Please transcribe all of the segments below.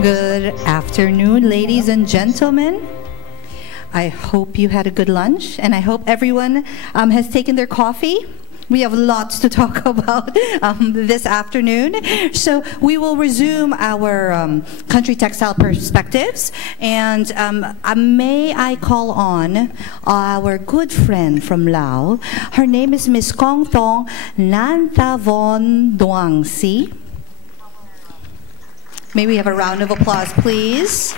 Good afternoon, ladies and gentlemen. I hope you had a good lunch, and I hope everyone has taken their coffee. We have lots to talk about this afternoon. So we will resume our country textile perspectives. And may I call on our good friend from Laos. Her name is Miss Kong Thong Nantavon Duangsi. May we have a round of applause, please?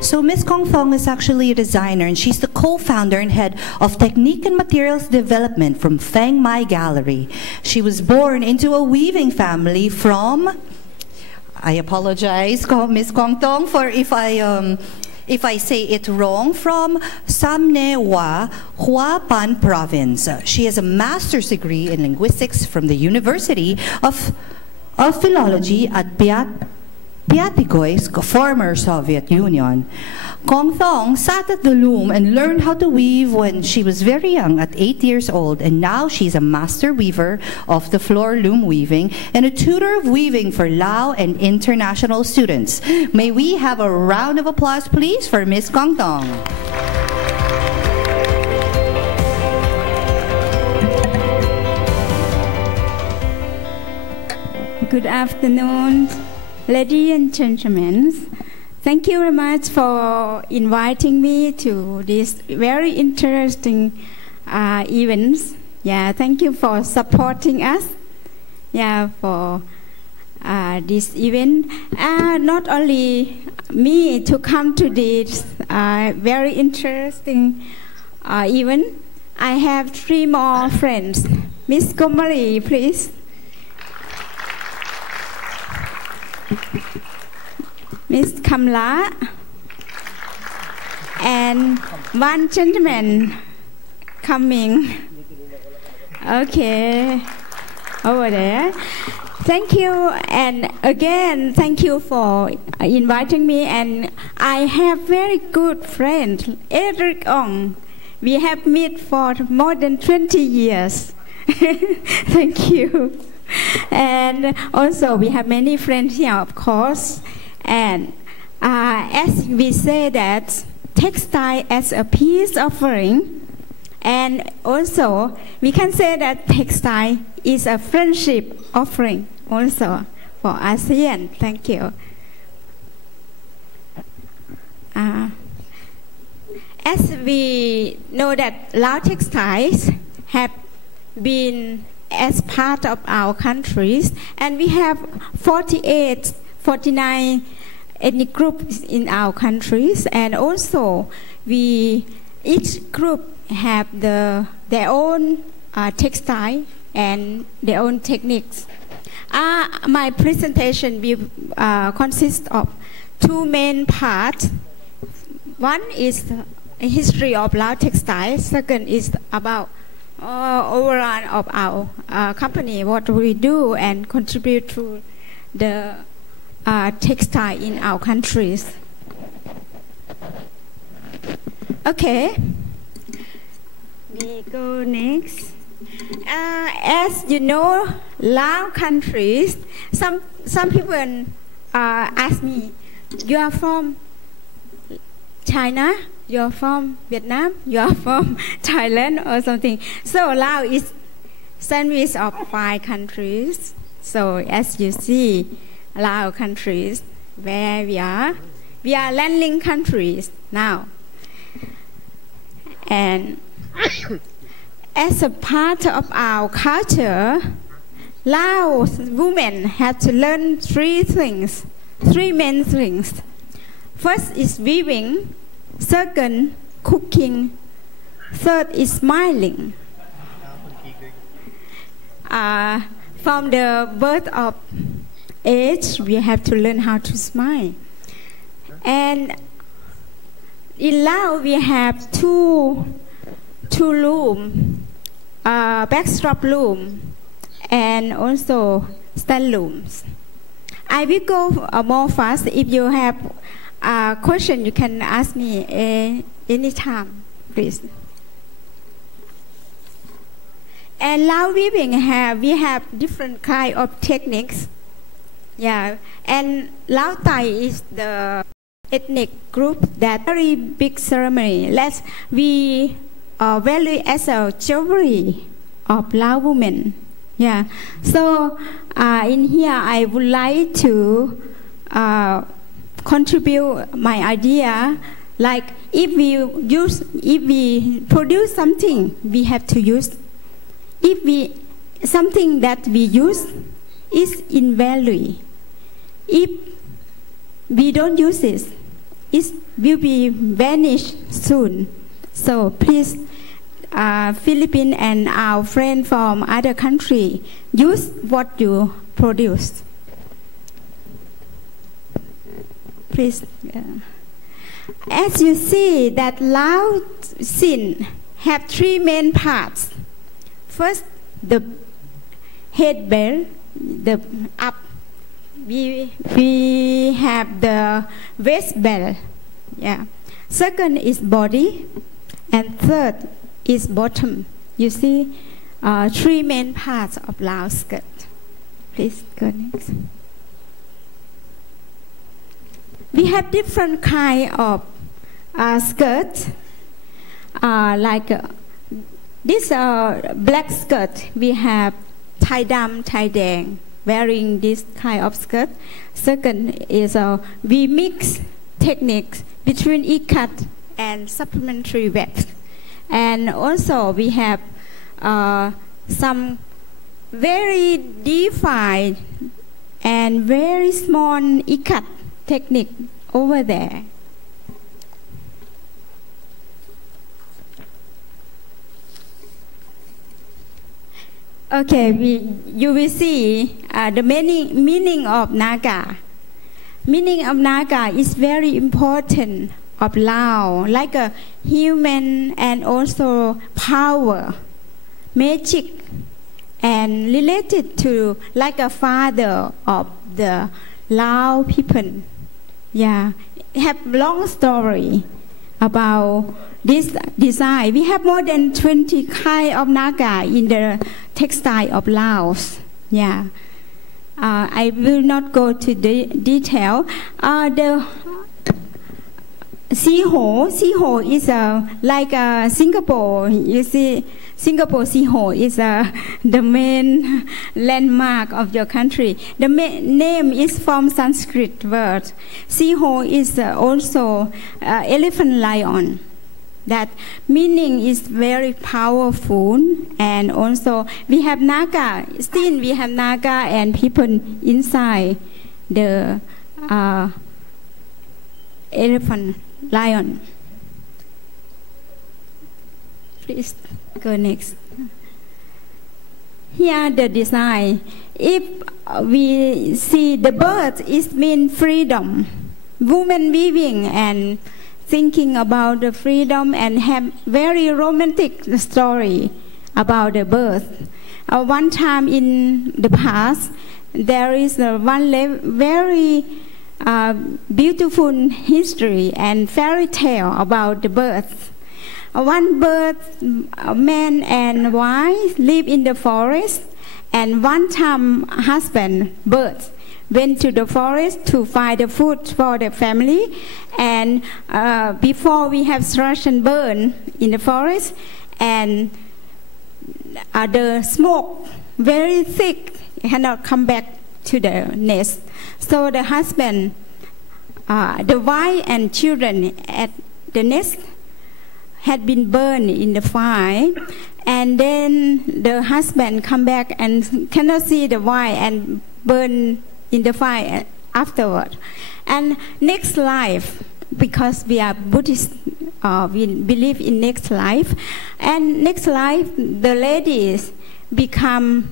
So Ms. Kong Thong is actually a designer, and she's the co-founder and head of Technique and Materials Development from Feng Mai Gallery. She was born into a weaving family from, I apologize, Ms. Kong Thong, for if I say it wrong, from Samnewa, Hua-Pan Province. She has a master's degree in linguistics from the University of Philology at Piatigoysk, former Soviet Union. Kong Thong sat at the loom and learned how to weave when she was very young, at 8 years old, and now she's a master weaver of the floor loom weaving and a tutor of weaving for Lao and international students. May we have a round of applause, please, for Ms. Kong Thong. Good afternoon, ladies and gentlemen. Thank you very much for inviting me to this very interesting events. Yeah, thank you for supporting us. Yeah, for this event. Not only me to come to this very interesting event. I have 3 more friends. Miss Gomari, please. Miss Kamla and one gentleman coming. Okay, over there. Thank you, and again, thank you for inviting me. And I have very good friend, Eric Ong. We have met for more than 20 years. Thank you. And also, we have many friends here, of course. And as we say that textile as a peace offering, and also we can say that textile is a friendship offering also for ASEAN. Thank you. As we know that Lao textiles have been as part of our countries, and we have 49 ethnic groups in our countries, and also each group have their own textile and their own techniques. My presentation will consist of 2 main parts. One is the history of Lao textiles. Second is about overall of our company, what we do and contribute to the textile in our countries. Okay, we go next. As you know, Lao countries, some people ask me, you are from China, you are from Vietnam, you are from Thailand or something. So Lao is sandwich of 5 countries. So as you see, Lao countries where we are landing countries now. And as a part of our culture, Laos women have to learn 3 main things. First is weaving, second, cooking, third is smiling. From the birth of age, we have to learn how to smile. And in Laos, we have two loom, backstrap loom, and also stand looms. I will go more fast. If you have a question, you can ask me anytime, please. And Lao weaving we have different kind of techniques. Yeah, and Lao Thai is the ethnic group that very big ceremony. We value as a jewelry of Lao women. Yeah, so in here I would like to contribute my idea. Like if we produce something, we have to use. Something that we use is in value. If we don't use it, it will be vanished soon. So please, Philippines and our friends from other country, use what you produce. Please. As you see, that Lao sin have three main parts. First, the head belt, the up. We have the waist belt. Yeah. Second is body, and third is bottom. You see, three main parts of Lao skirt. Please go next. We have different kind of skirts, like this black skirt. We have Thai dam, Thai dang, wearing this kind of skirt. Second is we mix techniques between ikat and supplementary wax, and also we have some very defined and very small ikat technique over there. Okay, you will see the meaning of Naga. Meaning of Naga is very important of Lao, like a human and also power, magic, and related to like a father of the Lao people. Yeah, have long story about this design. We have more than 20 kind of Naga in the textile of Laos. Yeah, I will not go to the detail. The Siho is like Singapore. You see, Singapore Siho is the main landmark of your country. The name is from Sanskrit word. Siho is also elephant lion. That meaning is very powerful, and also we have Naga. Still, we have Naga and people inside the elephant lion. Please go next. Here the design. If we see the bird, it means freedom. Women weaving and thinking about the freedom and have very romantic story about the birth. One time in the past, there is one very beautiful history and fairy tale about the birth. One bird, a man and wife live in the forest, and one time husband bird went to the forest to find the food for the family, and before we have slash and burn in the forest, and the smoke very thick cannot come back to the nest. So the husband, the wife and children at the nest had been burned in the fire, and then the husband come back and cannot see the wife and burn in the fire afterward. And next life, because we are Buddhist, we believe in next life, and next life the ladies become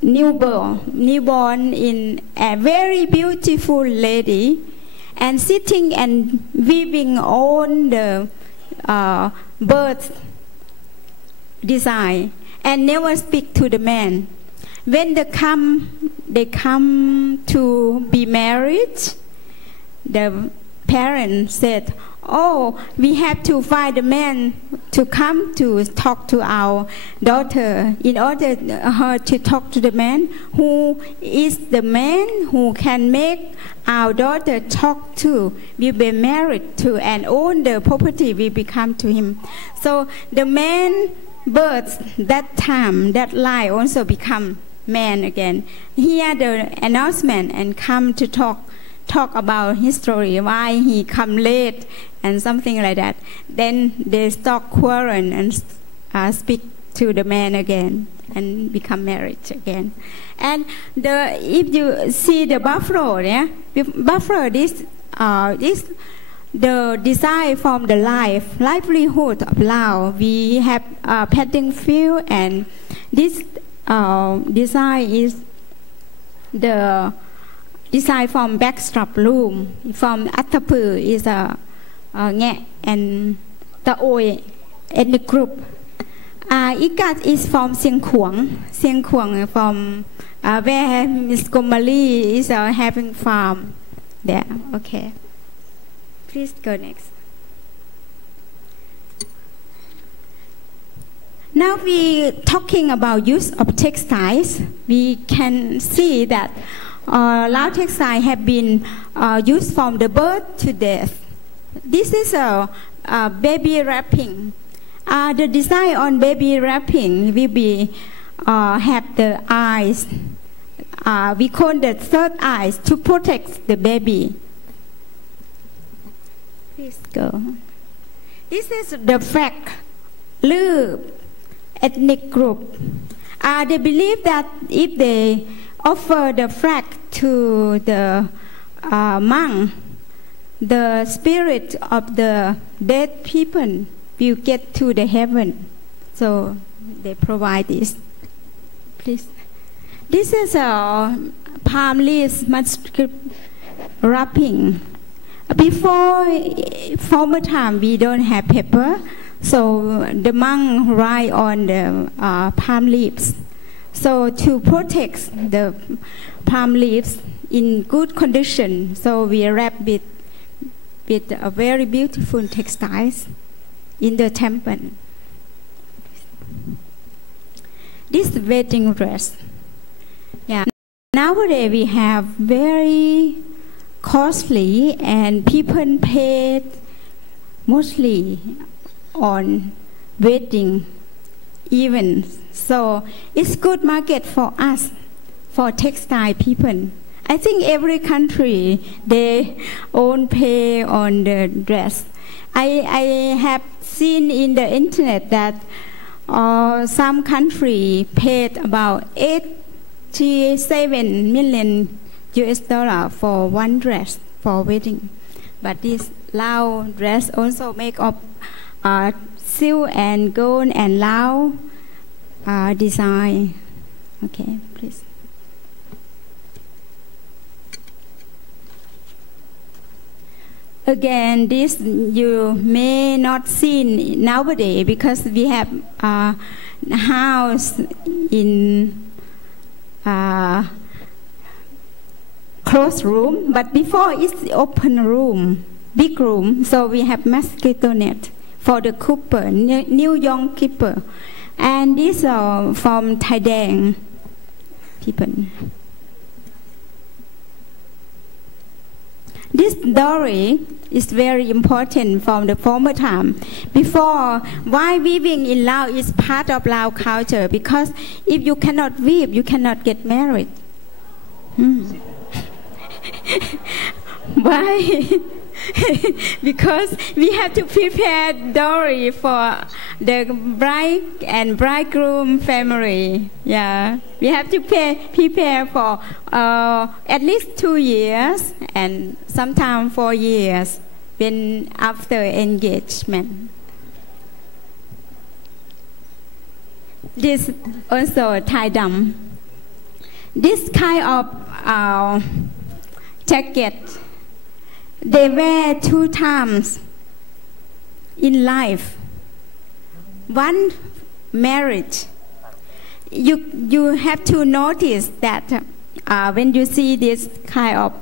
newborn in a very beautiful lady, and sitting and weaving on the birth design, and never speak to the man. when they come to be married, the parents said, "Oh, we have to find a man to come to talk to our daughter. In order her to talk to the man, who is the man who can make our daughter talk to, will be married to, and own the property will become to him." So the man birth that time, that line also become man again. Hear the announcement and come to talk about his story, why he come late and something like that. Then they stop quarreling and speak to the man again and become married again. And if you see the buffalo, buffalo this the design from the livelihood of Lao. We have petting field, and this design is the design from backstrap room. From Atapu is a Nge and Taoi ethnic group. Ikat is from Sieng Kuang from where Miss Gomali is having farm there. Okay, please go next. Now we talking about use of textiles. We can see that Lao textiles have been used from the birth to death. This is a baby wrapping. The design on baby wrapping will be have the eyes. We call the third eyes to protect the baby. Please go. This is the flag, Lu ethnic group. They believe that if they offer the flag to the monk, the spirit of the dead people will get to the heaven. So they provide this. Please. This is a palm leaves manuscript wrapping. Before, former time, we don't have paper, so the monk write on the palm leaves. So to protect the palm leaves in good condition, so we wrap it with a very beautiful textiles in the temple. This wedding dress. Yeah. Nowadays we have very costly, and people paid mostly on wedding events. So it's good market for us, for textile people. I think every country they own pay on the dress. I have seen in the internet that some country paid about 87 million US dollar for one dress for wedding. But this Lao dress also make of silk and gold and Lao design. Okay, please. Again, this you may not see nowadays because we have a house in closed room, but before it's open room, big room, so we have mosquito net for the cooper, new young keeper. And these are from Thai Dang people. This dory is very important from the former time. Before, why weaving in Lao is part of Lao culture, because if you cannot weave, you cannot get married. Why? Because we have to prepare dowry for the bride and bridegroom family. Yeah, we have to prepare for at least 2 years and sometimes 4 years when after engagement. This also Thai dam. This kind of jacket they wear 2 times in life. One marriage. you have to notice that when you see this kind of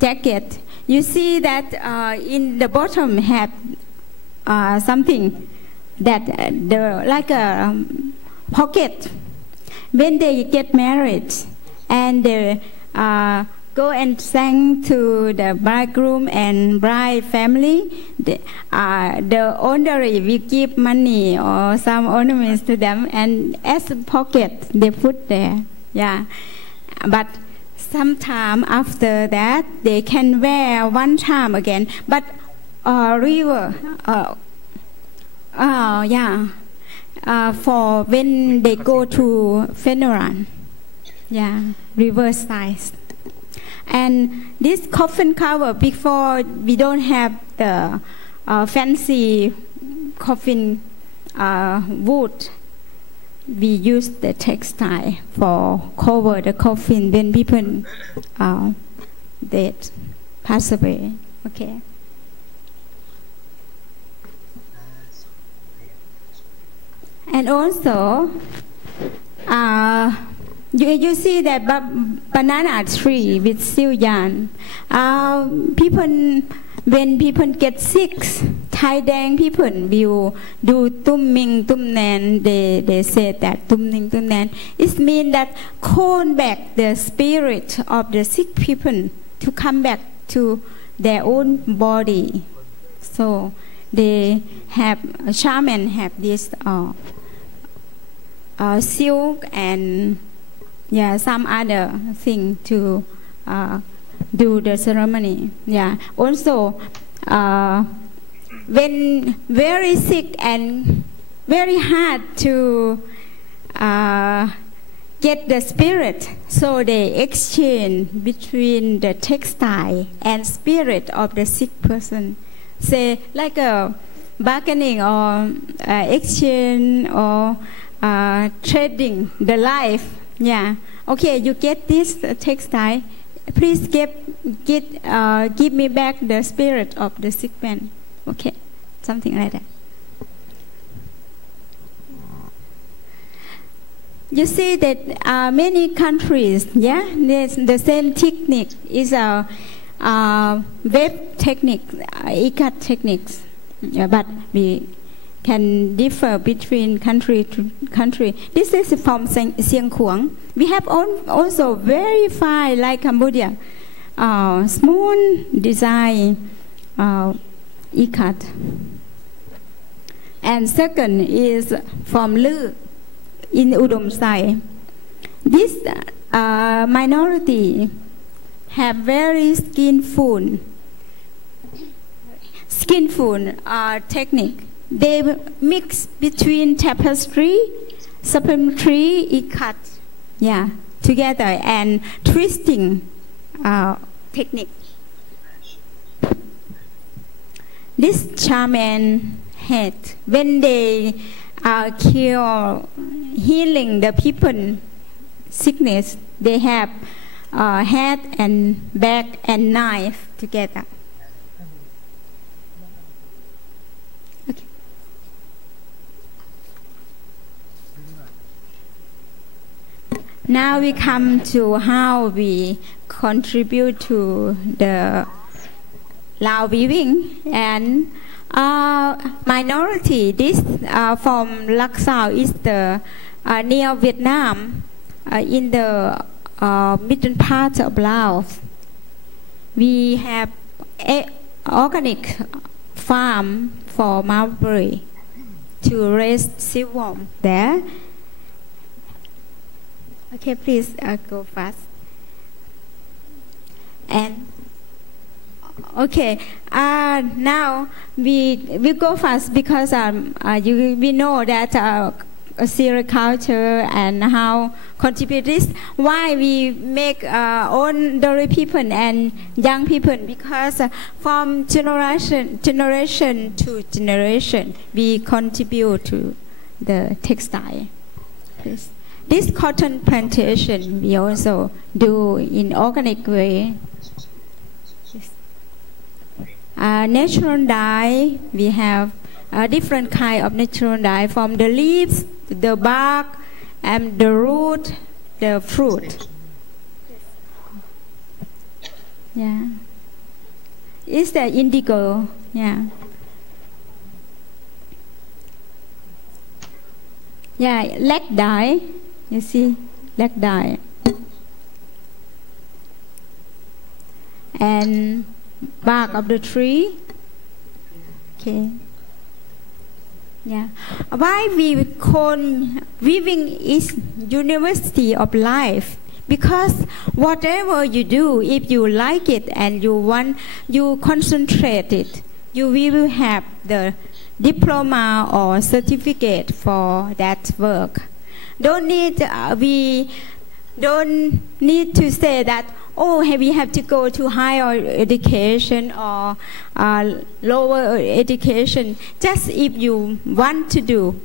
jacket, you see that in the bottom have something that like a pocket. When they get married and they go and sing to the bridegroom and bride family, the owner will give money or some ornaments to them, and as a pocket they put there. Yeah, but sometime after that they can wear one time again. But for when they go to funeral, reverse size. And this coffin cover, before we don't have the fancy coffin wood, we use the textile for cover the coffin when people dead, pass away. Okay. And also, you see that banana tree with silk. When people get sick, Thai Dang people will do tum ming tum nan. They say that tum ming tum nan. It means that call back the spirit of the sick people to come back to their own body. So they have shaman have this silk and some other thing to do the ceremony. Also, when very sick and very hard to get the spirit, so they exchange between the textile and spirit of the sick person. Say like a bargaining or exchange or trading the life. Okay, you get this textile. Please give me back the spirit of the sick man. Okay, something like that. You see that many countries, the same technique is a web technique, ikat techniques, but we can differ between country to country. This is from Sieng Kuang. We have also very fine, like Cambodia, small design ikat. And second is from Lư in Udom Sai. This minority have very skillful technique. They mix between tapestry, supplementary, ikat, together, and twisting technique. This shaman had, when they cure, healing the people sickness, they have head and back and knife together. Now we come to how we contribute to the Lao weaving and minority. This from Laksao is the near Vietnam, in the middle part of Laos. We have organic farm for mulberry to raise silkworm there. Okay, please go fast. And okay, now we go fast because we know that sericulture and how contribute this. Why we make older people and young people? Because from generation to generation, we contribute to the textile. Please. This cotton plantation we also do in organic way. Natural dye, we have different kind of natural dye from the leaves, the bark, and the root, the fruit. Yeah. It's the indigo. Yeah. Yeah, leg dye. You see, leg dye. And bark of the tree. Okay. Yeah. Why we call weaving is university of life? Because whatever you do, if you like it and you concentrate it, you will have the diploma or certificate for that work. We don't need to say that, oh, we have to go to higher education or lower education. Just if you want to do,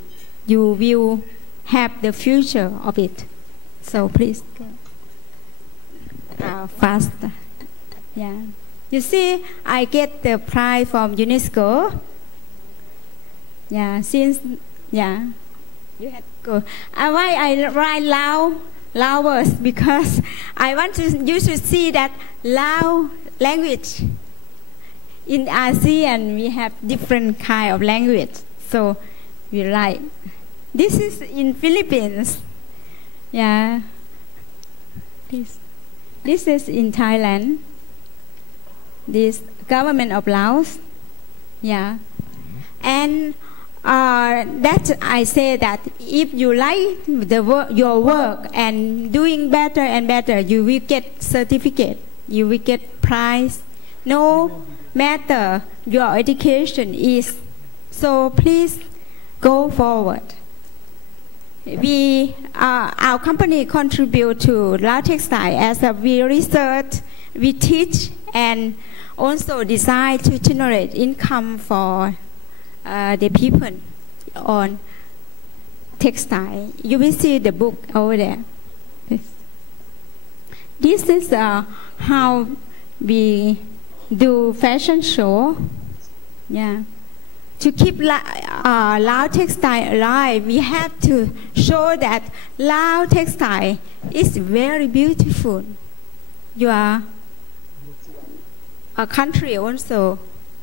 you will have the future of it. So please go faster. Yeah. You see, I get the prize from UNESCO. Yeah, since, yeah, you had to go. Why I write Lao words? Because I want you to see that Lao language. In ASEAN, we have different kind of language. So we write. This is in Philippines. Yeah. This is in Thailand. This government of Laos. Yeah. And that I say that if you like your work and doing better and better, you will get certificate, you will get prize, no matter your education is. So please go forward. Our company contribute to Lao Textile as we research, we teach, and also design to generate income for the people on textile. You will see the book over there. This is how we do fashion show. Yeah. To keep Lao textile alive, we have to show that Lao textile is very beautiful. Your country also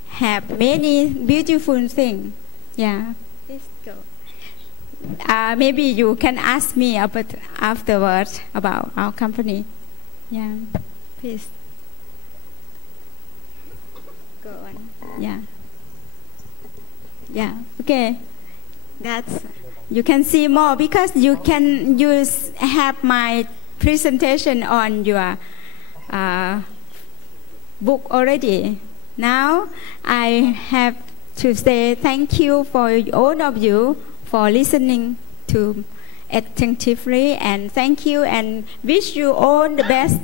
have many beautiful things. Yeah. Please go. Maybe you can ask me afterwards about our company. Yeah. Please. Go on. Yeah. Yeah. Okay. You can see more because you can have my presentation on your book already. Now I have to say thank you for all of you for listening to attentively, and thank you and wish you all the best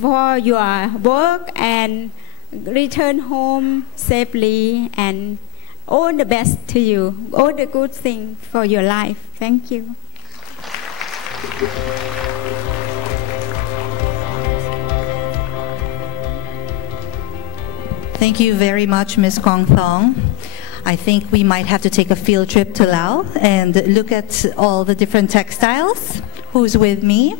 for your work and return home safely, and all the best to you, all the good things for your life. Thank you. Thank you very much, Ms. Kwang Thong. I think we might have to take a field trip to Laos and look at all the different textiles. Who's with me?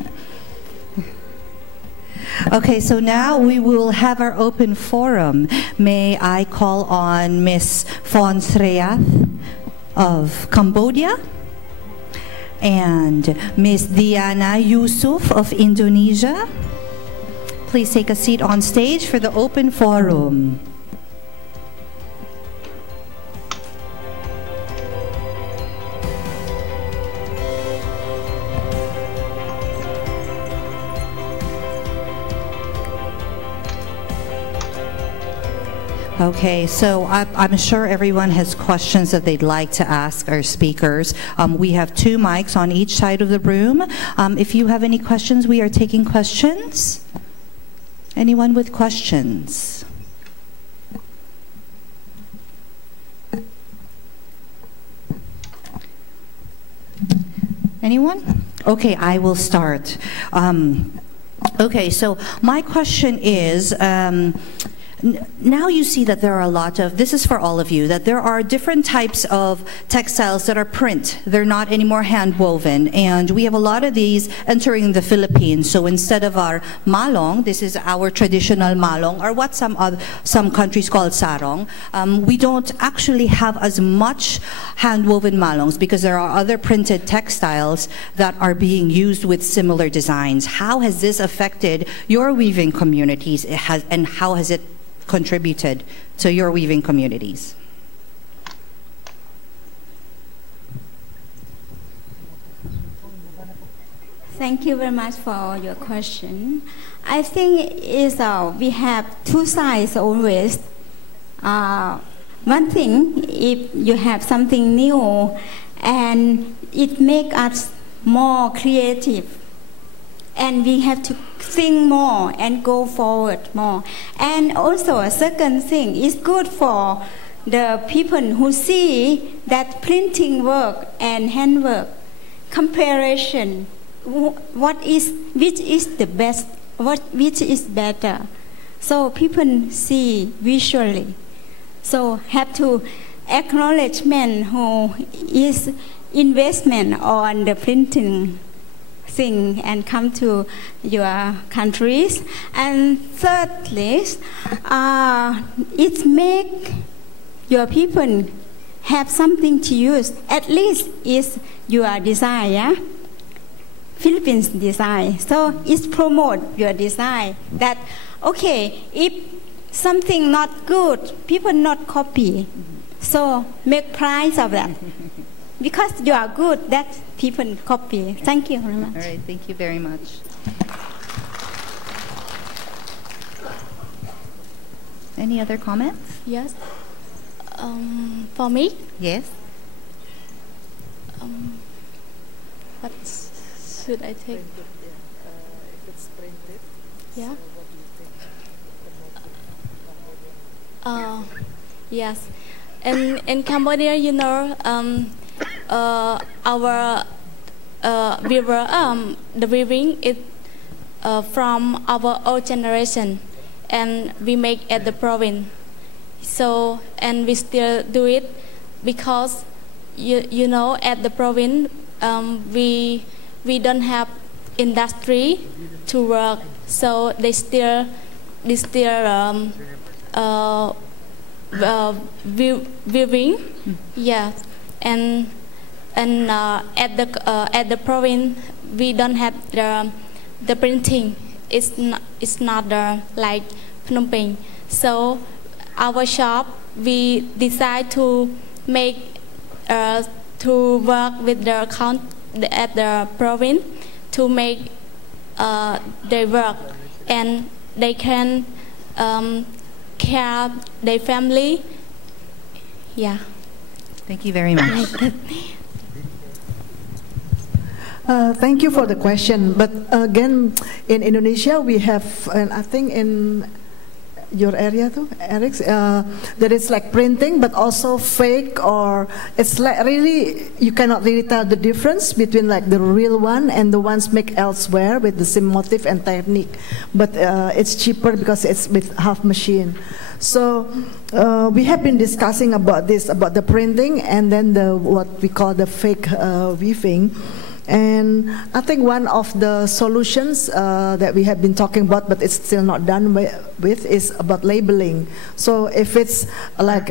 Okay, so now we will have our open forum. May I call on Ms. Phon Sreath of Cambodia and Ms. Diana Yusuf of Indonesia. Please take a seat on stage for the open forum. Okay, so I'm sure everyone has questions that they'd like to ask our speakers. We have 2 mics on each side of the room. If you have any questions, we are taking questions. Anyone with questions? Anyone? Okay, I will start. Okay, so my question is, Now you see that there are a lot of, this is for all of you, that there are different types of textiles that are print. They're not anymore hand woven. And we have a lot of these entering the Philippines. So instead of our malong, this is our traditional malong, or what some countries call sarong. We don't actually have as much hand woven malongs because there are other printed textiles that are being used with similar designs. How has this affected your weaving communities, and how has it contributed to your weaving communities? Thank you very much for your question. I think we have two sides always. One thing, if you have something new and it makes us more creative, and we have to think more and go forward more. And also a second thing, is good for the people who see that printing work and handwork comparison, which is the best, which is better. So people see visually. So have to acknowledgement who is investment on the printing thing and come to your countries. And thirdly, it make your people have something to use. At least is your design, yeah? Philippines design. So it promote your design that, okay, if something not good, people not copy. So make price of that. Because you are good, that people copy. Thank you very much. All right, thank you very much. Any other comments? Yes. For me? Yes. What should I take? If it's printed, Yeah. so what do you think? Yes. In Cambodia, you know, our weaver, the weaving is from our old generation, and we make at the province. So, and we still do it because you know, at the province we don't have industry to work, so they still weaving, yeah, and at the province we don't have the printing. It's not like Phnom Penh. So our shop, we decide to make to work with the account at the province to make their work, and they can care their family. Yeah. Thank you very much. Thank you for the question. But again, in Indonesia, we have, and I think in your area too, Eric, there is like printing, but also fake, or it's like really, you cannot really tell the difference between like the real one and the ones made elsewhere with the same motif and technique. But it's cheaper because it's with half machine. So we have been discussing about this, about the printing and then the what we call the fake weaving. And I think one of the solutions that we have been talking about, but it's still not done with, is about labeling. So if it's like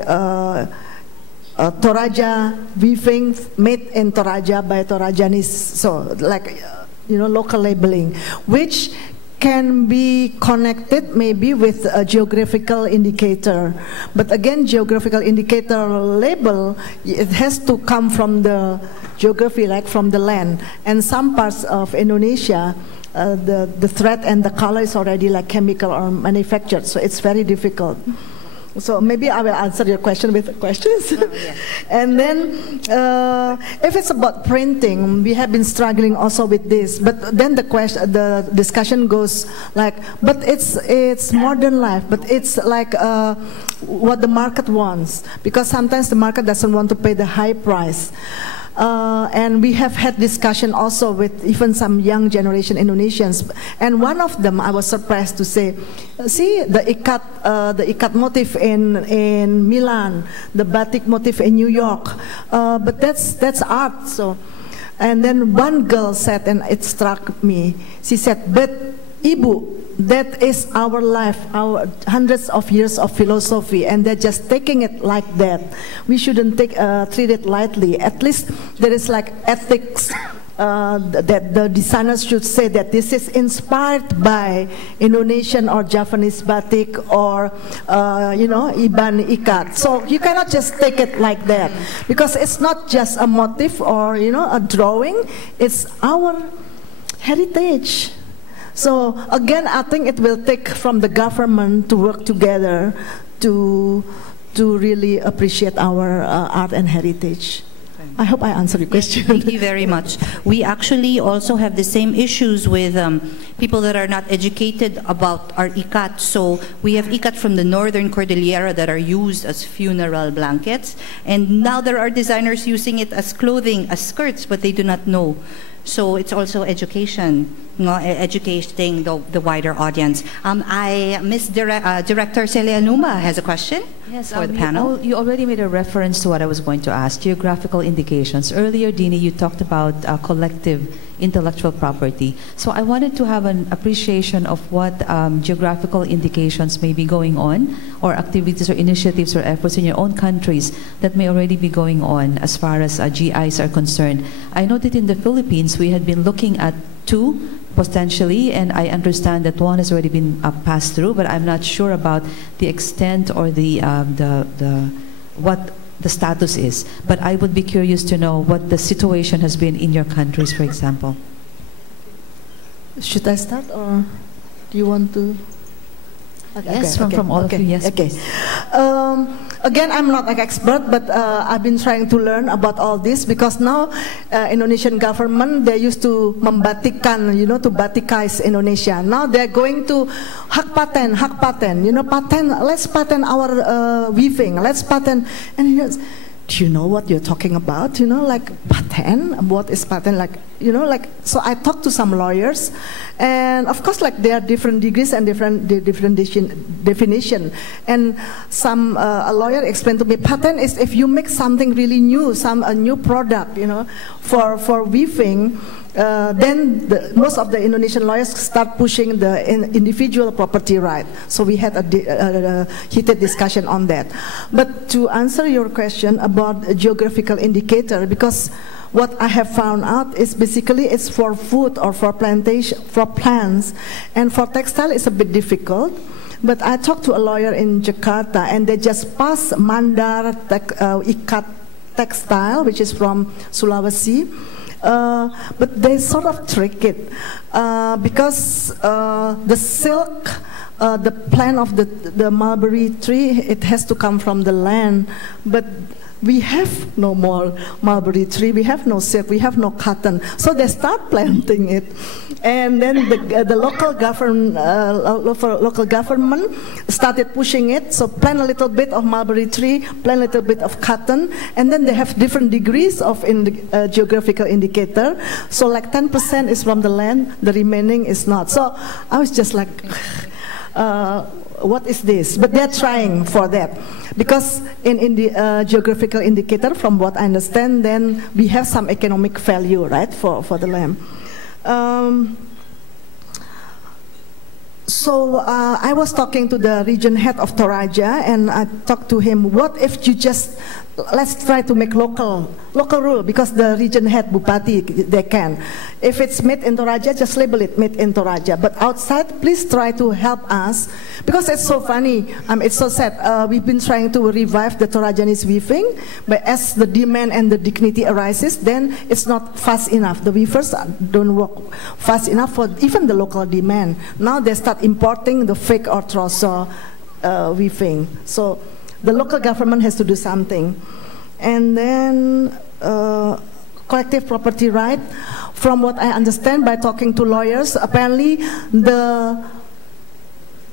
Toraja weaving made in Toraja by Torajanis, so like local labeling, which can be connected maybe with a geographical indicator. But again, geographical indicator label, it has to come from the geography, like from the land. And some parts of Indonesia, the thread and the color is already like chemical or manufactured, so it's very difficult. So maybe I will answer your question with questions. Oh, yeah. And then if it's about printing, we have been struggling also with this. But then the discussion goes like, but it's modern life, but it's like what the market wants. Because sometimes the market doesn't want to pay the high price. And we have had discussion also with even some young generation Indonesians. And one of them, I was surprised to say, see the ikat motif in Milan, the batik motif in New York, but that's art. So, and then one girl said, and it struck me. She said, "But Ibu, that is our life, our hundreds of years of philosophy, and they're just taking it like that. We shouldn't treat it lightly. At least there is like ethics that the designers should say that this is inspired by Indonesian or Japanese batik or Iban ikat. So you cannot just take it like that, because it's not just a motif or a drawing. It's our heritage." So again, I think it will take from the government to work together to really appreciate our art and heritage. I hope I answered your question. Thank you very much. We actually also have the same issues with people that are not educated about our ikat. So we have ikat from the Northern Cordillera that are used as funeral blankets. And now there are designers using it as clothing, as skirts, but they do not know. So it's also education, educating the wider audience. Miss Director Celia Numa has a question for the panel. You already made a reference to what I was going to ask, geographical indications. Earlier, Dini, you talked about collective intellectual property. So I wanted to have an appreciation of what geographical indications may be going on, or activities or initiatives or efforts in your own countries that may already be going on as far as GIs are concerned. I know that in the Philippines, we had been looking at two potentially, and I understand that one has already been passed through, but I'm not sure about the extent or what the status is. But I would be curious to know what the situation has been in your countries, for example. Should I start, or do you want to? Yes, from all of you, yes. Okay. Again, I'm not an expert, but I've been trying to learn about all this, because now Indonesian government, they used to membatikkan, to batikize Indonesia. Now they're going to hak patent, patent, let's patent our weaving, let's patent. And do you know what you're talking about? Like patent, what is patent? So I talked to some lawyers, and of course, there are different degrees and different definition. And a lawyer explained to me, patent is if you make something really new, a new product, for weaving. Then most of the Indonesian lawyers start pushing the individual property right. So we had a heated discussion on that. But to answer your question about a geographical indicator, because what I have found out is basically it's for food or for plantation, for plants, and for textile it's a bit difficult. But I talked to a lawyer in Jakarta, and they just passed Mandar ikat textile, which is from Sulawesi. But they sort of trick it because the silk, the plant of the mulberry tree, it has to come from the land. But we have no more mulberry tree, we have no silk, we have no cotton. So they start planting it. And then the local government started pushing it. So plant a little bit of mulberry tree, plant a little bit of cotton, and then they have different degrees of geographical indicator. So like 10% is from the land, the remaining is not. So I was just like, what is this? But they're trying for that. Because in the geographical indicator, from what I understand, then we have some economic value, right, for the land. So I was talking to the region head of Toraja, and I talked to him, what if you just, let's try to make local rule, because the region head, Bupati, they can. If it's made in Toraja, just label it made in Toraja. But outside, please try to help us, because it's so funny, it's so sad. We've been trying to revive the Torajanese weaving, but as the demand and the dignity arises, then it's not fast enough. The weavers don't work fast enough for even the local demand. Now they start importing the fake or trousseau weaving. So the local government has to do something. And then collective property right, from what I understand by talking to lawyers, apparently the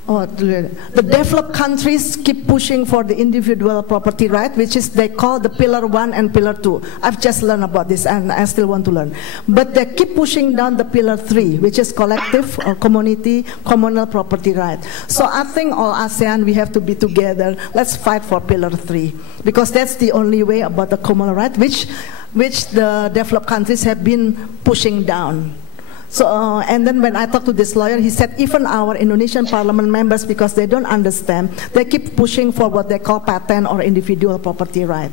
the developed countries keep pushing for the individual property right, which is they call the Pillar 1 and Pillar 2. I've just learned about this and I still want to learn. But they keep pushing down the Pillar 3, which is collective or community, communal property right. So I think all ASEAN, we have to be together. Let's fight for Pillar 3, because that's the only way about the communal right, which the developed countries have been pushing down. So, and then when I talked to this lawyer, he said even our Indonesian parliament members, because they don't understand, they keep pushing for what they call patent or individual property right.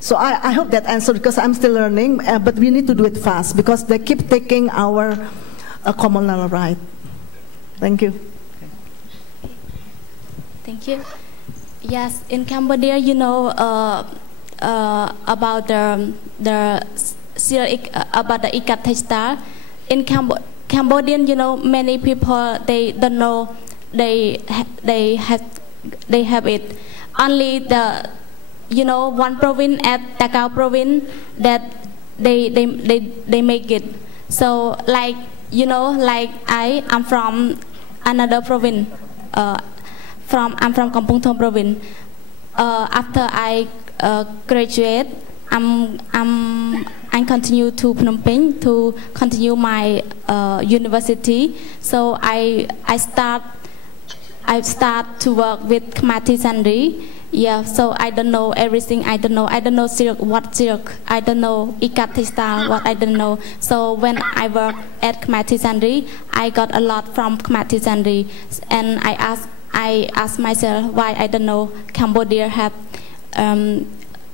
So I hope that answered, because I'm still learning, but we need to do it fast, because they keep taking our communal right. Thank you. Thank you. Yes, in Cambodia, you know about the ikat textile. In Cambodian, you know, many people they don't know they have it. Only the, you know, one province at Takao province that they make it. So like, you know, like I'm from another province. I'm from Kampong Thom province. After I graduate, I continue to Phnom Penh to continue my university. So I start to work with Khmer Sandri. Yeah, so I don't know everything. I don't know silk, what silk. I don't know ikat textile, what I don't know. So when I work at Khmer Sandri, I got a lot from Khmer Sandri, and I asked myself why I don't know Cambodia have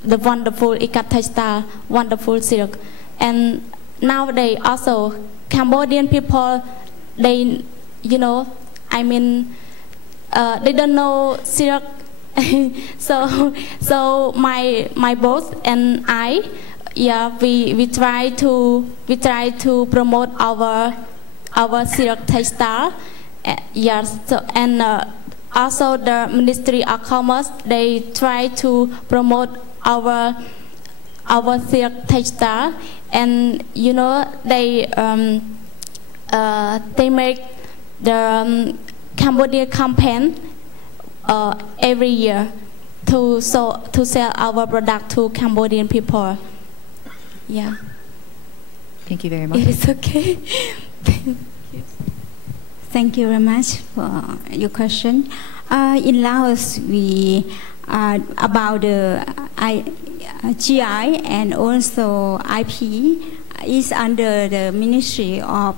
the wonderful ikat textile, wonderful silk. And nowadays also Cambodian people, they, you know, I mean, they don't know silk. so my boss and I, yeah, we try to promote our silk textile. Yes, so, and also the Ministry of Commerce, they try to promote our silk textile, and you know they make the Cambodia campaign every year to sell our product to Cambodian people. Yeah. Thank you very much. It is okay. Thank you very much for your question. In Laos, we about the GI and also IP is under the Ministry of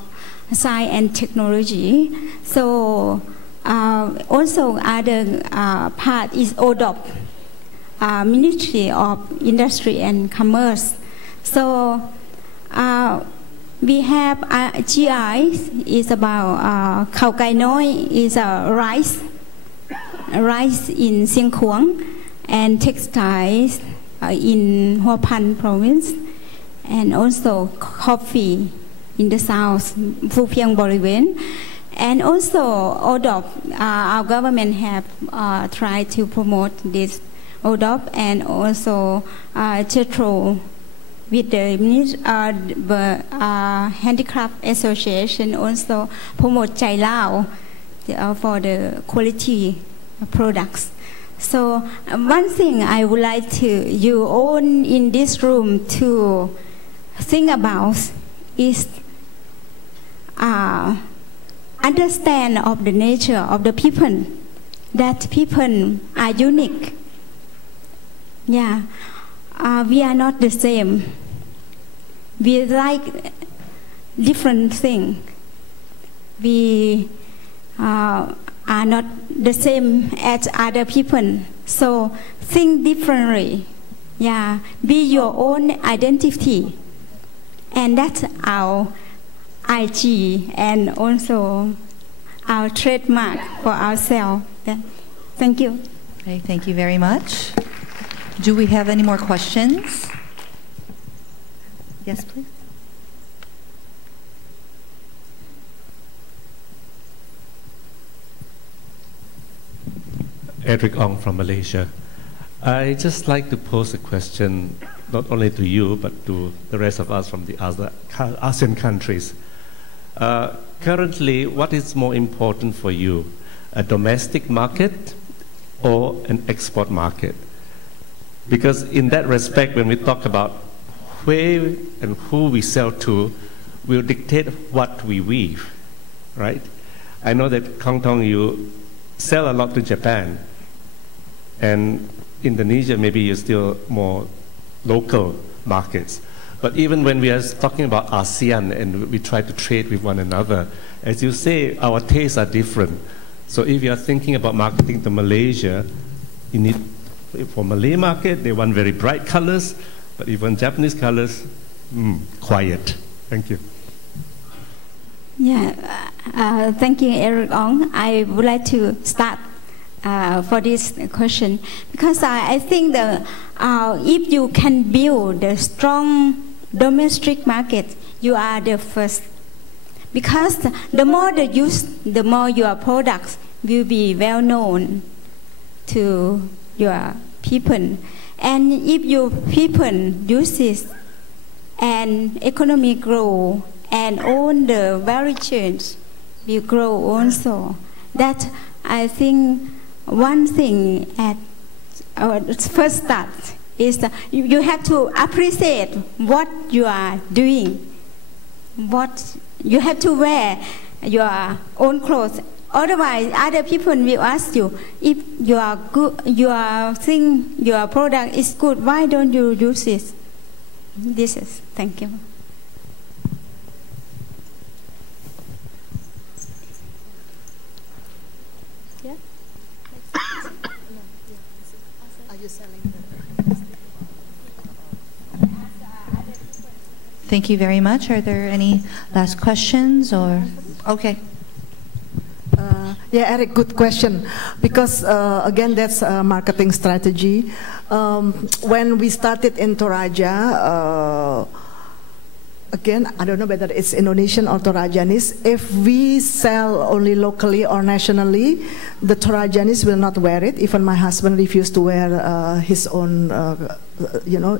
Science and Technology. So also other part is ODOP, Ministry of Industry and Commerce. So we have GI is about khao kai noi is rice in Sieng Kuang, and textiles in Hua Pan province, and also coffee in the south, Phu Phiang Boriwen. And also ODOP, our government have tried to promote this ODOP, and also Chetro with the Handicraft Association also promote Chai Lao for the quality products. So one thing I would like to you all in this room to think about is understand of the nature of the people, that people are unique. Yeah, we are not the same. We like different things. We are not the same as other people. So think differently. Yeah, be your own identity, and that's our IG and also our trademark for ourselves. Thank you. Okay, thank you very much. Do we have any more questions? Yes, please. Eric Ong from Malaysia. I just like to pose a question not only to you but to the rest of us from the other ASEAN countries. Currently, what is more important for you? a domestic market or an export market. Because in that respect, when we talk about where and who we sell to, will dictate what we weave, right? I know that Kong Tong, you sell a lot to Japan, and Indonesia, maybe you're still more local markets. But even when we are talking about ASEAN and we try to trade with one another, as you say, our tastes are different. So if you are thinking about marketing to Malaysia, you need, for Malay market, they want very bright colors, but even Japanese colors, quiet. Thank you. Yeah, thank you, Eric Ong. I would like to start for this question because I think that if you can build a strong domestic market, you are the first. Because the more the use, the more your products will be well known to your people. And if your people use it and economy grow and all the value chains will grow also. That I think one thing at our first start is that you have to appreciate what you are doing. What you have to wear your own clothes. Otherwise, other people will ask you, if you are good, your product is good, why don't you use it? This is, thank you. Yeah. Are you selling Thank you very much. Are there any last questions or? Okay. Yeah, Eric, good question. Because again, that's a marketing strategy. When we started in Toraja, again, I don't know whether it's Indonesian or Torajanese. If we sell only locally or nationally, the Torajanese will not wear it. Even my husband refused to wear his own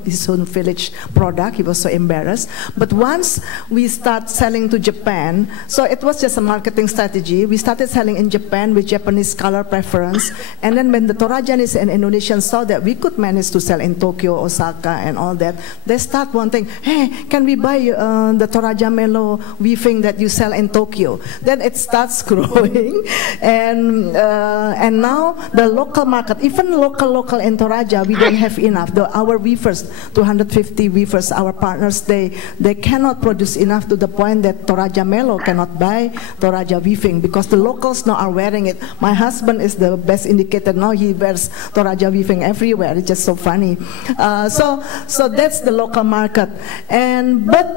his own village product. He was so embarrassed. But once we start selling to Japan, so it was just a marketing strategy. We started selling in Japan with Japanese color preference. And then when the Torajanese and Indonesians saw that we could manage to sell in Tokyo, Osaka, and all that, they start wanting, hey, can we buy the Toraja Melo weaving that you sell in Tokyo? Then it starts growing. And now the local market, even local in Toraja, we don't have enough. Our weavers, 250 weavers, our partners, they cannot produce enough to the point that Toraja Melo cannot buy Toraja weaving because the locals now are wearing it. My husband is the best indicator now. He wears Toraja weaving everywhere. It's just so funny. So that's the local market. But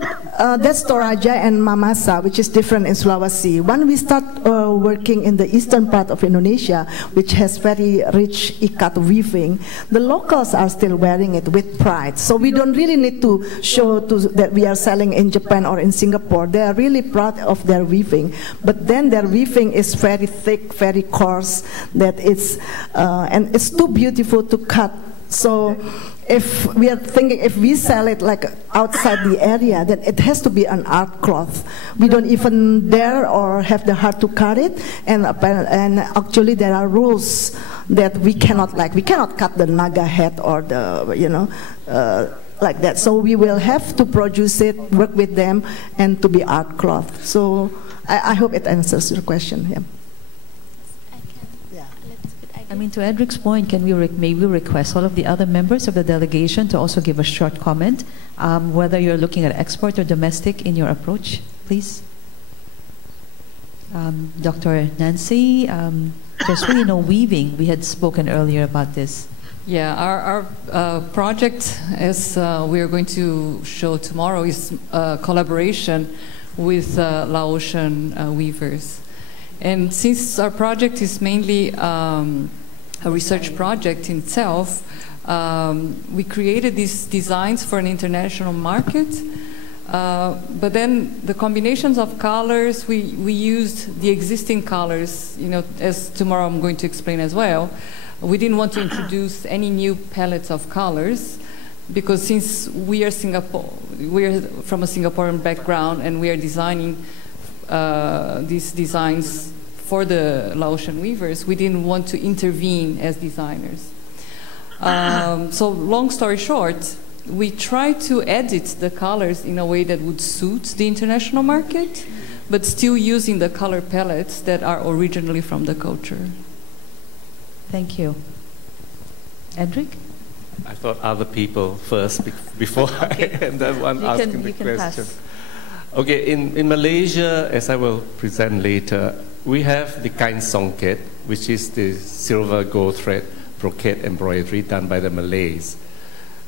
that's Toraja and Mamasa, which is different in Sulawesi. When we start working in the eastern part of Indonesia, which has very rich ikat weaving, the locals are still wearing it with pride. So we don't really need to show that we are selling in Japan or in Singapore. They are really proud of their weaving. But then their weaving is very thick, very coarse, that it's, and it's too beautiful to cut. So if we are thinking, if we sell it like outside the area, then it has to be an art cloth. We don't even dare or have the heart to cut it. And actually there are rules that we cannot cut the naga head or the, like that. So we will have to produce it, work with them, and to be art cloth. So I hope it answers your question. Yeah. I mean, to Edric's point, can we maybe request all of the other members of the delegation to also give a short comment, whether you're looking at export or domestic in your approach, please? Dr. Nancy, there's really no weaving. We had spoken earlier about this. Yeah, our project, as we are going to show tomorrow, is a collaboration with Laotian weavers. And since our project is mainly a research project in itself, we created these designs for an international market. But then the combinations of colors, we used the existing colors, as tomorrow I'm going to explain as well. We didn't want to introduce any new palettes of colors because since we are from a Singaporean background and we are designing these designs for the Laotian weavers, we didn't want to intervene as designers. So long story short, we tried to edit the colors in a way that would suit the international market, but still using the color palettes that are originally from the culture. Thank you. Edric? I thought other people first before Okay. I am the one asking the You can question. pass. Okay, in Malaysia, as I will present later, we have the kain songket, which is the silver gold thread brocade embroidery done by the Malays.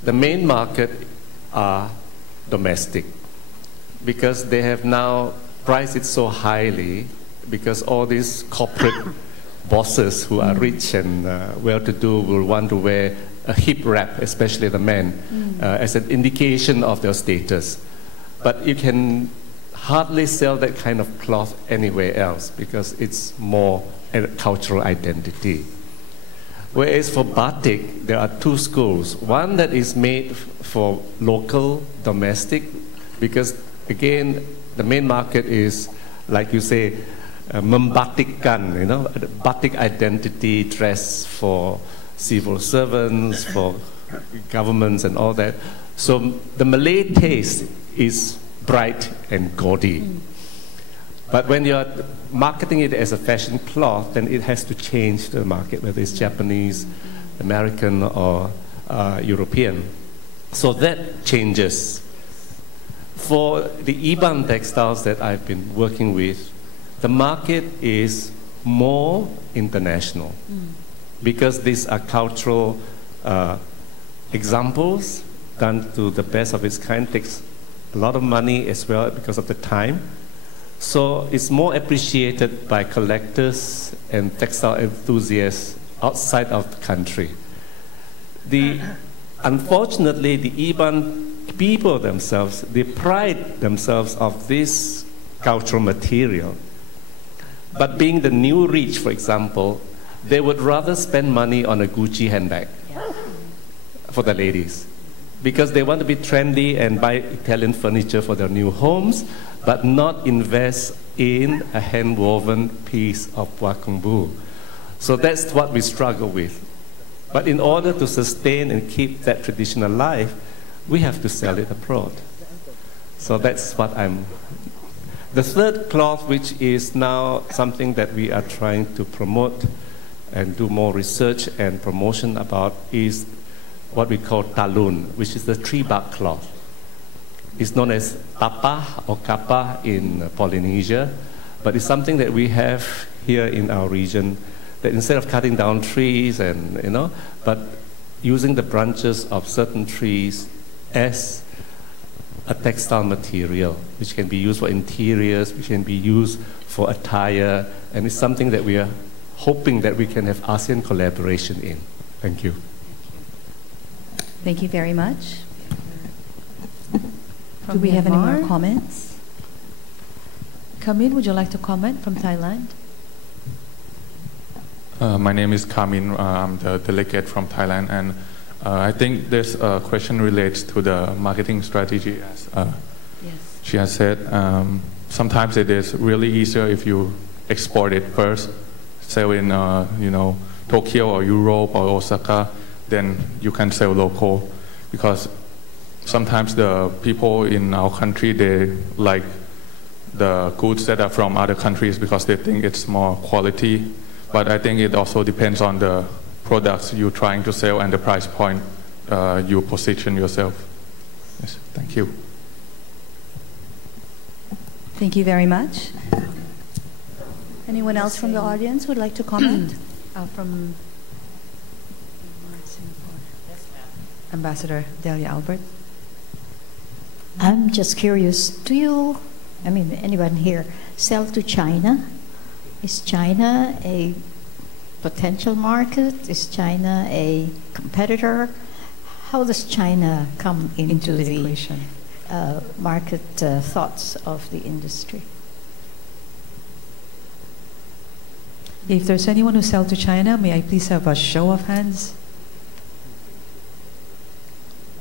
The main market are domestic because they have now priced it so highly because all these corporate bosses who are rich and well-to-do will want to wear a hip wrap, especially the men, as an indication of their status. But you can hardly sell that kind of cloth anywhere else because it's more a cultural identity. Whereas for batik, there are two schools. One that is made for local, domestic, because again, the main market is, like you say, membatikkan, you know, batik identity, dress for civil servants, for governments and all that. So the Malay taste is bright and gaudy. But when you're marketing it as a fashion cloth, then it has to change the market, whether it's Japanese, American, or European. So that changes. For the Iban textiles that I've been working with, the market is more international because these are cultural examples done to the best of its kind. Takes a lot of money as well because of the time. So it's more appreciated by collectors and textile enthusiasts outside of the country. Unfortunately, the Iban people themselves, they pride themselves of this cultural material. But being the new rich, for example, they would rather spend money on a Gucci handbag for the ladies because they want to be trendy and buy Italian furniture for their new homes, but not invest in a hand-woven piece of wakumbu. So that's what we struggle with. But in order to sustain and keep that tradition alive, we have to sell it abroad. So that's what I'm... The third cloth, which is now something that we are trying to promote and do more research and promotion about, is what we call talun, which is the tree bark cloth. It's known as tapa or kapa in Polynesia, but it's something that we have here in our region, that instead of cutting down trees and, you know, but using the branches of certain trees as a textile material, which can be used for interiors, which can be used for attire, and it's something that we are hoping that we can have ASEAN collaboration in. Thank you. Thank you very much. Do we have any more comments? Kamin, would you like to comment from Thailand? My name is Kamin. I'm the delegate from Thailand, and I think this question relates to the marketing strategy. As she has said, sometimes it is really easier if you export it first, sell in Tokyo or Europe or Osaka, then you can sell local, because sometimes the people in our country, they like the goods that are from other countries because they think it's more quality. But I think it also depends on the products you're trying to sell and the price point you position yourself. Yes, thank you. Thank you very much. Anyone else from the audience would like to comment? From Ambassador Delia Albert. I'm just curious, do you, anyone here, sell to China? Is China a potential market? Is China a competitor? How does China come into the equation? Market thoughts of the industry? If there's anyone who sells to China, may I please have a show of hands?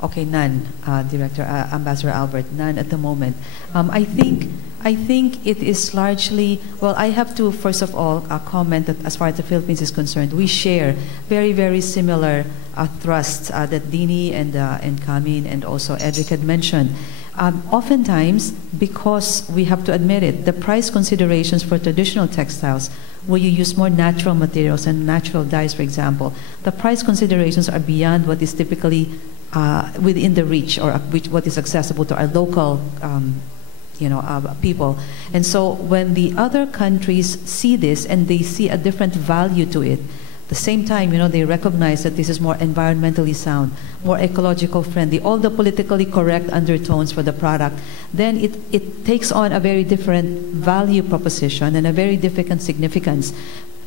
Okay, none, Ambassador Albert, none at the moment. I think I think it is largely, well, I have to first of all comment that as far as the Philippines is concerned, we share very, very similar thrusts that Dini and Kamin and also Edric had mentioned. Oftentimes, because we have to admit it, the price considerations for traditional textiles, where you use more natural materials and natural dyes, for example, the price considerations are beyond what is typically within the reach or what is accessible to our local people. And so when the other countries see this and they see a different value to it, at the same time, they recognize that this is more environmentally sound, more ecological friendly, all the politically correct undertones for the product, then it takes on a very different value proposition and a very different significance.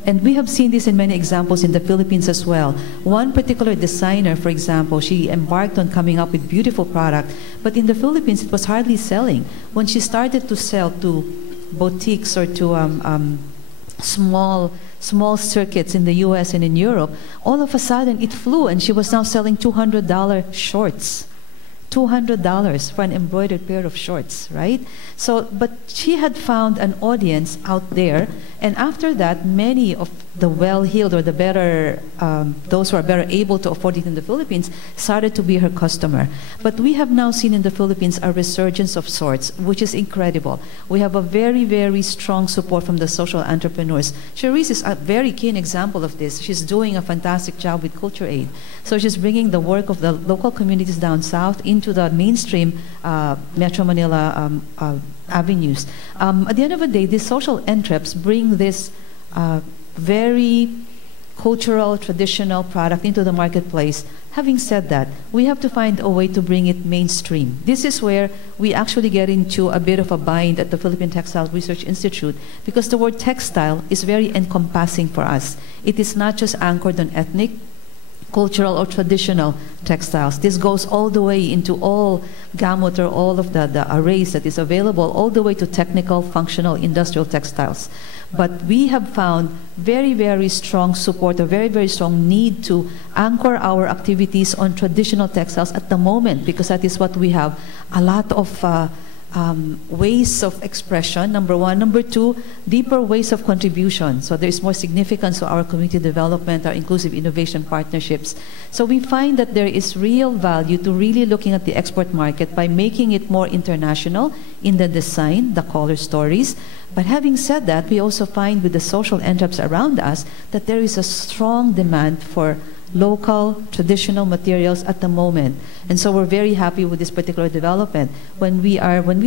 And we have seen this in many examples in the Philippines as well. One particular designer, for example, she embarked on coming up with beautiful product, but in the Philippines it was hardly selling. When she started to sell to boutiques or to small circuits in the US and in Europe, all of a sudden it flew, and she was now selling $200 shorts. $200 for an embroidered pair of shorts, right? So, but she had found an audience out there, and after that, many of the well-heeled or the better, those who are better able to afford it in the Philippines, started to be her customer. But we have now seen in the Philippines a resurgence of sorts, which is incredible. We have a very, very strong support from the social entrepreneurs. Cherise is a very keen example of this. She's doing a fantastic job with Culture Aid. So she's bringing the work of the local communities down south into the mainstream Metro Manila avenues. At the end of the day, these social entreps bring this very cultural, traditional product into the marketplace. Having said that, we have to find a way to bring it mainstream. This is where we actually get into a bit of a bind at the Philippine Textile Research Institute, because the word textile is very encompassing for us. It is not just anchored on ethnic, cultural, or traditional textiles. This goes all the way into all gamut or all of the arrays that is available, all the way to technical, functional, industrial textiles. But we have found very, very strong support, a very, very strong need to anchor our activities on traditional textiles at the moment, because that is what we have a lot of ways of expression, number one. Number two, deeper ways of contribution. So there is more significance to our community development, our inclusive innovation partnerships. So we find that there is real value to really looking at the export market by making it more international in the design, the color stories. But having said that, we also find with the social entrepreneurs around us that there is a strong demand for local, traditional materials at the moment. And so we're very happy with this particular development. When we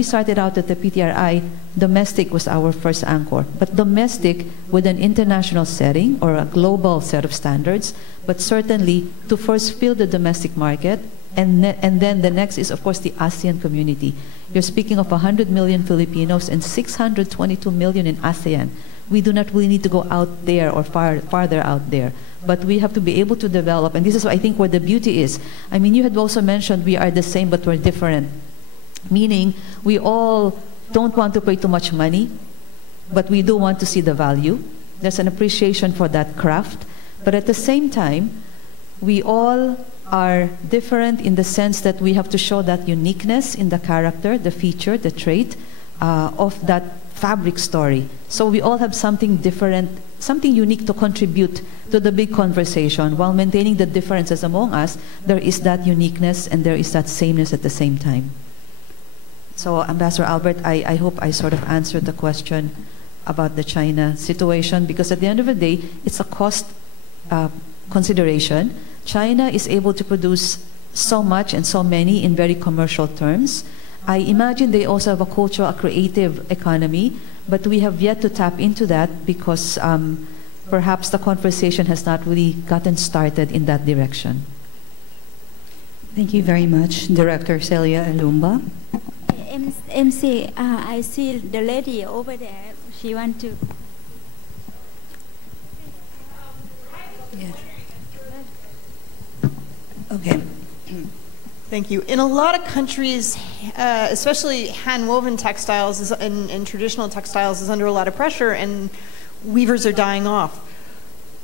started out at the PTRI, domestic was our first anchor. But domestic with an international setting or a global set of standards, but certainly to first fill the domestic market, and then the next is, of course, the ASEAN community. You're speaking of 100 million Filipinos and 622 million in ASEAN. We do not really need to go out there or farther out there. But we have to be able to develop, and this is, I think, where the beauty is. I mean, you had also mentioned we are the same, but we're different. Meaning, we all don't want to pay too much money, but we do want to see the value. There's an appreciation for that craft. But at the same time, we all are different in the sense that we have to show that uniqueness in the character, the feature, the trait of that fabric story. So we all have something different, something unique to contribute to the big conversation. While maintaining the differences among us, there is that uniqueness and there is that sameness at the same time. So Ambassador Albert, I hope I sort of answered the question about the China situation, because at the end of the day, it's a cost consideration. China is able to produce so much and so many in very commercial terms. I imagine they also have a cultural, a creative economy, but we have yet to tap into that because perhaps the conversation has not really gotten started in that direction. Thank you very much, Director Celia Alumba. MC, I see the lady over there. She wants to. Yes. Okay. Thank you. In a lot of countries, especially hand-woven textiles and traditional textiles is under a lot of pressure, and weavers are dying off.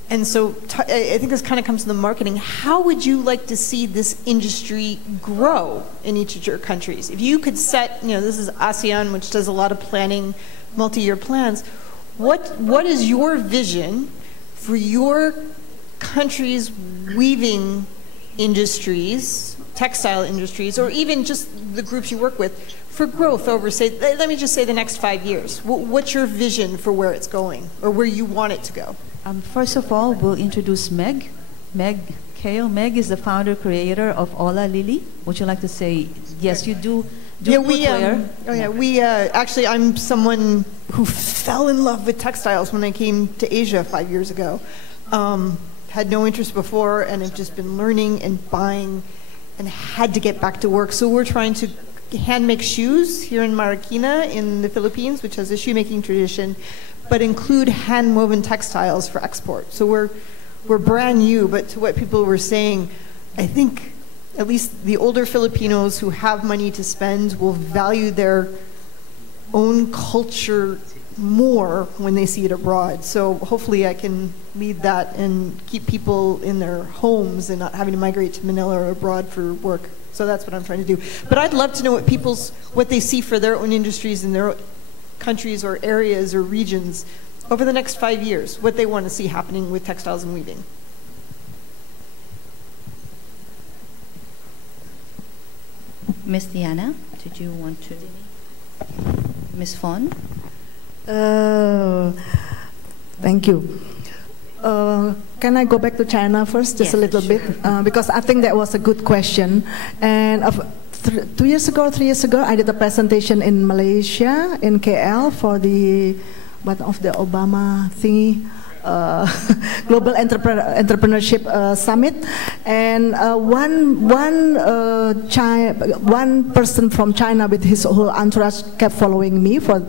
And so I think this kind of comes to the marketing. How would you like to see this industry grow in each of your countries? If you could set, this is ASEAN, which does a lot of planning, multi-year plans. What is your vision for your country's weaving industries, textile industries, or even just the groups you work with, for growth over, say, let me just say the next 5 years? What's your vision for where it's going, or where you want it to go? First of all, we'll introduce Meg. Meg Kale. Meg is the founder, creator of Ola Lily. Would you like to say, yes, you do footwear? Actually, I'm someone who fell in love with textiles when I came to Asia 5 years ago. Had no interest before, and have just been learning and buying and had to get back to work. So we're trying to hand make shoes here in Marikina in the Philippines, which has a shoemaking tradition, but include hand woven textiles for export. So we're brand new, but to what people were saying, I think at least the older Filipinos who have money to spend will value their own culture more when they see it abroad. So hopefully I can lead that and keep people in their homes and not having to migrate to Manila or abroad for work. So that's what I'm trying to do. But I'd love to know what they see for their own industries in their countries or areas or regions over the next 5 years, what they want to see happening with textiles and weaving. Miss Diana, did you want to? Miss Fawn? Thank you. Can I go back to China first, just a little bit? Because I think that was a good question. And 3 years ago, I did a presentation in Malaysia, in KL, for the Obama thingy, Global Entrepreneurship Summit. And one person from China with his whole entourage kept following me for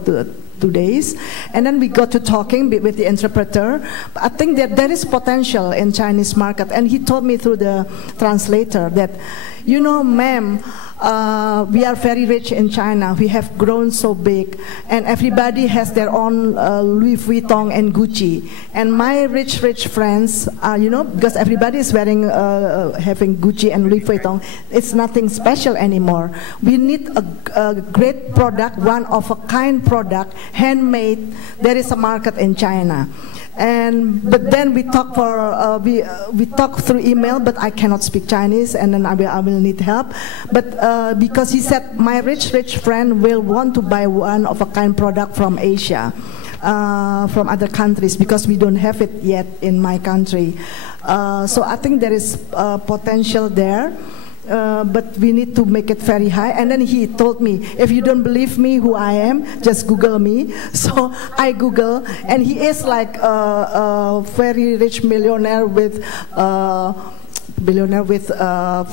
2 days, and then we got to talking with the interpreter. I think that there is potential in Chinese market, and he told me through the translator that, ma'am, we are very rich in China. We have grown so big, and everybody has their own Louis Vuitton and Gucci. And my rich friends, because everybody is wearing, having Gucci and Louis Vuitton, it's nothing special anymore. We need a great product, one of a kind product, handmade. There is a market in China. But then we talk we talk through email, but I cannot speak Chinese, and then I will need help. But because he said my rich friend will want to buy one of a kind product from Asia, from other countries, because we don't have it yet in my country. So I think there is potential there. But we need to make it very high. And then he told me, if you don't believe me who I am, just Google me. So I Google, and he is like a very rich millionaire with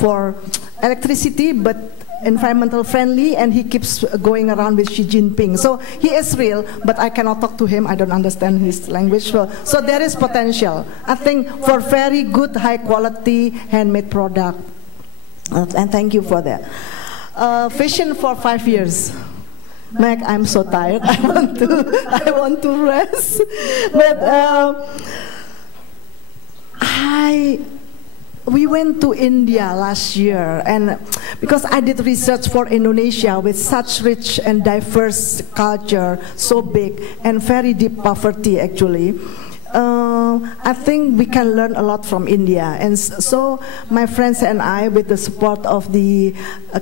for electricity, but environmental friendly, and he keeps going around with Xi Jinping. So he is real, but I cannot talk to him. I don't understand his language. So there is potential, I think, for very good, high quality handmade product. And thank you for that. Vision for 5 years. Meg, I'm so tired. I want to rest. But we went to India last year, and because I did research for Indonesia with such rich and diverse culture, so big and very deep poverty actually. I think we can learn a lot from India, and so my friends and I, with the support of the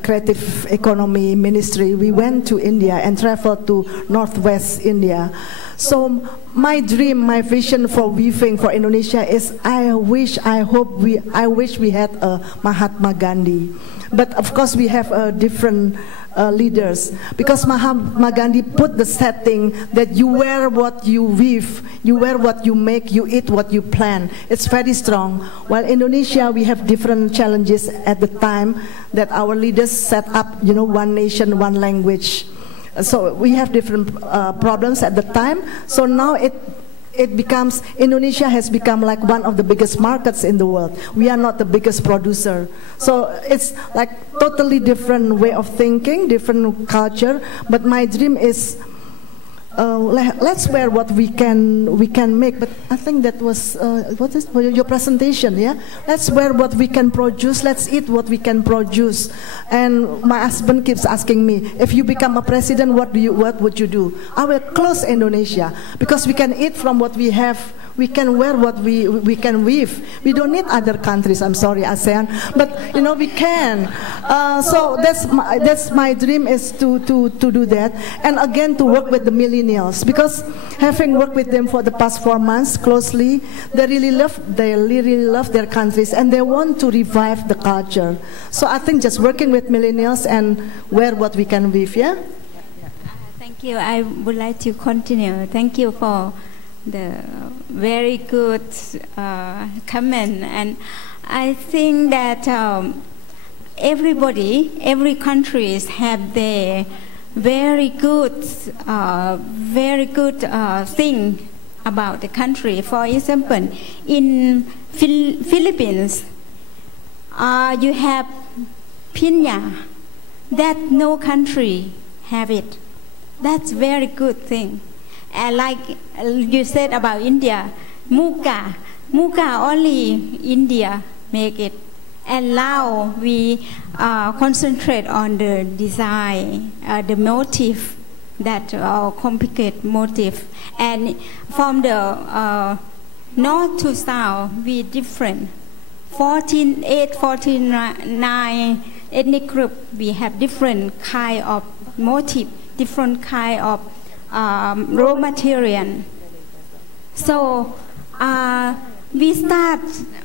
Creative Economy Ministry, we went to India and traveled to Northwest India. So my dream, my vision for weaving for Indonesia is I wish we had a Mahatma Gandhi. But of course we have different leaders, because Mahatma Gandhi put the setting that you wear what you weave, you wear what you make, you eat what you plant. It's very strong. While Indonesia, we have different challenges at the time that our leaders set up, one nation, one language. So we have different problems at the time. So now Indonesia has become like one of the biggest markets in the world. We are not the biggest producer. So it's like totally different way of thinking, different culture. But my dream is let's wear what we can make. But I think that was what is your presentation? Yeah, let's wear what we can produce. Let's eat what we can produce. And my husband keeps asking me, if you become a president, what would you do? I will close Indonesia because we can eat from what we have. We can wear what we can weave. We don't need other countries. I'm sorry, ASEAN, but we can. So that's my dream, is to do that, and again to work with the millennials, because having worked with them for the past 4 months closely, they really love their countries, and they want to revive the culture. So I think just working with millennials and wear what we can weave. Yeah. Thank you. I would like to continue. Thank you for the very good comment, and I think that every countries have their very good thing about the country. For example, in Philippines, you have piña that no country have it. That's very good thing. And like you said about India, muka only India make it. And now we concentrate on the design, the motif, that complicated motif. And from the north to south, we different. 14, 9 ethnic group, we have different kind of motif, different kind of raw material. So we start,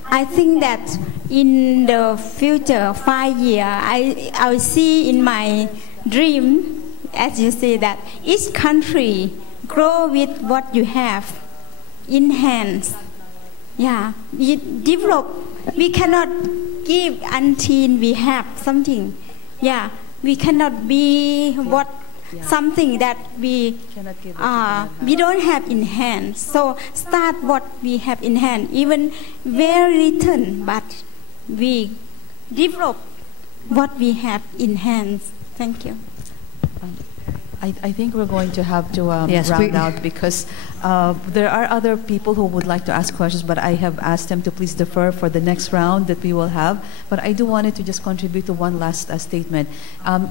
I think that in the future 5 years, I see in my dream, as you say, that each country grow with what you have in hands. Yeah, we develop. We cannot give until we have something. Yeah, we cannot be what something that we don't have in hand. So start what we have in hand, even very little, but we develop what we have in hands. Thank you. I think we're going to have to round out, because there are other people who would like to ask questions, but I have asked them to please defer for the next round that we will have. But I do wanted to just contribute to one last statement.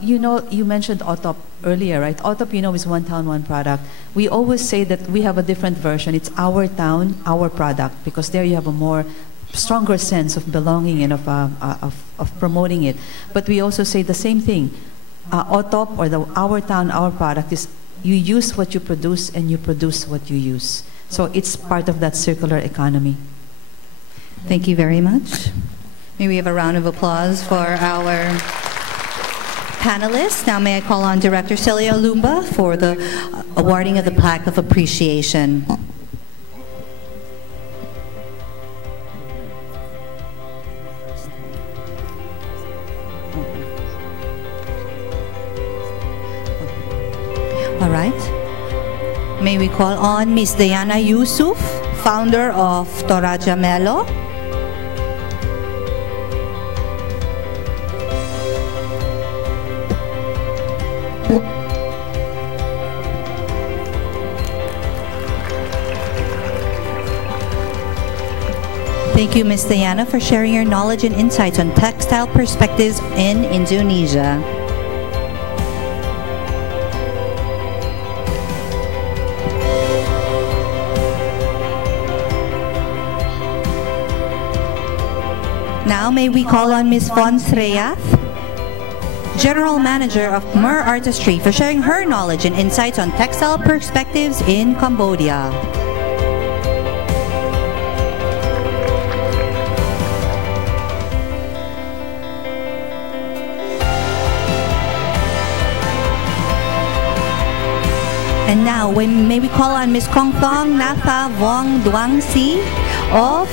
You mentioned OTOP earlier, right? OTOP, is one town, one product. We always say that we have a different version. It's our town, our product, because there you have a more stronger sense of belonging and of promoting it. But we also say the same thing. OTOP, or our town, our product, is you use what you produce and you produce what you use. So it's part of that circular economy. Thank you very much. May we have a round of applause for our panelists. Now may I call on Director Celia Lumba for the awarding of the plaque of appreciation. All right. May we call on Ms. Diana Yusuf, founder of Toraja Melo. Thank you, Ms. Diana, for sharing your knowledge and insights on textile perspectives in Indonesia. Now may we call on Ms. Von Sreyath, General Manager of Mer Artistry, for sharing her knowledge and insights on textile perspectives in Cambodia. And now may we call on Ms. Kong Thong Natha Vong Duang Si of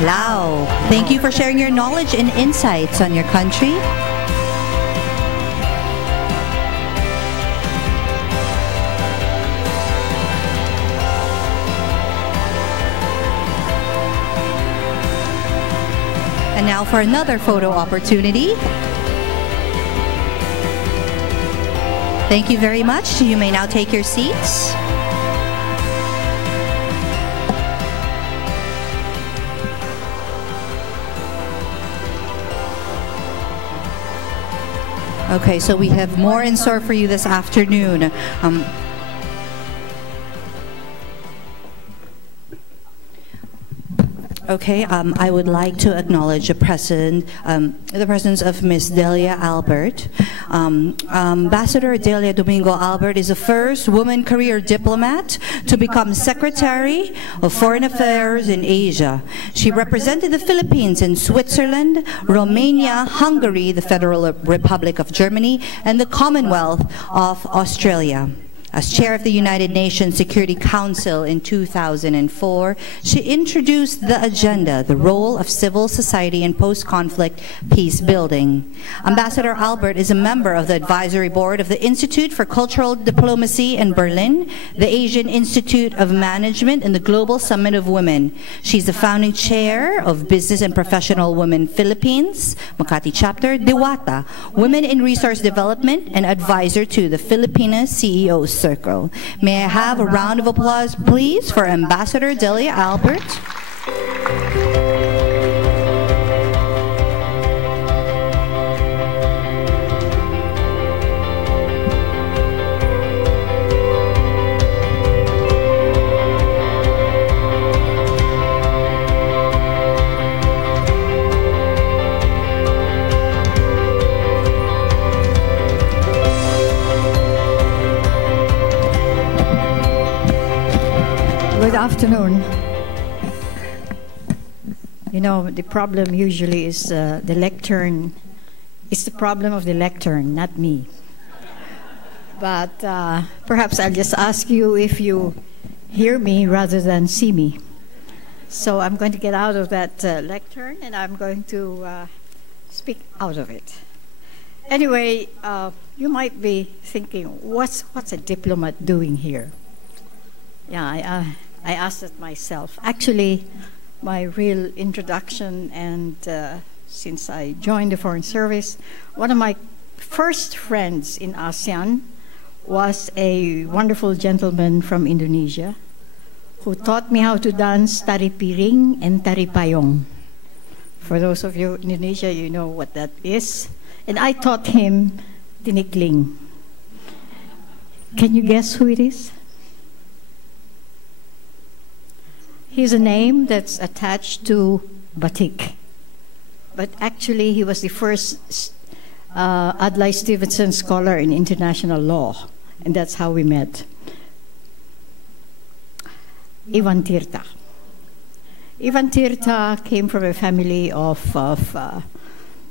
Lao. Thank you for sharing your knowledge and insights on your country. And now for another photo opportunity. Thank you very much. You may now take your seats. Okay, so we have more in store for you this afternoon. Okay, I would like to acknowledge the presence of Ms. Delia Albert. Ambassador Delia Domingo Albert is the first woman career diplomat to become Secretary of Foreign Affairs in Asia. She represented the Philippines in Switzerland, Romania, Hungary, the Federal Republic of Germany, and the Commonwealth of Australia. As chair of the United Nations Security Council in 2004, she introduced the agenda, the role of civil society in post-conflict peace building. Ambassador Albert is a member of the advisory board of the Institute for Cultural Diplomacy in Berlin, the Asian Institute of Management, and the Global Summit of Women. She's the founding chair of Business and Professional Women Philippines, Makati Chapter, Diwata, Women in Resource Development, and advisor to the Filipina CEO Circle. May I have a round of applause, please, for Ambassador Delia Albert. Good afternoon. You know, the problem usually is the lectern. It's the problem of the lectern, not me. But perhaps I'll just ask you if you hear me rather than see me. So I'm going to get out of that lectern and I'm going to speak out of it. Anyway, you might be thinking, what's a diplomat doing here? Yeah, I asked it myself. Actually, my real introduction, and since I joined the Foreign Service, one of my first friends in ASEAN was a wonderful gentleman from Indonesia who taught me how to dance tari piring and tari payong. For those of you in Indonesia, you know what that is. And I taught him tinikling. Can you guess who it is? He's a name that's attached to batik. But actually, he was the first Adlai Stevenson scholar in international law. And that's how we met. Ivan Tirta. Ivan Tirta came from a family of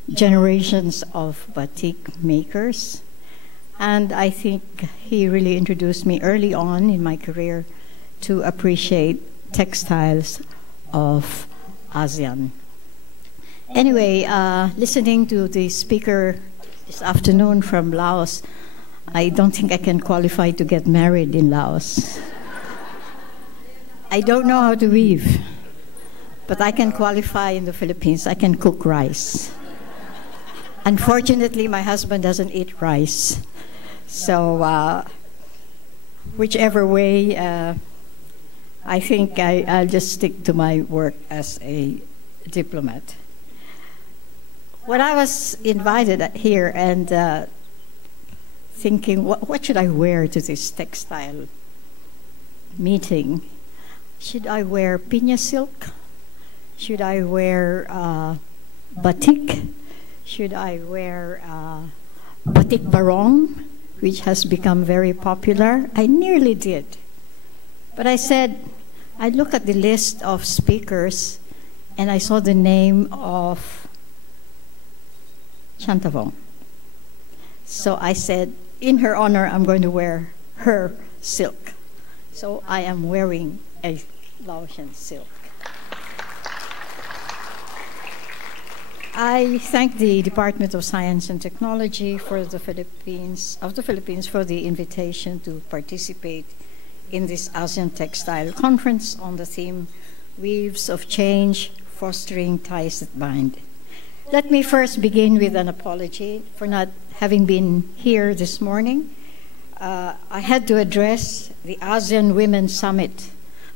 generations of batik makers. And I think he really introduced me early on in my career to appreciate textiles of ASEAN. Anyway, listening to the speaker this afternoon from Laos, I don't think I can qualify to get married in Laos. I don't know how to weave, but I can qualify in the Philippines. I can cook rice. Unfortunately, my husband doesn't eat rice. So whichever way, I think I'll just stick to my work as a diplomat. When I was invited here and thinking, what should I wear to this textile meeting? Should I wear piña silk? Should I wear batik? Should I wear batik barong, which has become very popular? I nearly did. But I said, I looked at the list of speakers and I saw the name of Chantavong. So I said, in her honor, I'm going to wear her silk. So I am wearing a Laotian silk. I thank the Department of Science and Technology for the Philippines for the invitation to participate in this ASEAN Textile Conference on the theme, Weaves of Change, Fostering Ties That Bind. Let me first begin with an apology for not having been here this morning. I had to address the ASEAN Women's Summit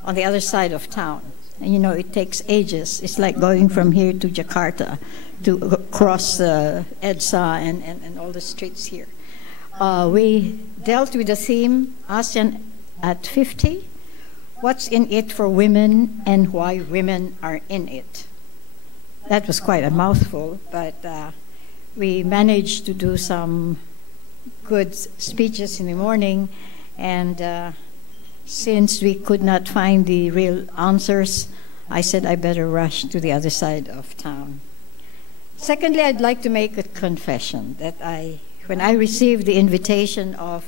on the other side of town. And you know, it takes ages. It's like going from here to Jakarta to cross EDSA and all the streets here. We dealt with the theme, ASEAN at 50, what's in it for women and why women are in it. That was quite a mouthful, but we managed to do some good speeches in the morning, and since we could not find the real answers, I said I better rush to the other side of town. Secondly, I'd like to make a confession that when I received the invitation of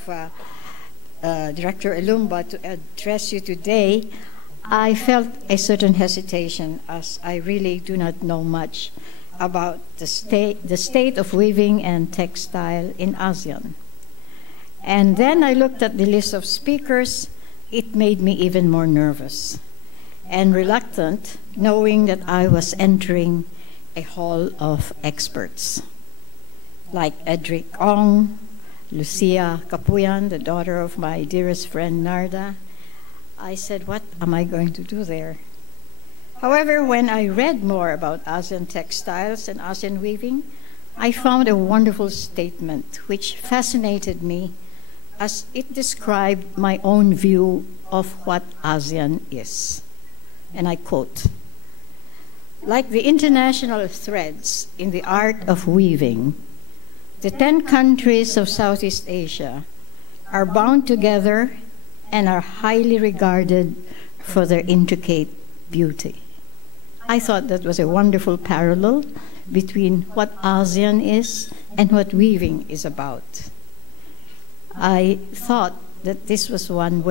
Director Elumba to address you today, I felt a certain hesitation, as I really do not know much about the state of weaving and textile in ASEAN. And then I looked at the list of speakers. It made me even more nervous and reluctant, knowing that I was entering a hall of experts, like Edric Ong, Lucia Capuyan, the daughter of my dearest friend Narda. I said, what am I going to do there? However, when I read more about ASEAN textiles and ASEAN weaving, I found a wonderful statement which fascinated me, as it described my own view of what ASEAN is. And I quote, like the international threads in the art of weaving, the 10 countries of Southeast Asia are bound together and are highly regarded for their intricate beauty. I thought that was a wonderful parallel between what ASEAN is and what weaving is about. I thought that this was one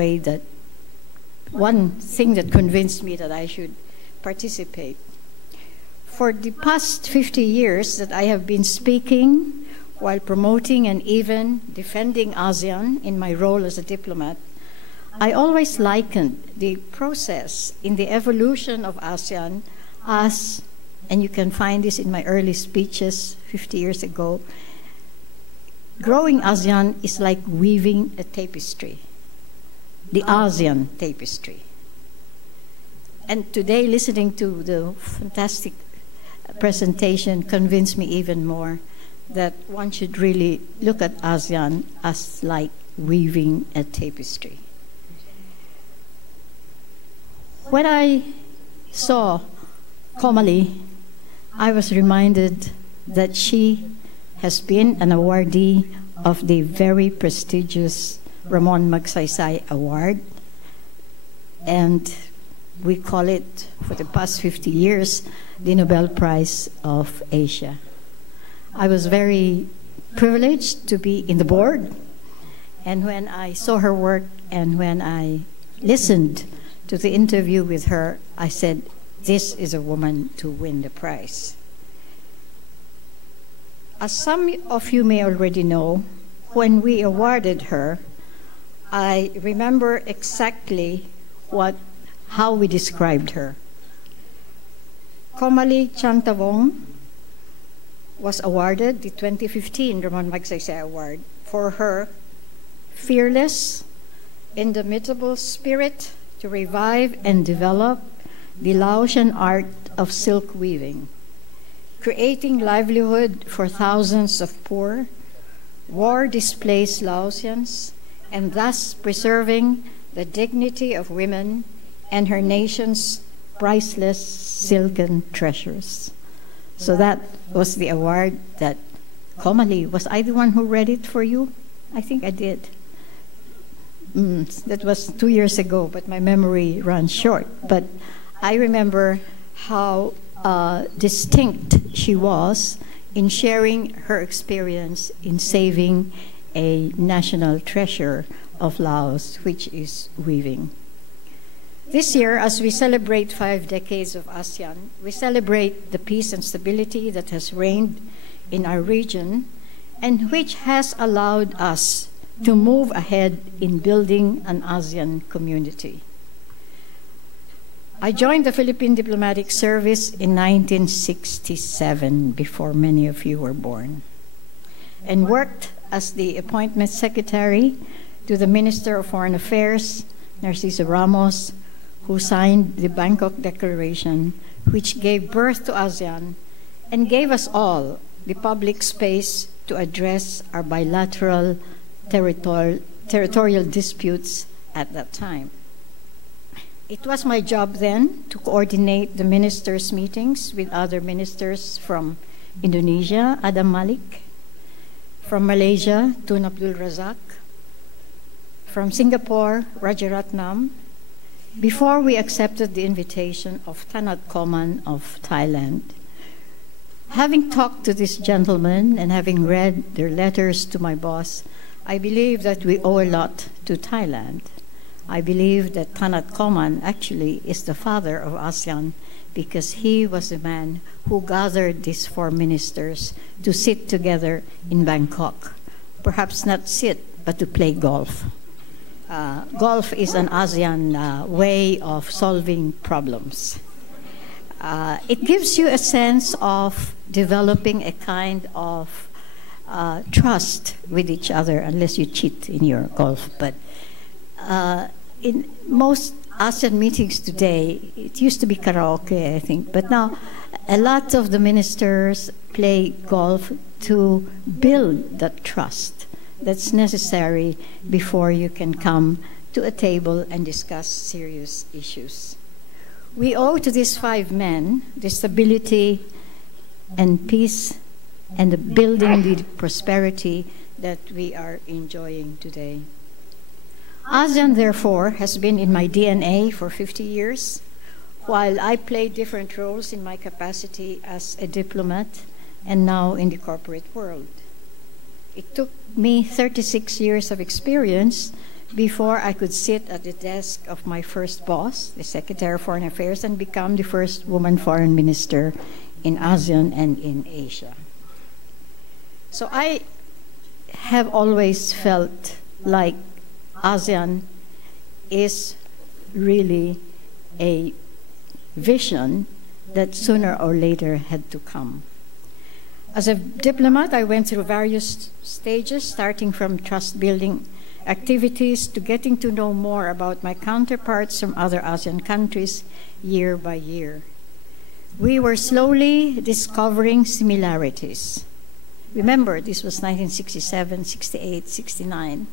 thing that convinced me that I should participate. For the past 50 years that I have been speaking while promoting and even defending ASEAN in my role as a diplomat, I always likened the process in the evolution of ASEAN as, and you can find this in my early speeches 50 years ago, growing ASEAN is like weaving a tapestry, the ASEAN tapestry. And today, listening to the fantastic presentation convinced me even more that one should really look at ASEAN as like weaving a tapestry. When I saw Komali, I was reminded that she has been an awardee of the very prestigious Ramon Magsaysay Award, and we call it, for the past 50 years, the Nobel Prize of Asia. I was very privileged to be in the board, and when I saw her work and when I listened to the interview with her, I said, this is a woman to win the prize. As some of you may already know, when we awarded her, I remember exactly how we described her. Komali Chantavong was awarded the 2015 Ramon Magsaysay Award for her fearless, indomitable spirit to revive and develop the Laotian art of silk weaving, creating livelihood for thousands of poor, war-displaced Laotians, and thus preserving the dignity of women and her nation's priceless silken treasures. So that was the award that Komali, was I the one who read it for you? I think I did. That was 2 years ago, but my memory runs short. But I remember how distinct she was in sharing her experience in saving a national treasure of Laos, which is weaving. This year, as we celebrate 5 decades of ASEAN, we celebrate the peace and stability that has reigned in our region and which has allowed us to move ahead in building an ASEAN community. I joined the Philippine Diplomatic Service in 1967, before many of you were born, and worked as the appointment secretary to the Minister of Foreign Affairs, Narciso Ramos, who signed the Bangkok Declaration, which gave birth to ASEAN and gave us all the public space to address our bilateral territorial disputes at that time. It was my job then to coordinate the ministers' meetings with other ministers from Indonesia, Adam Malik, from Malaysia, Tun Abdul Razak, from Singapore, Rajaratnam, before we accepted the invitation of Tanat Koman of Thailand. Having talked to these gentlemen and having read their letters to my boss, I believe that we owe a lot to Thailand. I believe that Tanat Koman actually is the father of ASEAN because he was the man who gathered these 4 ministers to sit together in Bangkok. Perhaps not sit, but to play golf. Golf is an ASEAN way of solving problems. It gives you a sense of developing a kind of trust with each other, unless you cheat in your golf. But in most ASEAN meetings today, it used to be karaoke, I think, but now a lot of the ministers play golf to build that trust that's necessary before you can come to a table and discuss serious issues. We owe to these 5 men the stability and peace and the building the prosperity that we are enjoying today. ASEAN, therefore, has been in my DNA for 50 years, while I played different roles in my capacity as a diplomat and now in the corporate world. It took me 36 years of experience before I could sit at the desk of my first boss, the Secretary of Foreign Affairs, and become the first woman foreign minister in ASEAN and in Asia. So I have always felt like ASEAN is really a vision that sooner or later had to come. As a diplomat, I went through various stages, starting from trust-building activities to getting to know more about my counterparts from other ASEAN countries year by year. We were slowly discovering similarities. Remember, this was 1967, 68, 69.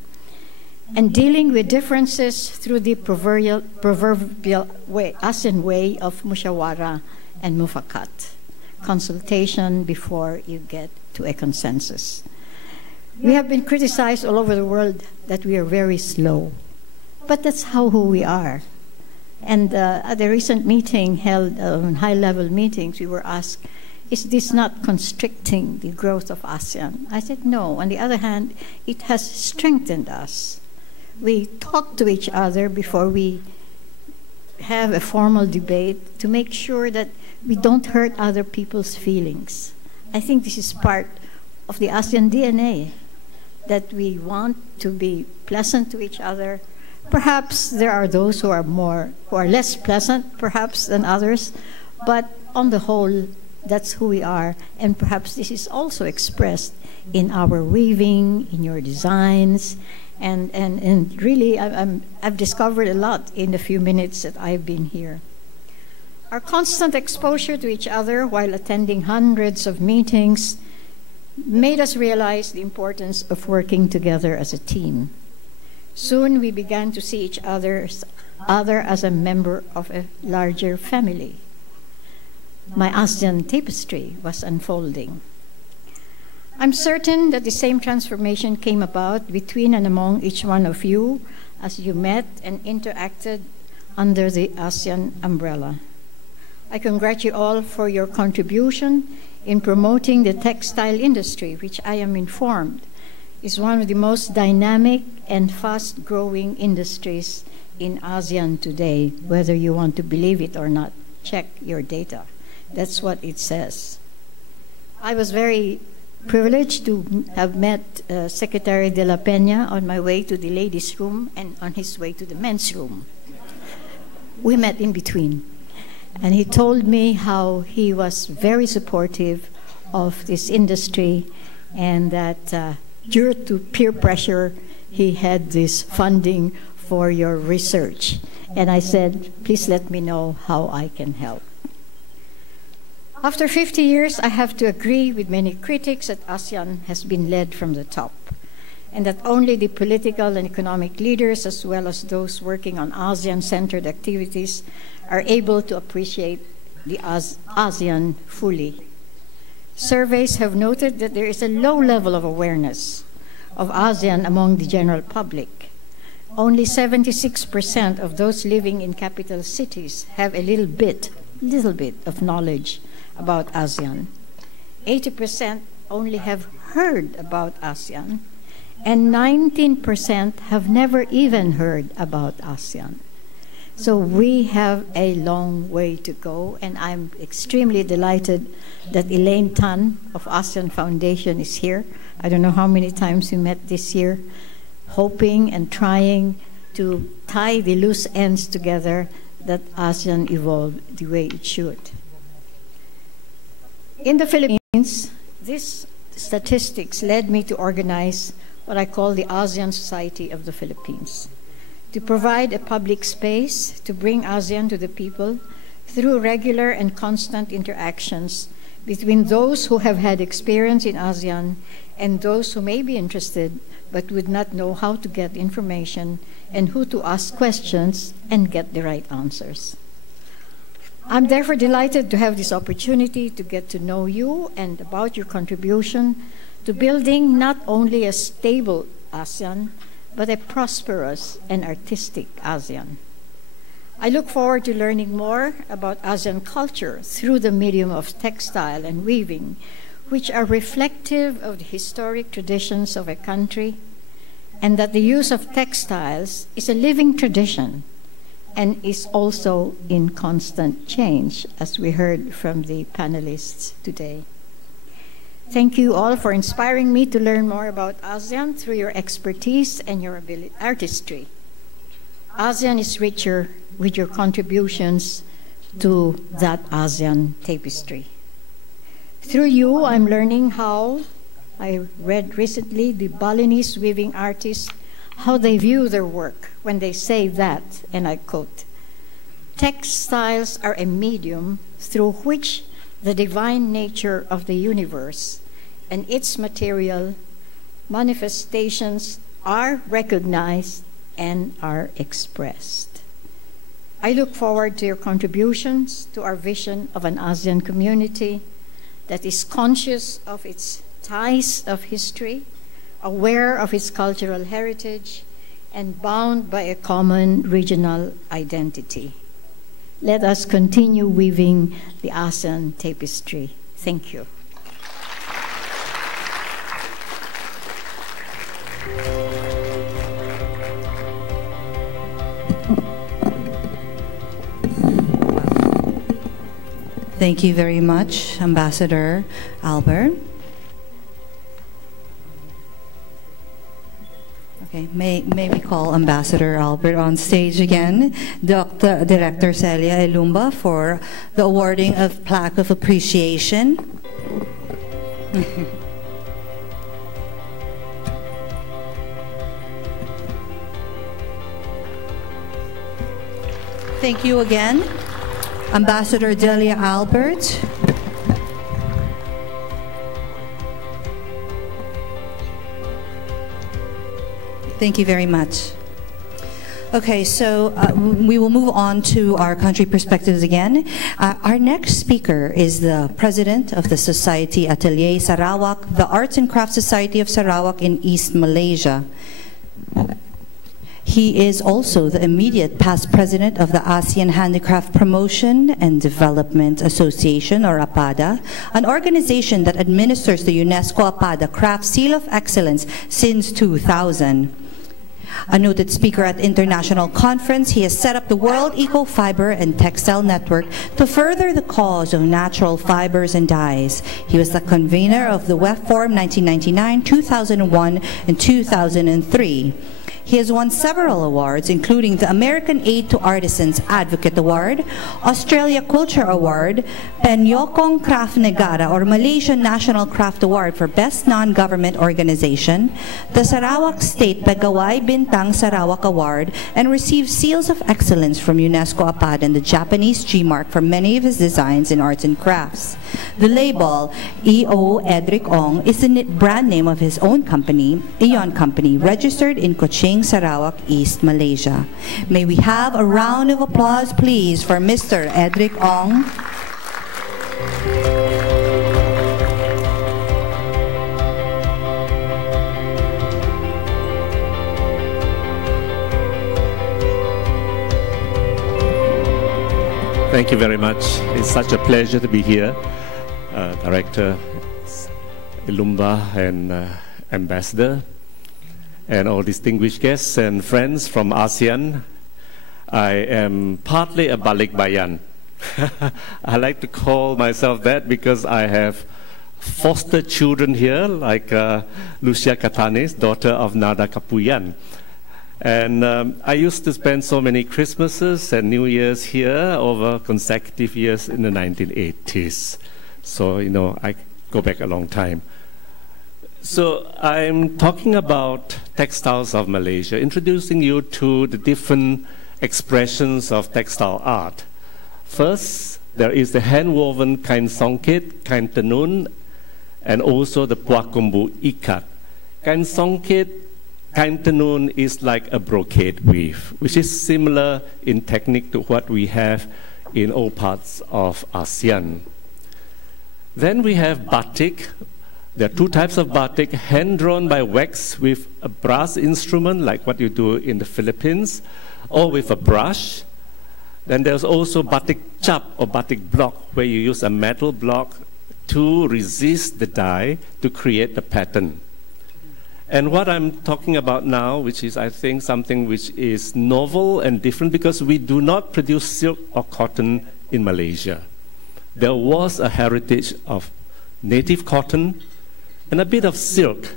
And dealing with differences through the proverbial ASEAN way of mushawara and mufakat, consultation before you get to a consensus. We have been criticized all over the world that we are very slow, but that's who we are. And at a recent meeting held high-level meetings, we were asked, is this not constricting the growth of ASEAN? I said, no. On the other hand, it has strengthened us. We talk to each other before we have a formal debate to make sure that we don't hurt other people's feelings. I think this is part of the ASEAN DNA, that we want to be pleasant to each other. Perhaps there are those who are less pleasant, perhaps, than others, but on the whole, that's who we are. And perhaps this is also expressed in our weaving, in your designs, and really, I've discovered a lot in the few minutes that I've been here. Our constant exposure to each other while attending hundreds of meetings made us realize the importance of working together as a team. Soon we began to see each other as a member of a larger family. My ASEAN tapestry was unfolding. I'm certain that the same transformation came about between and among each one of you as you met and interacted under the ASEAN umbrella. I congratulate you all for your contribution in promoting the textile industry, which I am informed is one of the most dynamic and fast-growing industries in ASEAN today. Whether you want to believe it or not, check your data. That's what it says. I was very privileged to have met Secretary de la Peña on my way to the ladies' room and on his way to the men's room. We met in between. And he told me how he was very supportive of this industry and that due to peer pressure, he had this funding for your research. And I said, please let me know how I can help. After 50 years, I have to agree with many critics that ASEAN has been led from the top, and that only the political and economic leaders, as well as those working on ASEAN-centered activities, are able to appreciate the ASEAN fully. Surveys have noted that there is a low level of awareness of ASEAN among the general public. Only 76% of those living in capital cities have a little bit of knowledge about ASEAN. 80% only have heard about ASEAN, and 19% have never even heard about ASEAN. So we have a long way to go, and I'm extremely delighted that Elaine Tan of ASEAN Foundation is here. I don't know how many times we met this year, hoping and trying to tie the loose ends together that ASEAN evolve the way it should. In the Philippines, these statistics led me to organize what I call the ASEAN Society of the Philippines, to provide a public space to bring ASEAN to the people through regular and constant interactions between those who have had experience in ASEAN and those who may be interested but would not know how to get information and who to ask questions and get the right answers. I'm therefore delighted to have this opportunity to get to know you and about your contribution to building not only a stable ASEAN, but a prosperous and artistic ASEAN. I look forward to learning more about ASEAN culture through the medium of textile and weaving, which are reflective of the historic traditions of a country, and that the use of textiles is a living tradition and is also in constant change, as we heard from the panelists today. Thank you all for inspiring me to learn more about ASEAN through your expertise and your artistry. ASEAN is richer with your contributions to that ASEAN tapestry. Through you, I'm learning how, I read recently, the Balinese weaving artists, how they view their work when they say that, and I quote, "Textiles are a medium through which the divine nature of the universe and its material manifestations are recognized and are expressed." I look forward to your contributions to our vision of an ASEAN community that is conscious of its ties of history, aware of its cultural heritage, and bound by a common regional identity. Let us continue weaving the ASEAN tapestry. Thank you. Thank you very much, Ambassador Albert. Okay, may we call Ambassador Albert on stage again, Director Celia Elumba, for the awarding of Plaque of Appreciation. Thank you again, Ambassador Delia Albert. Thank you very much. Okay, so we will move on to our country perspectives again. Our next speaker is the president of the Society Atelier Sarawak, the Arts and Crafts Society of Sarawak in East Malaysia. He is also the immediate past president of the ASEAN Handicraft Promotion and Development Association, or APADA, an organization that administers the UNESCO APADA Craft Seal of Excellence since 2000. A noted speaker at the international conference, he has set up the World Eco-Fiber and Textile Network to further the cause of natural fibers and dyes. He was the convener of the WEF Forum 1999, 2001, and 2003. He has won several awards, including the American Aid to Artisans Advocate Award, Australia Culture Award, Penyokong Craft Negara or Malaysian National Craft Award for Best Non-Government Organization, the Sarawak State Pegawai Bintang Sarawak Award, and received seals of excellence from UNESCO APAD and the Japanese G-Mark for many of his designs in arts and crafts. The label, E.O. Edric Ong, is the brand name of his own company, Aeon Company, registered in Kuching, Sarawak, East Malaysia. May we have a round of applause, please, for Mr. Edric Ong. Thank you very much. It's such a pleasure to be here. Director Ilumba and Ambassador and all distinguished guests and friends from ASEAN. I am partly a balik bayan. I like to call myself that because I have foster children here, like Lucia Katanis, daughter of Nada Kapuyan. And I used to spend so many Christmases and New Years here over consecutive years in the 1980s. So, you know, I go back a long time. So I'm talking about textiles of Malaysia, introducing you to the different expressions of textile art. First, there is the hand-woven kain songket, kain tenun, and also the puakumbu ikat. Kain songket, kain tenun is like a brocade weave, which is similar in technique to what we have in all parts of ASEAN. Then we have batik. There are two types of batik, hand-drawn by wax with a brass instrument, like what you do in the Philippines, or with a brush. Then there's also batik chap or batik block, where you use a metal block to resist the dye to create the pattern. And what I'm talking about now, which is, I think, something which is novel and different, because we do not produce silk or cotton in Malaysia. There was a heritage of native cotton and a bit of silk,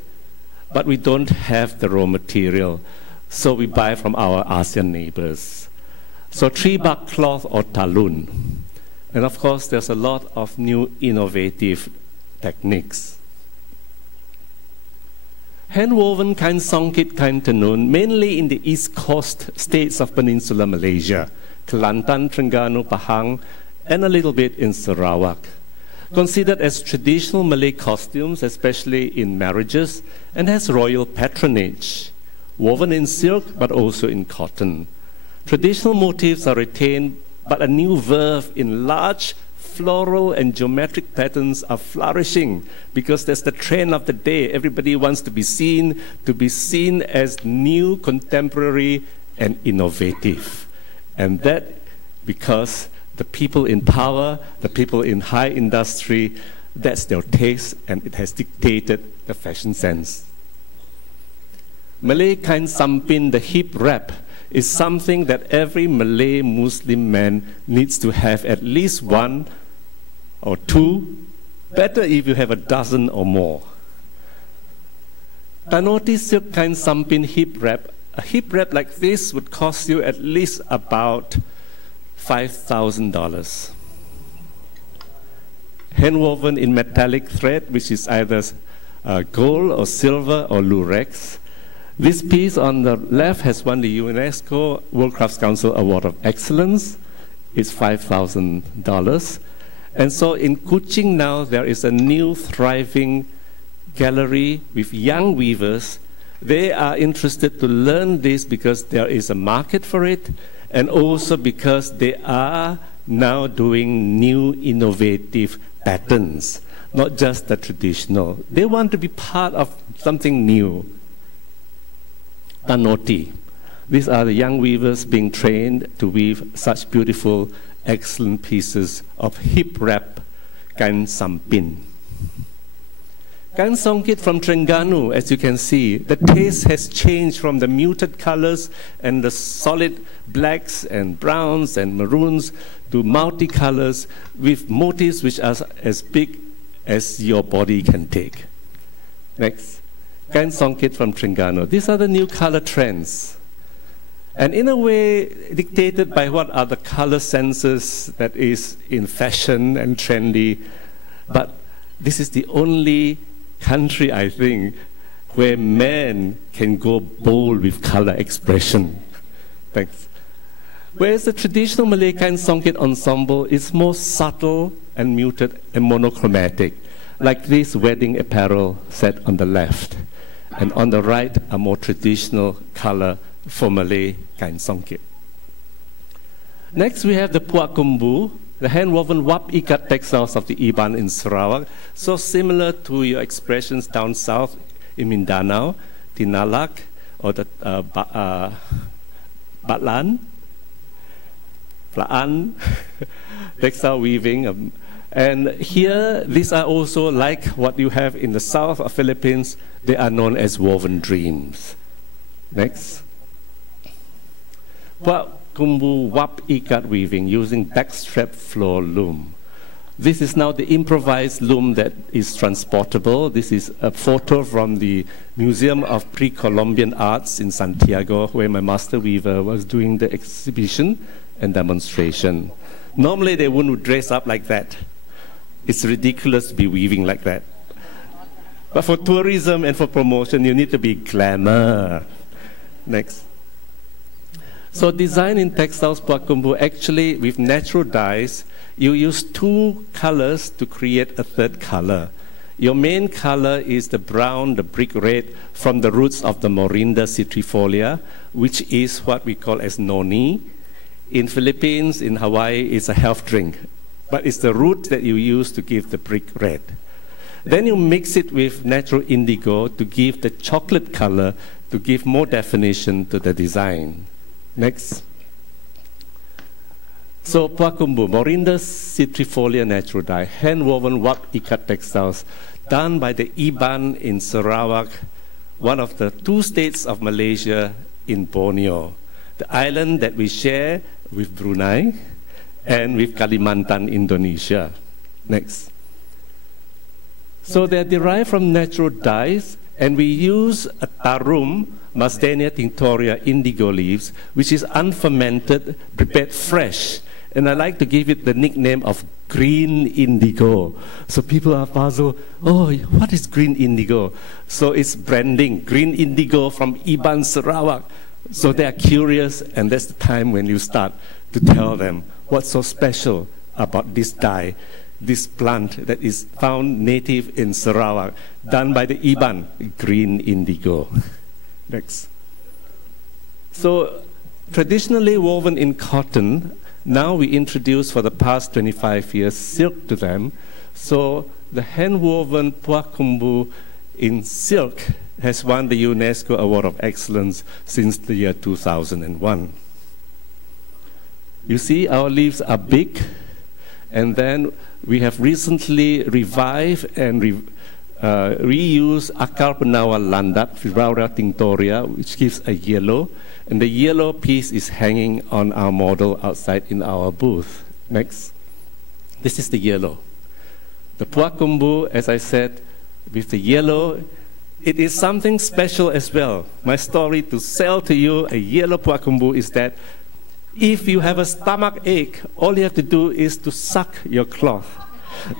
but we don't have the raw material, so we buy from our ASEAN neighbors. So tree bark cloth or talun. And of course, there's a lot of new innovative techniques. Hand-woven kain songket, kain tenun, mainly in the east coast states of Peninsular Malaysia, Kelantan, Terengganu, Pahang, and a little bit in Sarawak. Considered as traditional Malay costumes, especially in marriages, and has royal patronage, woven in silk but also in cotton. Traditional motifs are retained, but a new verve in large floral and geometric patterns are flourishing because that's the trend of the day. Everybody wants to be seen as new, contemporary, and innovative. And that because the people in power, the people in high industry, that's their taste, and it has dictated the fashion sense. Malay kain sampin, the hip wrap, is something that every Malay Muslim man needs to have at least one or two, better if you have a dozen or more. Tanoti silk kain sampin hip wrap, a hip wrap like this would cost you at least about $5,000. Hand-woven in metallic thread, which is either gold or silver or lurex. This piece on the left has won the UNESCO World Crafts Council Award of Excellence. It's $5,000. And so in Kuching now, there is a new thriving gallery with young weavers. They are interested to learn this because there is a market for it, and also because they are now doing new innovative patterns, not just the traditional. They want to be part of something new. Tanoti. These are the young weavers being trained to weave such beautiful, excellent pieces of hip wrap kain sampin. Kain songket from Terengganu, as you can see, the taste has changed from the muted colors and the solid blacks and browns and maroons to multicolors with motifs which are as big as your body can take. Next. kain songket from Terengganu. These are the new color trends. And in a way, dictated by what are the color senses that is in fashion and trendy. But this is the only country, I think, where men can go bold with color expression. Thanks. Whereas the traditional Malay kain songket ensemble is more subtle and muted and monochromatic, like this wedding apparel set on the left. And on the right, a more traditional color for Malay kain songket. Next, we have the puak kumbu, the hand-woven wap ikat textiles of the Iban in Sarawak, so similar to your expressions down south in Mindanao, Tinalak, or the Batlan, Plaan, textile weaving. And here, these are also like what you have in the south of Philippines. They are known as woven dreams. Next. Puak kumbu wap ikat weaving using backstrap floor loom. This is now the improvised loom that is transportable. This is a photo from the Museum of Pre-Columbian Arts in Santiago, where my master weaver was doing the exhibition and demonstration. Normally, they wouldn't dress up like that. It's ridiculous to be weaving like that. But for tourism and for promotion, you need to be glamour. Next. So design in textiles, puak kumbu, actually with natural dyes, you use two colors to create a third color. Your main color is the brown, the brick red, from the roots of the Morinda citrifolia, which is what we call as noni. In Philippines, in Hawaii, it's a health drink. But it's the root that you use to give the brick red. Then you mix it with natural indigo to give the chocolate color, to give more definition to the design. Next. So puak kumbu, Morinda citrifolia natural dye, hand-woven wap ikat textiles, done by the Iban in Sarawak, one of the two states of Malaysia in Borneo, the island that we share with Brunei and with Kalimantan, Indonesia. Next. So they're derived from natural dyes, and we use a tarum, Masdenia tinctoria, indigo leaves, which is unfermented, prepared fresh. And I like to give it the nickname of green indigo. So people are puzzled, oh, what is green indigo? So it's branding, green indigo from Iban Sarawak. So they are curious, and that's the time when you start to tell them what's so special about this dye, this plant that is found native in Sarawak, done by the Iban, green indigo. Next. So traditionally woven in cotton, now we introduce for the past 25 years silk to them. So the hand-woven puak kumbu in silk has won the UNESCO Award of Excellence since the year 2001. You see, our leaves are big, and then we have recently revived and reused akar penawa landak, Fibra tinctoria, which gives a yellow, and the yellow piece is hanging on our model outside in our booth. Next. This is the yellow. The puak kumbu, as I said, with the yellow, it is something special as well. My story to sell to you a yellow puak kumbu is that if you have a stomach ache, all you have to do is to suck your cloth,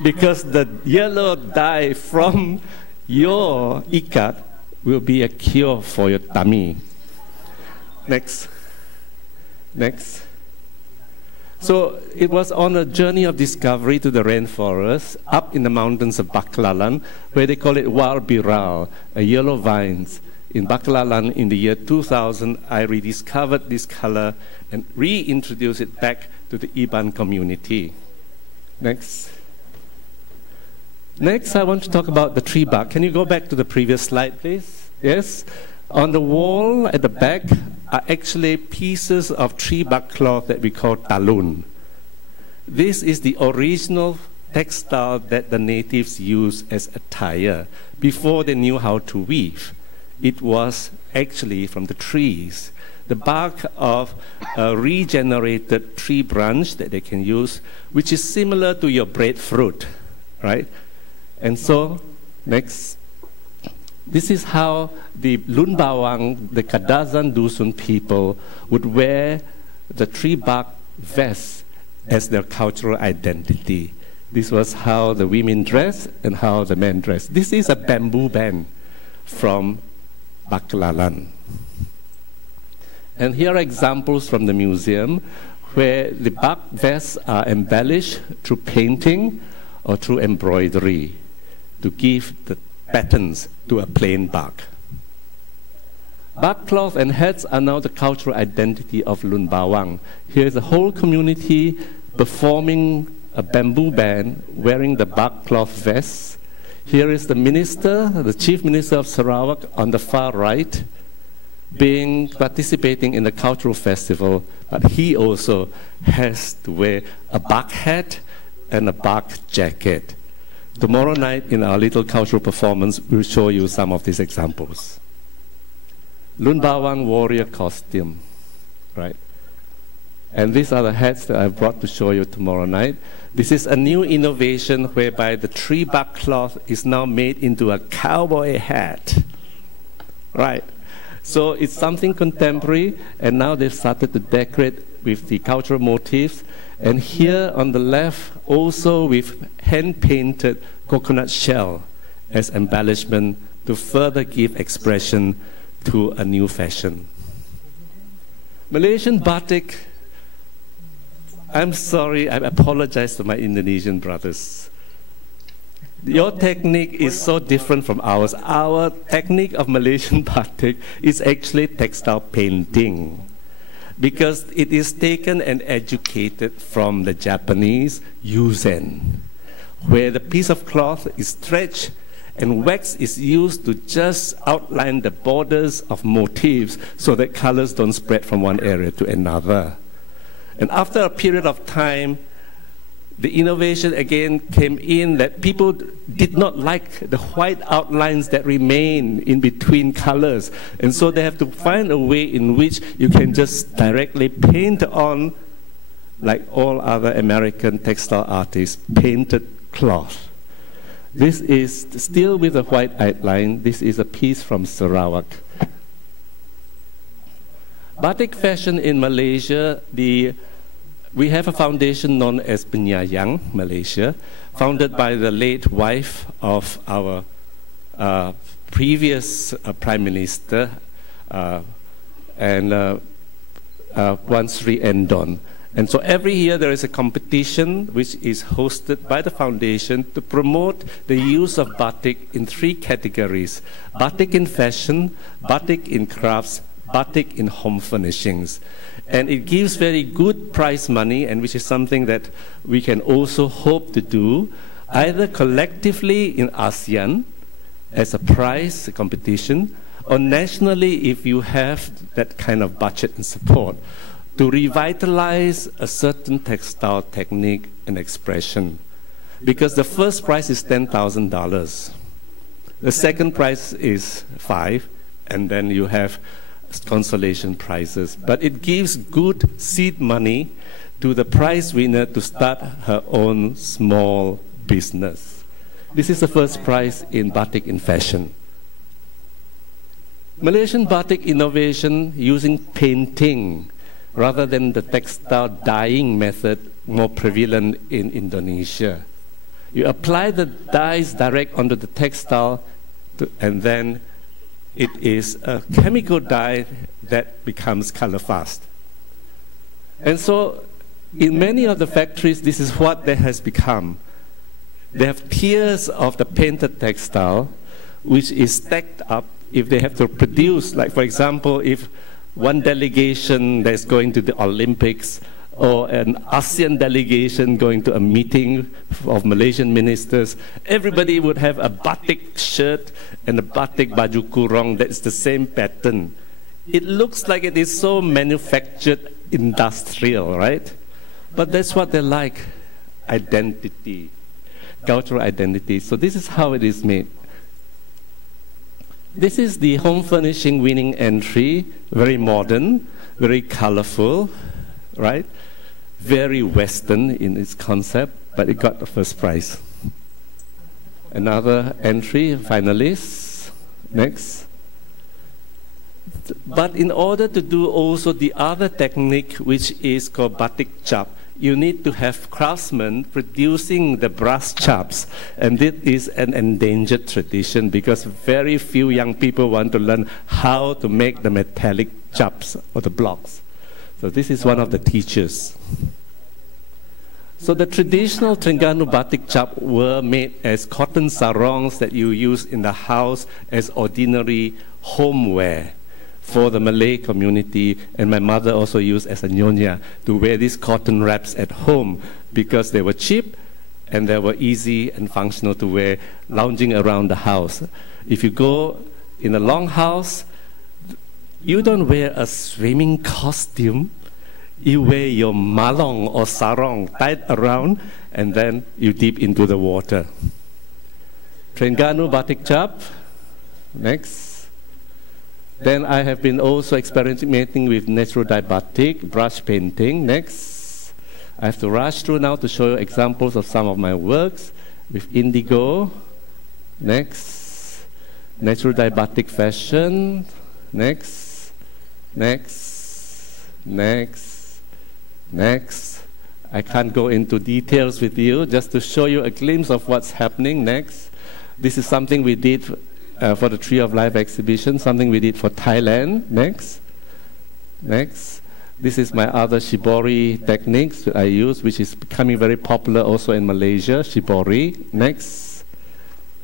because the yellow dye from your ikat will be a cure for your tummy. Next. Next. So it was on a journey of discovery to the rainforest, up in the mountains of Baclalan, where they call it wild biral, a yellow vines. In Baclalan in the year 2000, I rediscovered this color and reintroduced it back to the Iban community. Next. Next, I want to talk about the tree bark. Can you go back to the previous slide, please? Yes? On the wall at the back are actually pieces of tree bark cloth that we call talun. This is the original textile that the natives used as attire before they knew how to weave. It was actually from the trees, the bark of a regenerated tree branch that they can use, which is similar to your breadfruit, right? And so, next. This is how the Lun Bawang, the Kadazan Dusun people, would wear the tree bark vest as their cultural identity. This was how the women dressed and how the men dressed. This is a bamboo band from Baklalan. And here are examples from the museum where the bark vests are embellished through painting or through embroidery to give the patterns to a plain bark. Bark cloth and hats are now the cultural identity of Lun Bawang. Here is a whole community performing a bamboo band wearing the bark cloth vests. Here is the minister, the chief minister of Sarawak on the far right, participating in the cultural festival, but he also has to wear a bark hat and a bark jacket. Tomorrow night in our little cultural performance, we'll show you some of these examples. Lun Bawang warrior costume, right? And these are the hats that I've brought to show you tomorrow night. This is a new innovation whereby the tree bark cloth is now made into a cowboy hat, right? So it's something contemporary, and now they've started to decorate with the cultural motifs. And here on the left, also with hand-painted coconut shell as embellishment to further give expression to a new fashion. Malaysian batik, I'm sorry, I apologize to my Indonesian brothers. Your technique is so different from ours. Our technique of Malaysian batik is actually textile painting, because it is taken and educated from the Japanese yuzen, where the piece of cloth is stretched and wax is used to just outline the borders of motifs so that colors don't spread from one area to another. And after a period of time, the innovation again came in that people did not like the white outlines that remain in between colors. And so they have to find a way in which you can just directly paint on, like all other American textile artists, painted cloth. This is still with a white outline. This is a piece from Sarawak. Batik fashion in Malaysia, we have a foundation known as Penyayang Malaysia, founded by the late wife of our previous Prime Minister, Wan Sri Endon. And so every year there is a competition which is hosted by the foundation to promote the use of batik in 3 categories: batik in fashion, batik in crafts, batik in home furnishings. And it gives very good prize money, and which is something that we can also hope to do, either collectively in ASEAN as a prize competition, or nationally if you have that kind of budget and support, to revitalize a certain textile technique and expression. Because the first prize is $10,000. The second prize is $5,000, and then you have consolation prizes. But it gives good seed money to the prize winner to start her own small business. This is the first prize in batik in fashion. Malaysian batik innovation using painting rather than the textile dyeing method more prevalent in Indonesia. You apply the dyes direct onto the textile, and then it is a chemical dye that becomes color fast. And so in many of the factories, this is what there has become. They have tiers of the painted textile, which is stacked up if they have to produce, like for example, if one delegation that's going to the Olympics, or an ASEAN delegation going to a meeting of Malaysian ministers, everybody would have a batik shirt and a batik baju kurung that's the same pattern. It looks like it is so manufactured, industrial, right? But that's what they like, identity, cultural identity. So this is how it is made. This is the home furnishing winning entry, very modern, very colorful, right? Very Western in its concept, but it got the first prize. Another entry, finalists, Next. But in order to do also the other technique, which is called batik chop, you need to have craftsmen producing the brass chops. And this is an endangered tradition because very few young people want to learn how to make the metallic chops or the blocks. So this is one of the teachers. So the traditional Terengganu batik chop were made as cotton sarongs that you use in the house as ordinary homeware for the Malay community, and my mother also used as a nyonya to wear these cotton wraps at home because they were cheap and they were easy and functional to wear lounging around the house. If you go in a long house, you don't wear a swimming costume. You wear your malong or sarong tied around and then you dip into the water. Terengganu batik chop. Next. Then I have been also experimenting with natural dye batik, brush painting. Next. I have to rush through now to show you examples of some of my works with indigo. Next. Natural dye batik fashion. Next. Next. Next. Next. I can't go into details with you, just to show you a glimpse of what's happening. Next. This is something we did for the Tree of Life exhibition, something we did for Thailand. Next. Next. This is my other shibori techniques that I use, which is becoming very popular also in Malaysia, shibori. Next.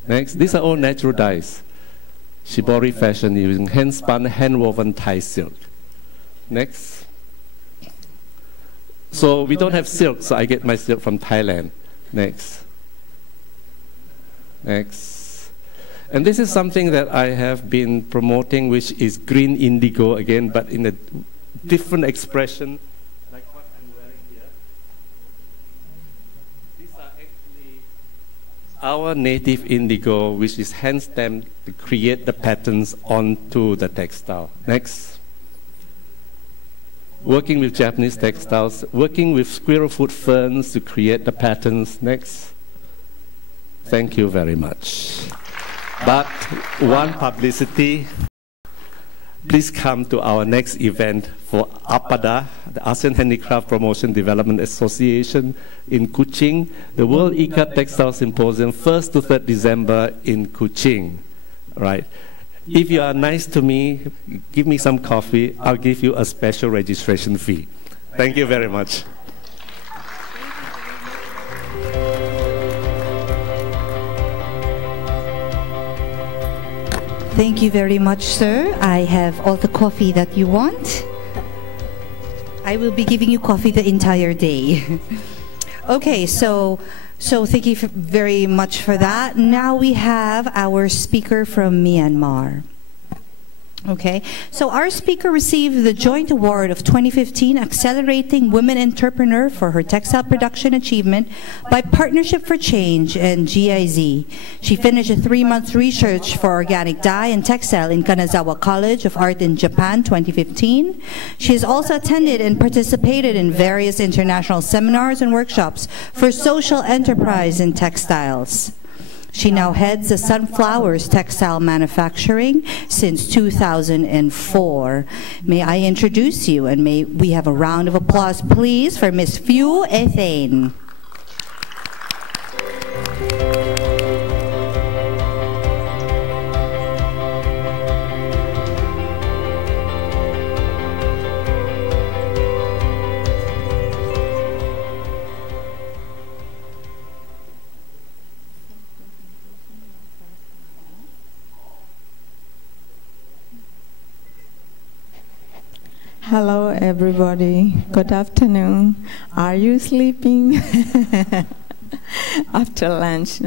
Next. These are all natural dyes. Shibori fashion using hand-spun, hand-woven Thai silk. Next. So we don't have silk, so I get my silk from Thailand. Next. Next. And this is something that I have been promoting, which is green indigo again, but in a different expression, like what I'm wearing here. These are actually our native indigo, which is hand stamped to create the patterns onto the textile. Next. Working with Japanese textiles, working with squirrel foot ferns to create the patterns. Next. Thank you very much. But one publicity, please come to our next event for APADA, the ASEAN Handicraft Promotion Development Association in Kuching, the World Ikat Textile Symposium, 1st to 3rd December in Kuching. Right. If you are nice to me, give me some coffee, I'll give you a special registration fee. Thank you very much. Thank you very much, sir. I have all the coffee that you want. I will be giving you coffee the entire day. Okay, so thank you very much for that. Now we have our speaker from Myanmar. Okay, so our speaker received the Joint Award of 2015 Accelerating Women Entrepreneur for her textile production achievement by Partnership for Change and GIZ. She finished a 3-month research for organic dye and textile in Kanazawa College of Art in Japan 2015. She has also attended and participated in various international seminars and workshops for social enterprise in textiles. She now heads the Sunflowers Textile Manufacturing since 2004. May I introduce you, and may we have a round of applause, please, for Ms. Phew Ethane. Hello, everybody. Good afternoon. Are you sleeping? After lunch.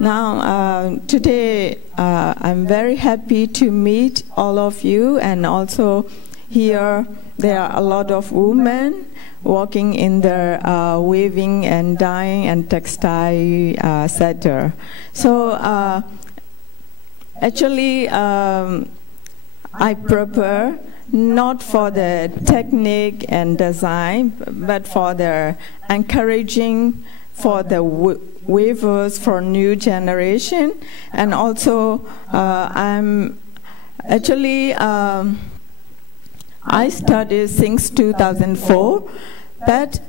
Now, today, I'm very happy to meet all of you, and also here there are a lot of women working in the weaving and dyeing and textile sector. So, actually, I prepare not for the technique and design, but for the encouraging for the weavers for new generation. And also I'm actually I studied since 2004, but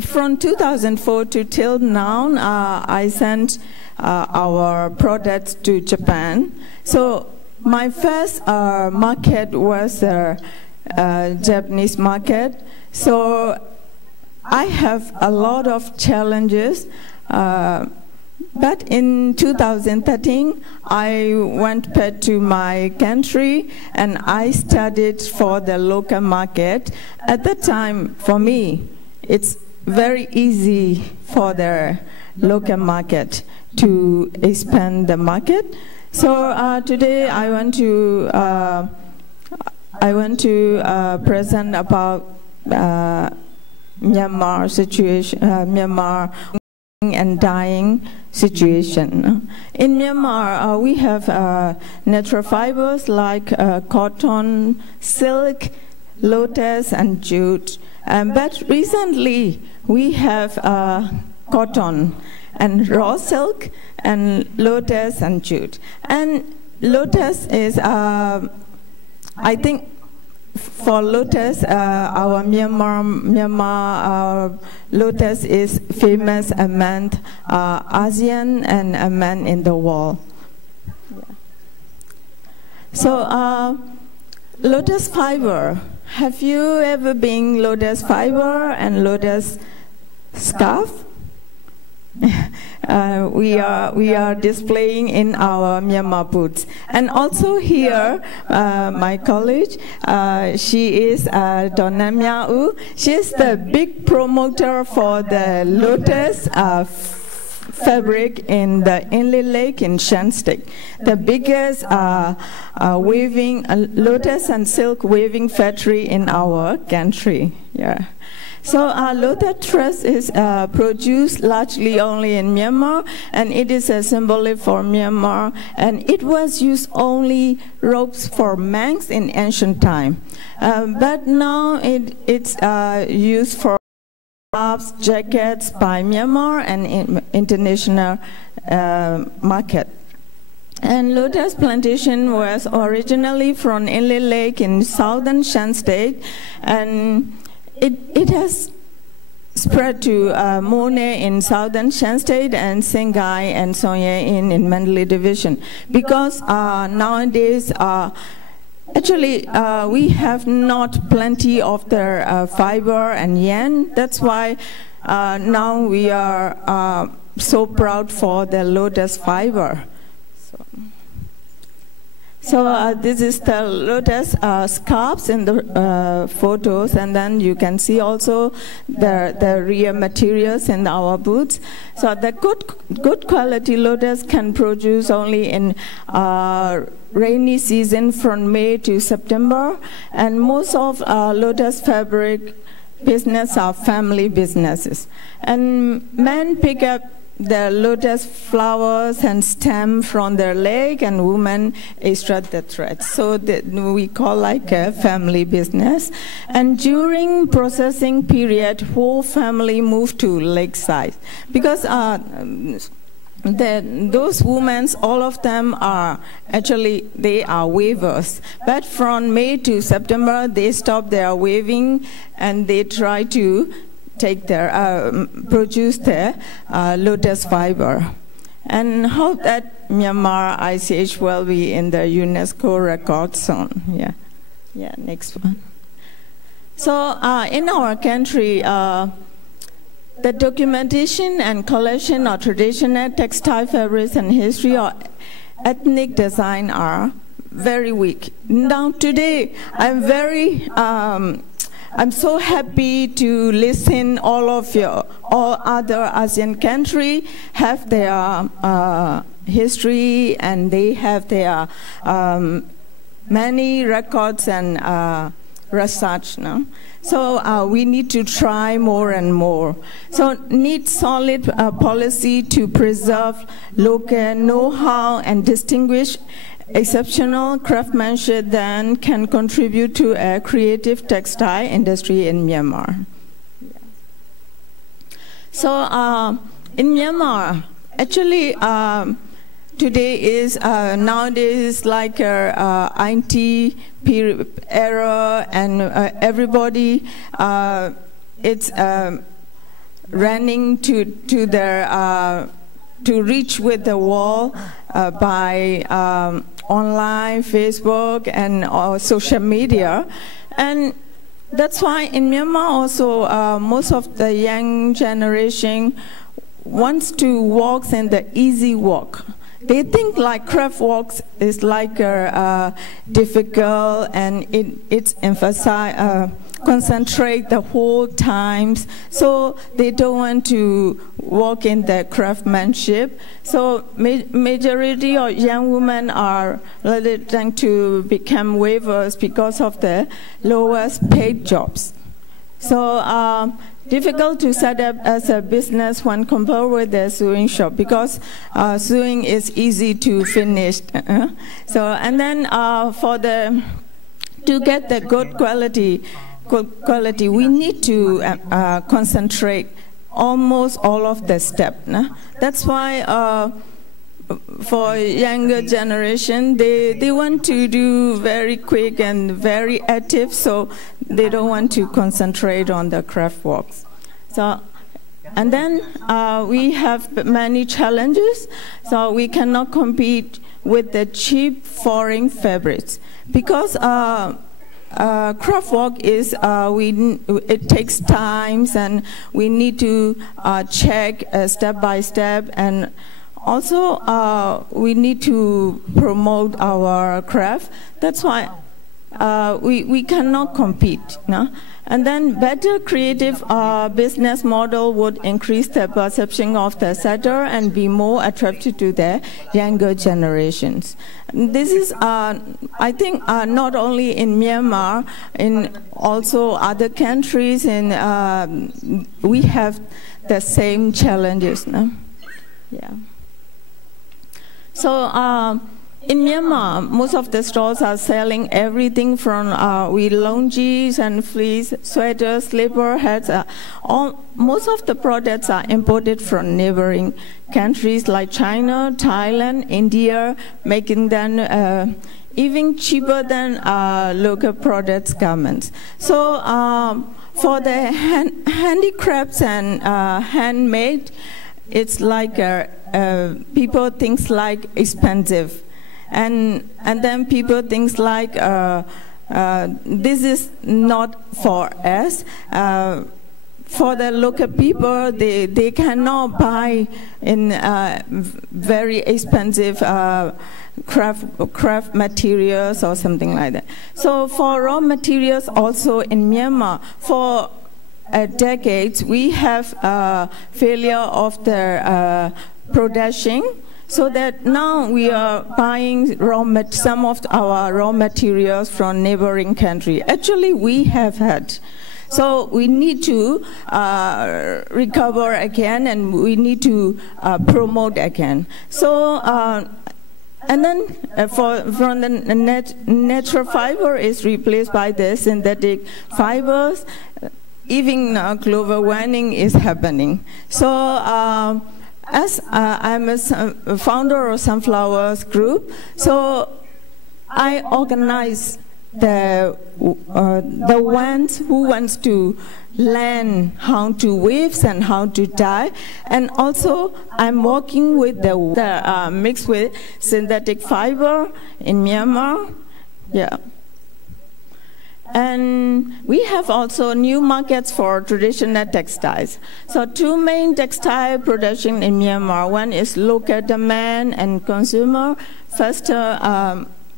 from 2004 to till now, I sent our products to Japan. So my first market was Japanese market. So I have a lot of challenges. But in 2013, I went back to my country and I studied for the local market. At that time, for me, it's very easy for the local market to expand the market. So today I want to present about Myanmar situation, Myanmar and dyeing situation. In Myanmar, we have natural fibers like cotton, silk, lotus, and jute. But recently, we have cotton and raw silk and lotus and jute. And lotus is, I think, for lotus, our Myanmar lotus is famous among ASEAN and among in the world. Yeah. So lotus fiber. Have you ever been lotus fiber and lotus scarf? We are displaying in our Myanmar booths. And also here, my colleague, she is Donna Miao. She is the big promoter for the lotus fabric in the Inlet Lake in Shan State, the biggest weaving lotus and silk weaving factory in our country. Yeah. So lotus thread is produced largely only in Myanmar, and it is a symbol for Myanmar, and it was used only ropes for monks in ancient time. But now it's used for gloves, jackets by Myanmar and in international market. And lotus plantation was originally from Inlet Lake in southern Shan State, and it has spread to Mone in southern Shan State and Sengai and Sonye in Mandalay Division. Because nowadays, actually, we have not plenty of the fiber and yen. That's why now we are so proud for the lotus fiber. So this is the lotus scarves in the photos, and then you can see also the real materials in our booths. So the good quality lotus can produce only in rainy season from May to September, and most of lotus fabric business are family businesses. And men pick up the lotus flowers and stem from their leg, and women extract the threads. So we call like a family business. And during processing period, whole family moved to lakeside because those women, all of them are actually, they are weavers. But from May to September, they stop their weaving and they try to take their produce their lotus fiber, and hope that Myanmar ICH will be in the UNESCO record soon. Yeah. Next one. So in our country, the documentation and collection of traditional textile fabrics and history or ethnic design are very weak. Now today, I'm so happy to listen all other ASEAN countries have their history, and they have their many records and research now. So we need to try more and more. So need solid policy to preserve local know-how and distinguish exceptional craftsmanship then can contribute to a creative textile industry in Myanmar. Yeah. So in Myanmar, actually, today is nowadays like a IT era, and everybody it's running to their to reach with the wall by online, Facebook, and social media, and that's why in Myanmar also most of the young generation wants to walk in the easy walk. They think like craft walks is like difficult, and it's emphasize concentrate the whole times. So they don't want to walk in the craftsmanship. So majority of young women are reluctant to become weavers because of the lowest paid jobs. So difficult to set up as a business when compared with the sewing shop, because sewing is easy to finish. So and then to get the good quality, we need to concentrate almost all of the steps. That's why for younger generation, they want to do very quick and very active, so they don't want to concentrate on the craft works. So, and then we have many challenges, so we cannot compete with the cheap foreign fabrics, because craft work is it takes time, and we need to check step by step, and also we need to promote our craft. That's why we cannot compete. No? And then better creative business model would increase the perception of the sector and be more attractive to the younger generations. This is, I think, not only in Myanmar, in also other countries, and we have the same challenges. No? Yeah. So in Myanmar, most of the stores are selling everything from longies and fleece, sweaters, slipper, hats. Most of the products are imported from neighboring countries like China, Thailand, India, making them even cheaper than local products garments. So for the handicrafts and handmade, it's like people think like expensive. And then people think like this is not for us. For the local people, they cannot buy in very expensive craft materials or something like that. So for raw materials, also in Myanmar, for decades we have failure of the production. So that now we are buying some of our raw materials from neighboring country. Actually, we have had. So we need to recover again, and we need to promote again. So and then from the natural fiber is replaced by the synthetic fibers. Even global warming is happening. So. As I'm a founder of Sunflowers Group, so I organize the ones who wants to learn how to weave and how to dye, and also I'm working with the mixed with synthetic fiber in Myanmar. Yeah. And we have also new markets for traditional textiles. So two main textile production in Myanmar. One is local demand and consumer. First,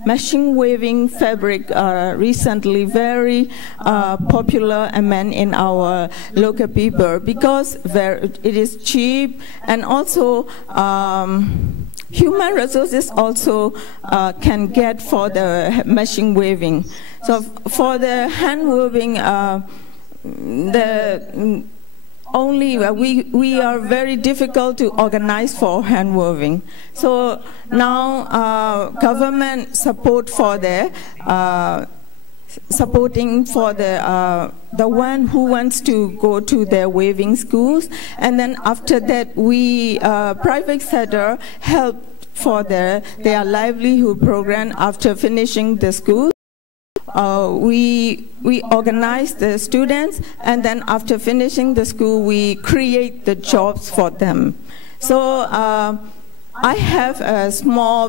machine weaving fabric recently very popular among in our local people, because it is cheap, and also human resources also can get for the machine weaving. So for the hand weaving, we are very difficult to organize for hand weaving. So now government support for the supporting for the one who wants to go to their weaving schools, and then after that we private sector help for their livelihood program after finishing the school. We organize the students, and then after finishing the school we create the jobs for them. So I have a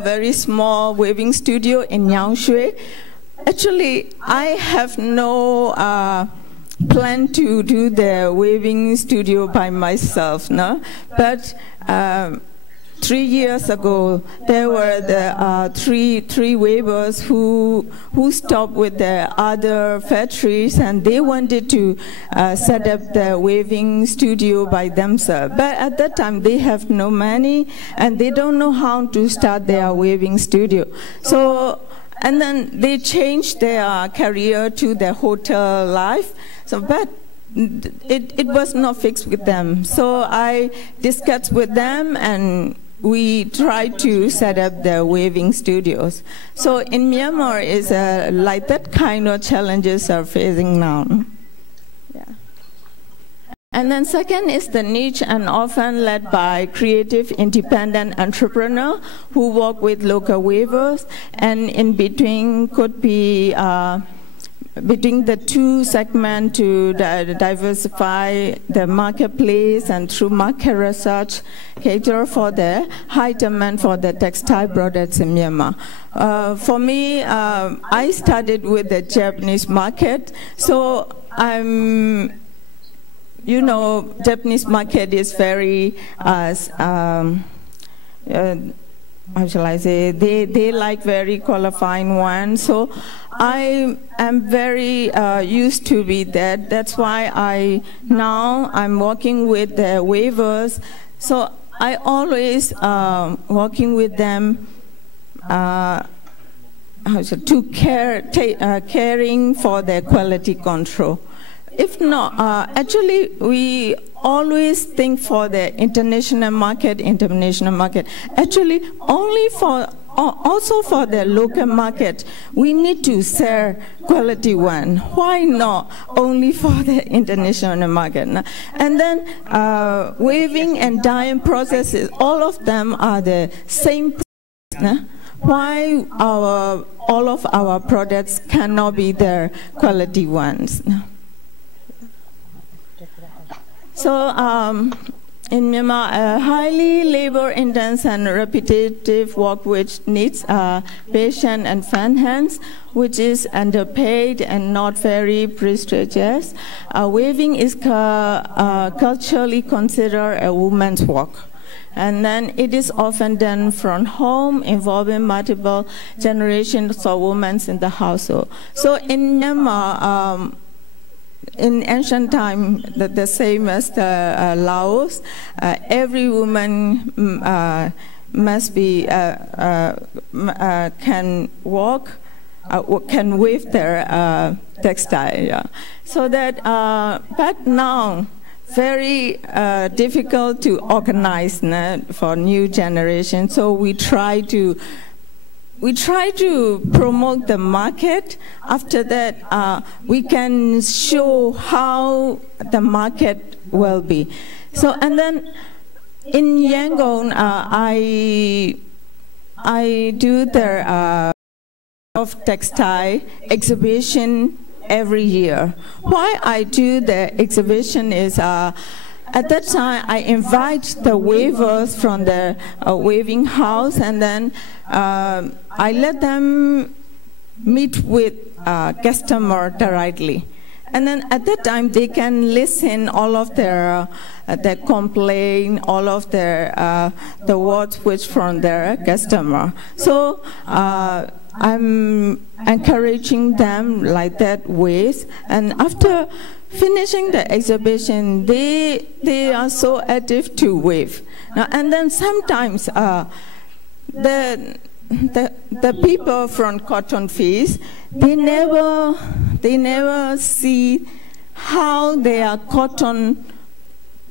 very small weaving studio in Yangshui. Actually, I have no plan to do the weaving studio by myself, no? But 3 years ago, there were the three weavers who stopped with the other factories, and they wanted to set up the weaving studio by themselves. But at that time, they have no money, and they don't know how to start their weaving studio. So, and then they changed their career to the hotel life. So, but it was not fixed with them. So I discussed with them, and we try to set up the weaving studios. So in Myanmar, is like that kind of challenges are facing now. Yeah. And then second is the niche, and often led by creative, independent entrepreneur who work with local weavers, and in between could be between the two segments to diversify the marketplace, and through market research cater for the high demand for the textile products in Myanmar. For me, I started with the Japanese market, so Japanese market is very how shall I say, they like very qualifying ones. So I am very used to be that. That's why I'm working with the weavers. So I always working with them caring for their quality control. If not, actually, we always think for the international market. Actually, also for the local market, we need to sell quality one. Why not only for the international market? And then weaving and dyeing processes, all of them are the same process. Why all of our products cannot be the quality ones? So in Myanmar, a highly labor-intense and repetitive work which needs patience and fan hands, which is underpaid and not very prestigious. Weaving is culturally considered a woman's work. And then it is often done from home, involving multiple generations of women in the household. So in Myanmar, in ancient time, the same as the Laos, every woman must be can walk, can weave their textile. Yeah. So that, but now very difficult to organize for new generation. So we try to promote the market. After that, we can show how the market will be. So, and then in Yangon, I do the of textile exhibition every year. Why I do the exhibition is at that time I invite the weavers from the weaving house, and then I let them meet with customer directly. And then at that time they can listen all of their complaint, all of their the words which from their customer. So I'm encouraging them like that ways, and after finishing the exhibition, they are so active to weave. Now, and then sometimes the people from cotton fields, they never see how their cotton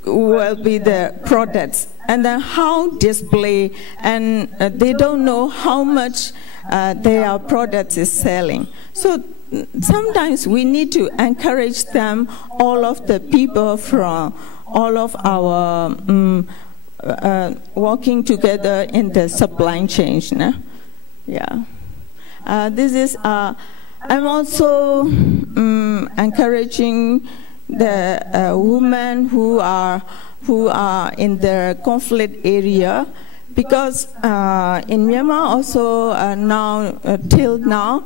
will be the products, and then how display, and they don't know how much their products is selling. So sometimes we need to encourage them, all of the people from all of our working together in the supply chain. No? Yeah. This is, I'm also encouraging the women who are in the conflict area, because in Myanmar also till now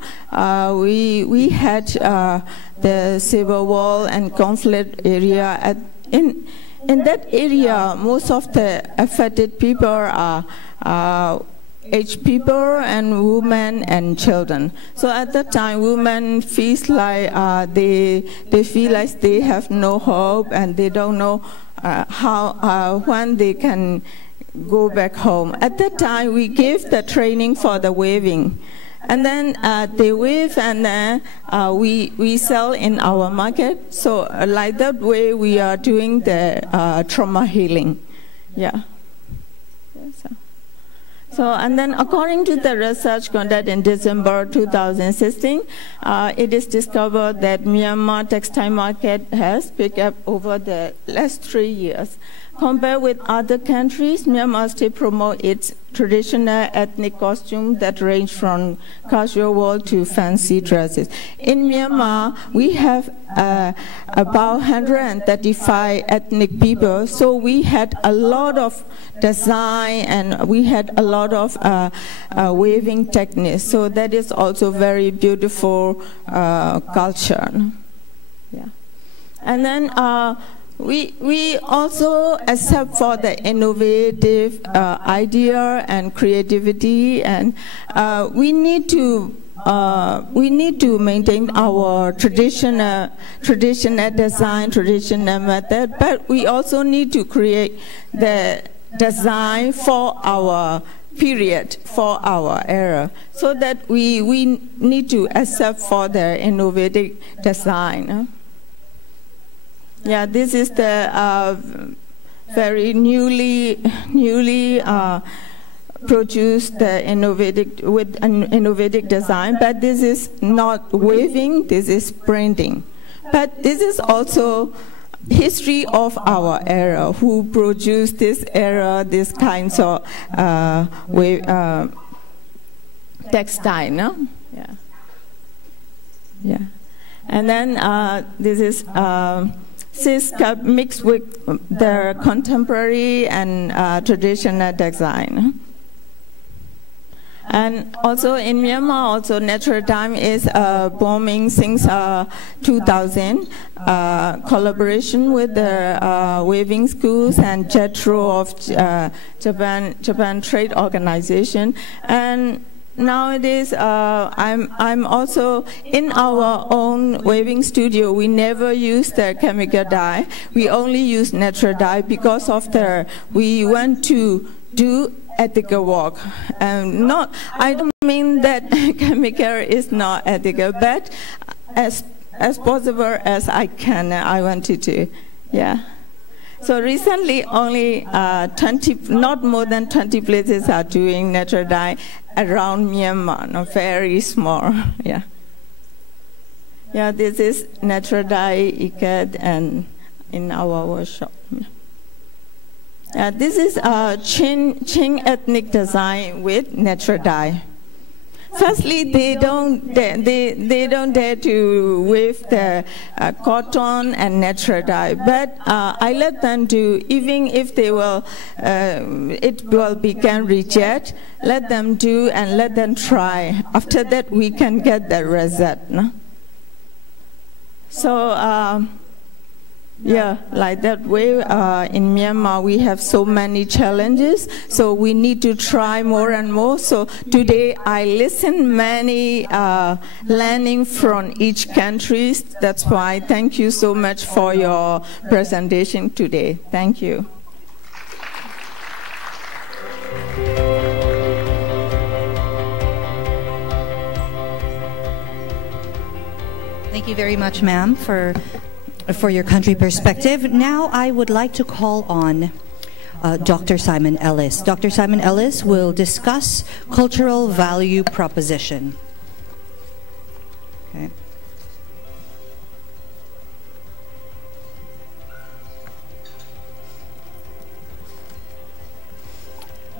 we had the civil war and conflict area. In that area, most of the affected people are aged people and women and children. So at that time, women feel like they feel like they have no hope, and they don't know when they can go back home. At that time, we gave the training for the weaving. And then they weave, and then we sell in our market. So like that way, we are doing the trauma healing. Yeah. So, and then according to the research conducted in December 2016, it is discovered that Myanmar textile market has picked up over the last 3 years. Compared with other countries, Myanmar still promotes its traditional ethnic costumes that range from casual wear to fancy dresses. In Myanmar, we have about 135 ethnic people, so we had a lot of design and we had a lot of weaving techniques. So that is also very beautiful culture. Yeah, and then. We also accept for the innovative idea and creativity, and we need to maintain our traditional design, traditional method, but we also need to create the design for our period, for our era, so that we need to accept for the innovative design. Yeah, this is the very newly produced with an innovative design, but this is not weaving, this is printing. But this is also history of our era, who produced this era, this kinds of textile, no? Yeah. Yeah. And then this is mixed with the contemporary and traditional design. And also in Myanmar, also natural dye is booming since 2000. Collaboration with the weaving schools and JETRO of Japan Trade Organization. And nowadays, I'm also in our own weaving studio. We never use the chemical dye. We only use natural dye because of we want to do ethical work. I don't mean that chemical is not ethical, but as possible as I can, I wanted to, yeah. So recently, only 20, not more than 20 places are doing natural dye around Myanmar, no, very small, yeah. Yeah, this is natural dye ikat and in our workshop. This is Chin ethnic design with natural dye. Firstly, they don't dare to weave the cotton and natural dye, but I let them do. Even if they will, it will become reject. Let them do and let them try. After that, we can get the result. No? So. Yeah, like that way, in Myanmar we have so many challenges, so we need to try more and more. So today I listen many learning from each country. That's why thank you so much for your presentation today. Thank you. Thank you very much, ma'am, for your country perspective. Now I would like to call on Dr. Simon Ellis. Dr. Simon Ellis will discuss cultural value proposition. Okay.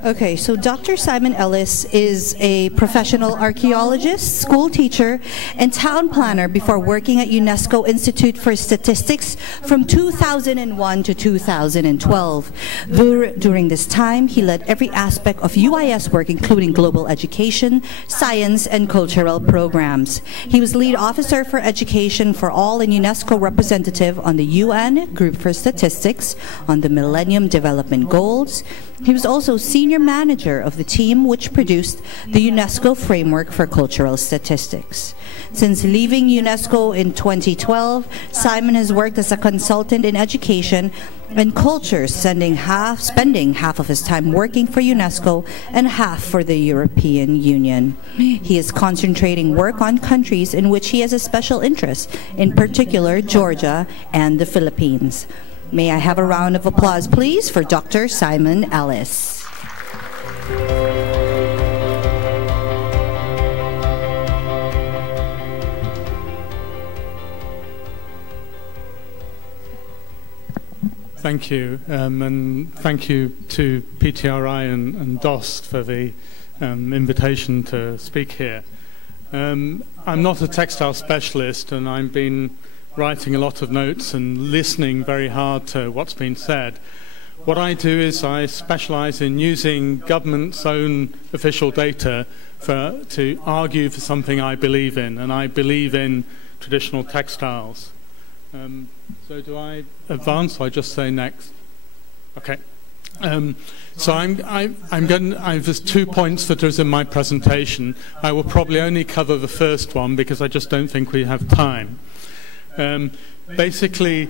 Okay, so Dr. Simon Ellis is a professional archaeologist, school teacher, and town planner before working at UNESCO Institute for Statistics from 2001 to 2012. During this time, he led every aspect of UIS work, including global education, science, and cultural programs. He was lead officer for education for all and UNESCO representative on the UN Group for Statistics on the Millennium Development Goals. He was also senior manager of the team which produced the UNESCO Framework for Cultural Statistics. Since leaving UNESCO in 2012, Simon has worked as a consultant in education and culture, spending half of his time working for UNESCO and half for the European Union. He is concentrating work on countries in which he has a special interest, in particular Georgia and the Philippines. May I have a round of applause, please, for Dr. Simon Ellis. Thank you, and thank you to PTRI and DOST for the invitation to speak here. I'm not a textile specialist, and I've been writing a lot of notes and listening very hard to what's been said. What I do is I specialize in using government's own official data to argue for something I believe in, and I believe in traditional textiles. So do I advance, or I just say next? Okay. So there's 2 points that is in my presentation. I will probably only cover the first one because I just don't think we have time. Basically,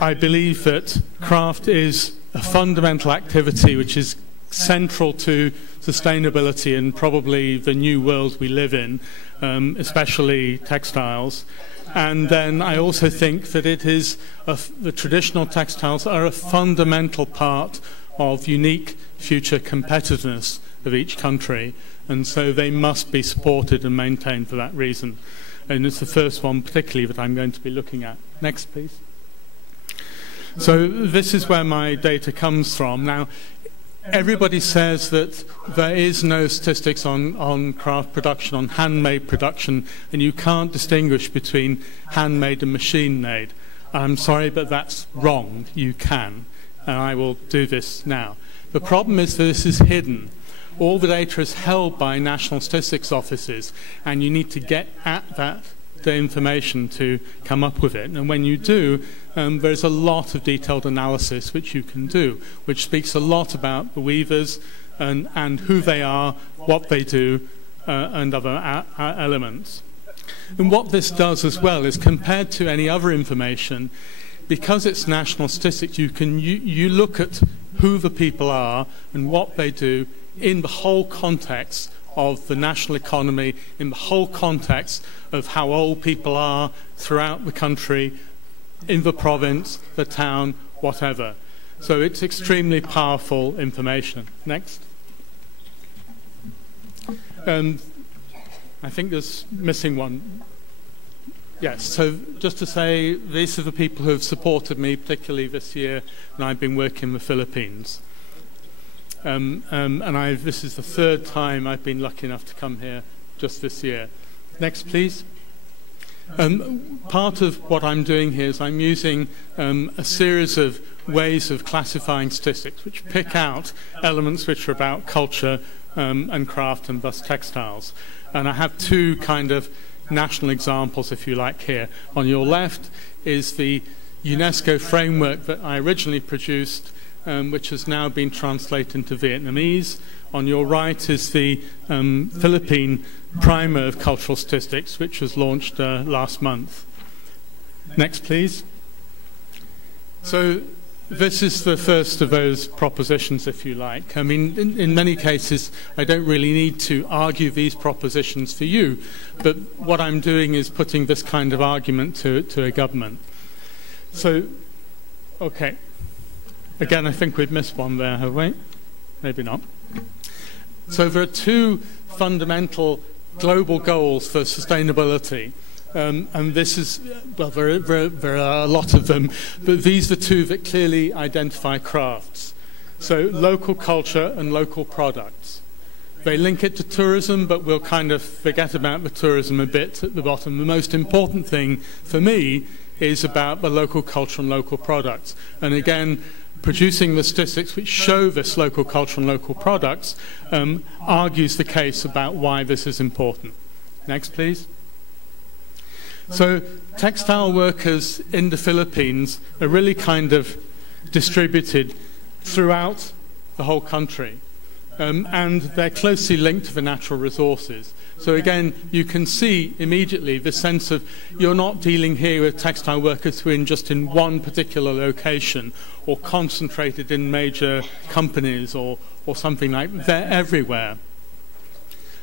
I believe that craft is a fundamental activity which is central to sustainability and probably the new world we live in, especially textiles. And then I also think that it is the traditional textiles are a fundamental part of unique future competitiveness of each country, and so they must be supported and maintained for that reason. And it's the first one particularly that I'm going to be looking at. Next, please. So this is where my data comes from. Now, everybody says that there is no statistics on craft production, on handmade production, and you can't distinguish between handmade and machine-made. I'm sorry, but that's wrong. You can, and I will do this now. The problem is that this is hidden. All the data is held by national statistics offices, and you need to get at the information to come up with it. And when you do, there's a lot of detailed analysis which you can do, which speaks a lot about the weavers and who they are, what they do, and other elements. And what this does as well is, compared to any other information, because it's national statistics, you look at who the people are and what they do in the whole context of the national economy, in the whole context of how old people are throughout the country, in the province, the town, whatever. So it's extremely powerful information. Next. I think there's missing one. Yes, so just to say, these are the people who have supported me, particularly this year, when I've been working in the Philippines. This is the third time I've been lucky enough to come here just this year. Next, please. Part of what I'm doing here is I'm using a series of ways of classifying statistics which pick out elements which are about culture and craft and thus textiles. And I have two kind of national examples, if you like, here. On your left is the UNESCO framework that I originally produced, which has now been translated into Vietnamese. On your right is the Philippine Primer of Cultural Statistics, which was launched last month. Next, please. So this is the first of those propositions, if you like. I mean, in many cases, I don't really need to argue these propositions for you, but what I'm doing is putting this kind of argument to a government. So, okay. Again, I think we've missed one there, have we? Maybe not. So there are two fundamental global goals for sustainability. And this is, well, there are a lot of them, but these are two that clearly identify crafts. So local culture and local products. They link it to tourism, but we'll kind of forget about the tourism a bit at the bottom. The most important thing for me is about the local culture and local products. And again, producing the statistics which show this local culture and local products argues the case about why this is important. Next, please. So textile workers in the Philippines are really kind of distributed throughout the whole country. And they're closely linked to the natural resources. So again, you can see immediately the sense of you're not dealing here with textile workers who are just in one particular location or concentrated in major companies or something like that. They're everywhere.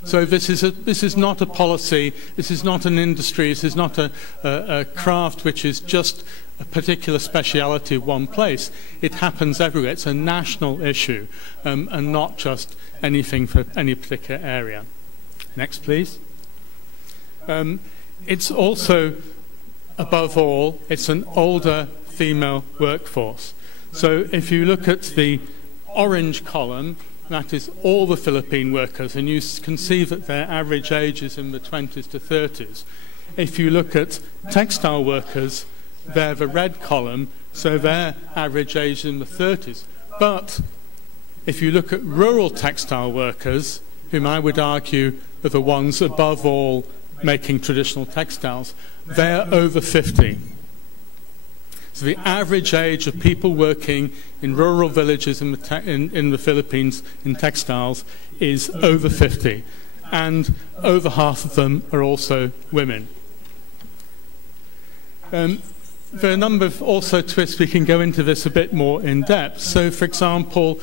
So this is not a policy, this is not an industry, this is not a craft which is just a particular speciality of one place. It happens everywhere. It's a national issue and not just anything for any particular area. Next, please. It's also, above all, it's an older female workforce. So if you look at the orange column, that is all the Philippine workers, and you can see that their average age is in the 20s to 30s. If you look at textile workers, they're the red column, so their average age is in the 30s. But if you look at rural textile workers, whom I would argue are the ones above all making traditional textiles, they're over 50. So the average age of people working in rural villages in the Philippines in textiles is over 50. And over half of them are also women. There are a number of also twists. We can go into this a bit more in depth. So, for example,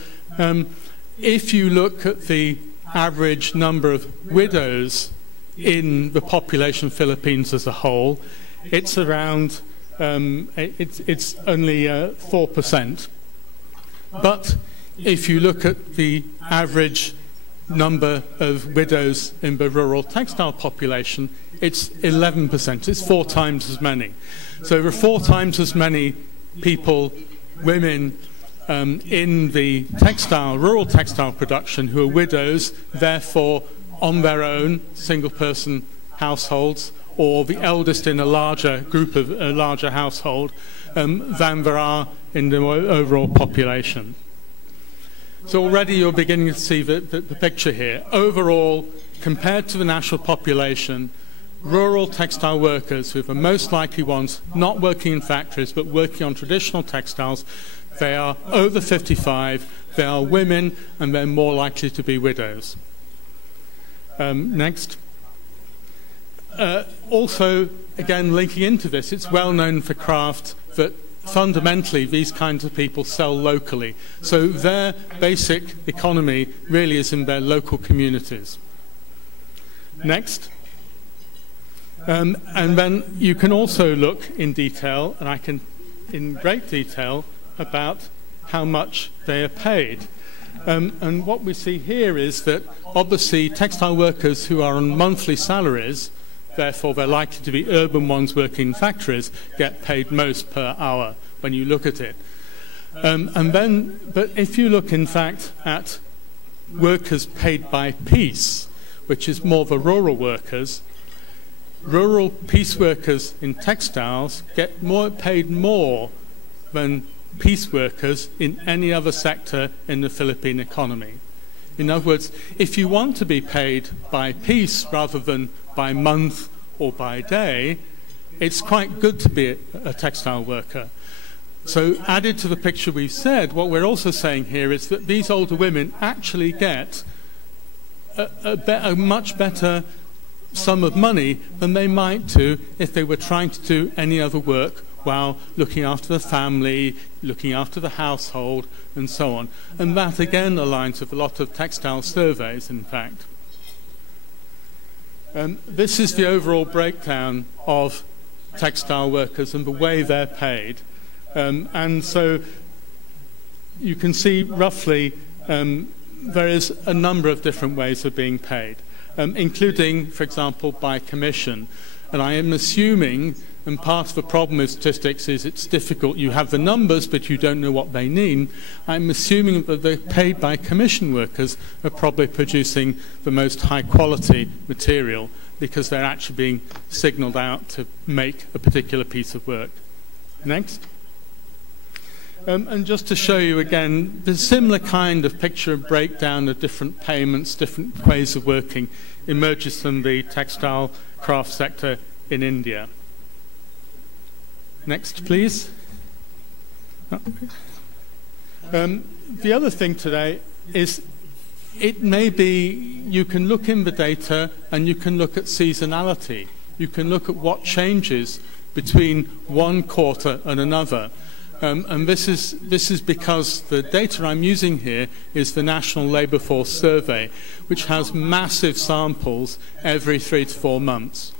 if you look at the average number of widows in the population of Philippines as a whole, it's around, it's only 4%. But if you look at the average number of widows in the rural textile population, it's 11%. It's 4 times as many. So there are 4 times as many people, women, in the rural textile production who are widows, therefore on their own, single-person households, or the eldest in a larger group of a larger household, than there are in the overall population. So already you're beginning to see the picture here. Overall, compared to the national population, rural textile workers, who are the most likely ones not working in factories but working on traditional textiles, they are over 55, they are women, and they're more likely to be widows. Next. Also, again, linking into this, it's well known for craft that fundamentally these kinds of people sell locally. So their basic economy really is in their local communities. Next. And then you can also look in detail, and I can in great detail, about how much they are paid. And what we see here is that obviously textile workers who are on monthly salaries, therefore they're likely to be urban ones working in factories, get paid most per hour when you look at it. But if you look in fact at workers paid by piece, which is more the rural workers, rural piece workers in textiles get paid more than piece workers in any other sector in the Philippine economy. In other words, if you want to be paid by piece rather than by month or by day, it's quite good to be a textile worker. So added to the picture we've said, what we're also saying here is that these older women actually get a much better sum of money than they might do if they were trying to do any other work while looking after the family, looking after the household, and so on. And that again aligns with a lot of textile surveys, in fact. This is the overall breakdown of textile workers and the way they're paid. And so you can see roughly there is a number of different ways of being paid, including, for example, by commission. And I am assuming And part of the problem with statistics is it's difficult. You have the numbers, but you don't know what they mean. I'm assuming that they're paid by commission workers are probably producing the most high-quality material because they're actually being signaled out to make a particular piece of work. Next. And just to show you again, the similar kind of picture of breakdown of different payments, different ways of working emerges from the textile craft sector in India. Next, please. The other thing today is it may be you can look in the data and you can look at seasonality. You can look at what changes between one quarter and another. And this is because the data I'm using here is the National Labour Force Survey, which has massive samples every 3 to 4 months.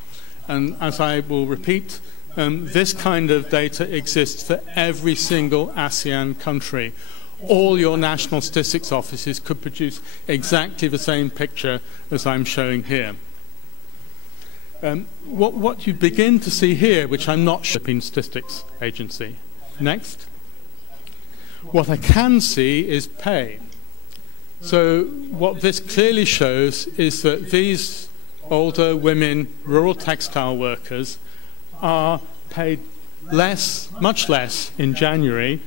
And as I will repeat, this kind of data exists for every single ASEAN country. All your national statistics offices could produce exactly the same picture as I'm showing here. What you begin to see here, which I'm not showing, Philippine Statistics Agency. Next. What I can see is pay. So what this clearly shows is that these older women, rural textile workers, are paid less, much less in January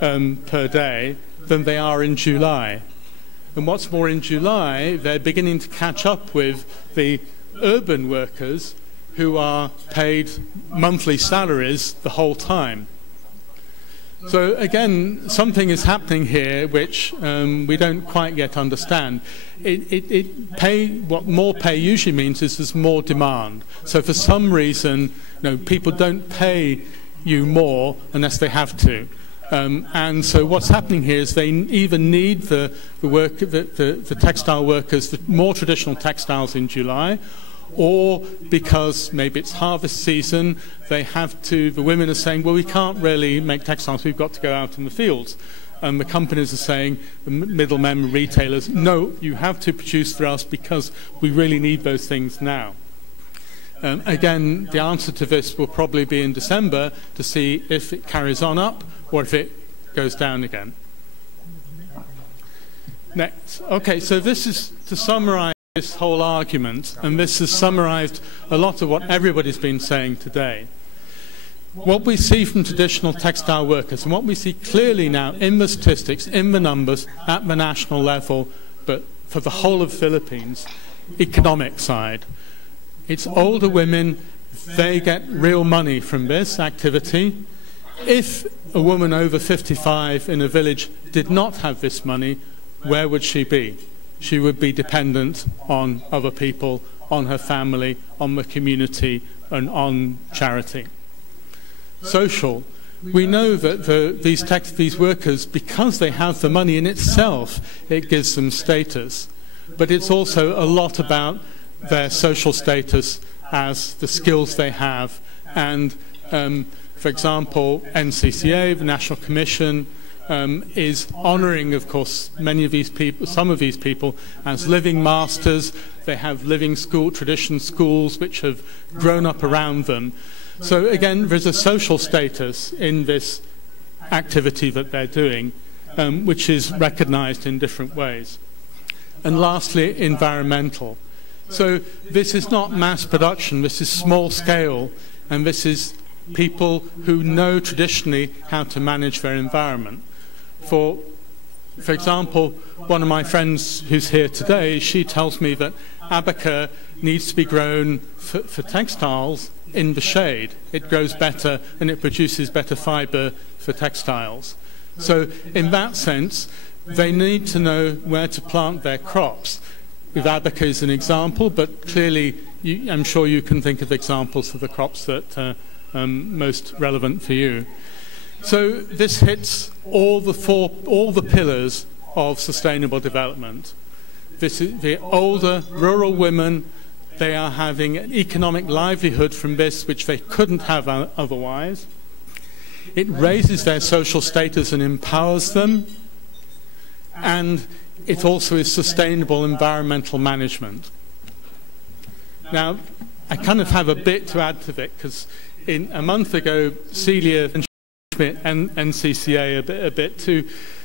per day than they are in July. And what's more, in July, they're beginning to catch up with the urban workers who are paid monthly salaries the whole time. So again, something is happening here which we don't quite yet understand. What more pay usually means is there's more demand. So for some reason, people don't pay you more unless they have to. And so what's happening here is they even need the textile workers, the more traditional textiles in July, or because maybe it's harvest season, the women are saying, well, we can't really make textiles, we've got to go out in the fields. And the companies are saying, the middlemen, retailers, no, you have to produce for us because we really need those things now. Again, the answer to this will probably be in December to see if it carries on up or if it goes down again. Next. Okay, so this is to summarize this whole argument, and this has summarized a lot of what everybody's been saying today. What we see from traditional textile workers, and what we see clearly now in the statistics, in the numbers, at the national level, but for the whole of the Philippines, economic side. It's older women, they get real money from this activity. If a woman over 55 in a village did not have this money, where would she be? She would be dependent on other people, on her family, on the community, and on charity. Social. We know that these workers, because they have the money in itself, it gives them status. But it's also a lot about their social status as the skills they have. And, for example, NCCA, the National Commission, is honouring, of course, some of these people as living masters. They have living tradition schools which have grown up around them. So again, there's a social status in this activity that they're doing, which is recognised in different ways. And lastly, environmental. So this is not mass production, this is small scale, and this is people who know traditionally how to manage their environment. For example, one of my friends who's here today, she tells me that abaca needs to be grown for textiles in the shade. It grows better and it produces better fibre for textiles. So in that sense, they need to know where to plant their crops. With abaca as an example, but clearly I'm sure you can think of examples of the crops that are most relevant for you. So this hits all the pillars of sustainable development. This is the older rural women. They are having an economic livelihood from this which they couldn't have otherwise. It raises their social status and empowers them. And it also is sustainable environmental management. Now, I kind of have a bit to add to it because a month ago, Celia and NCCA a bit to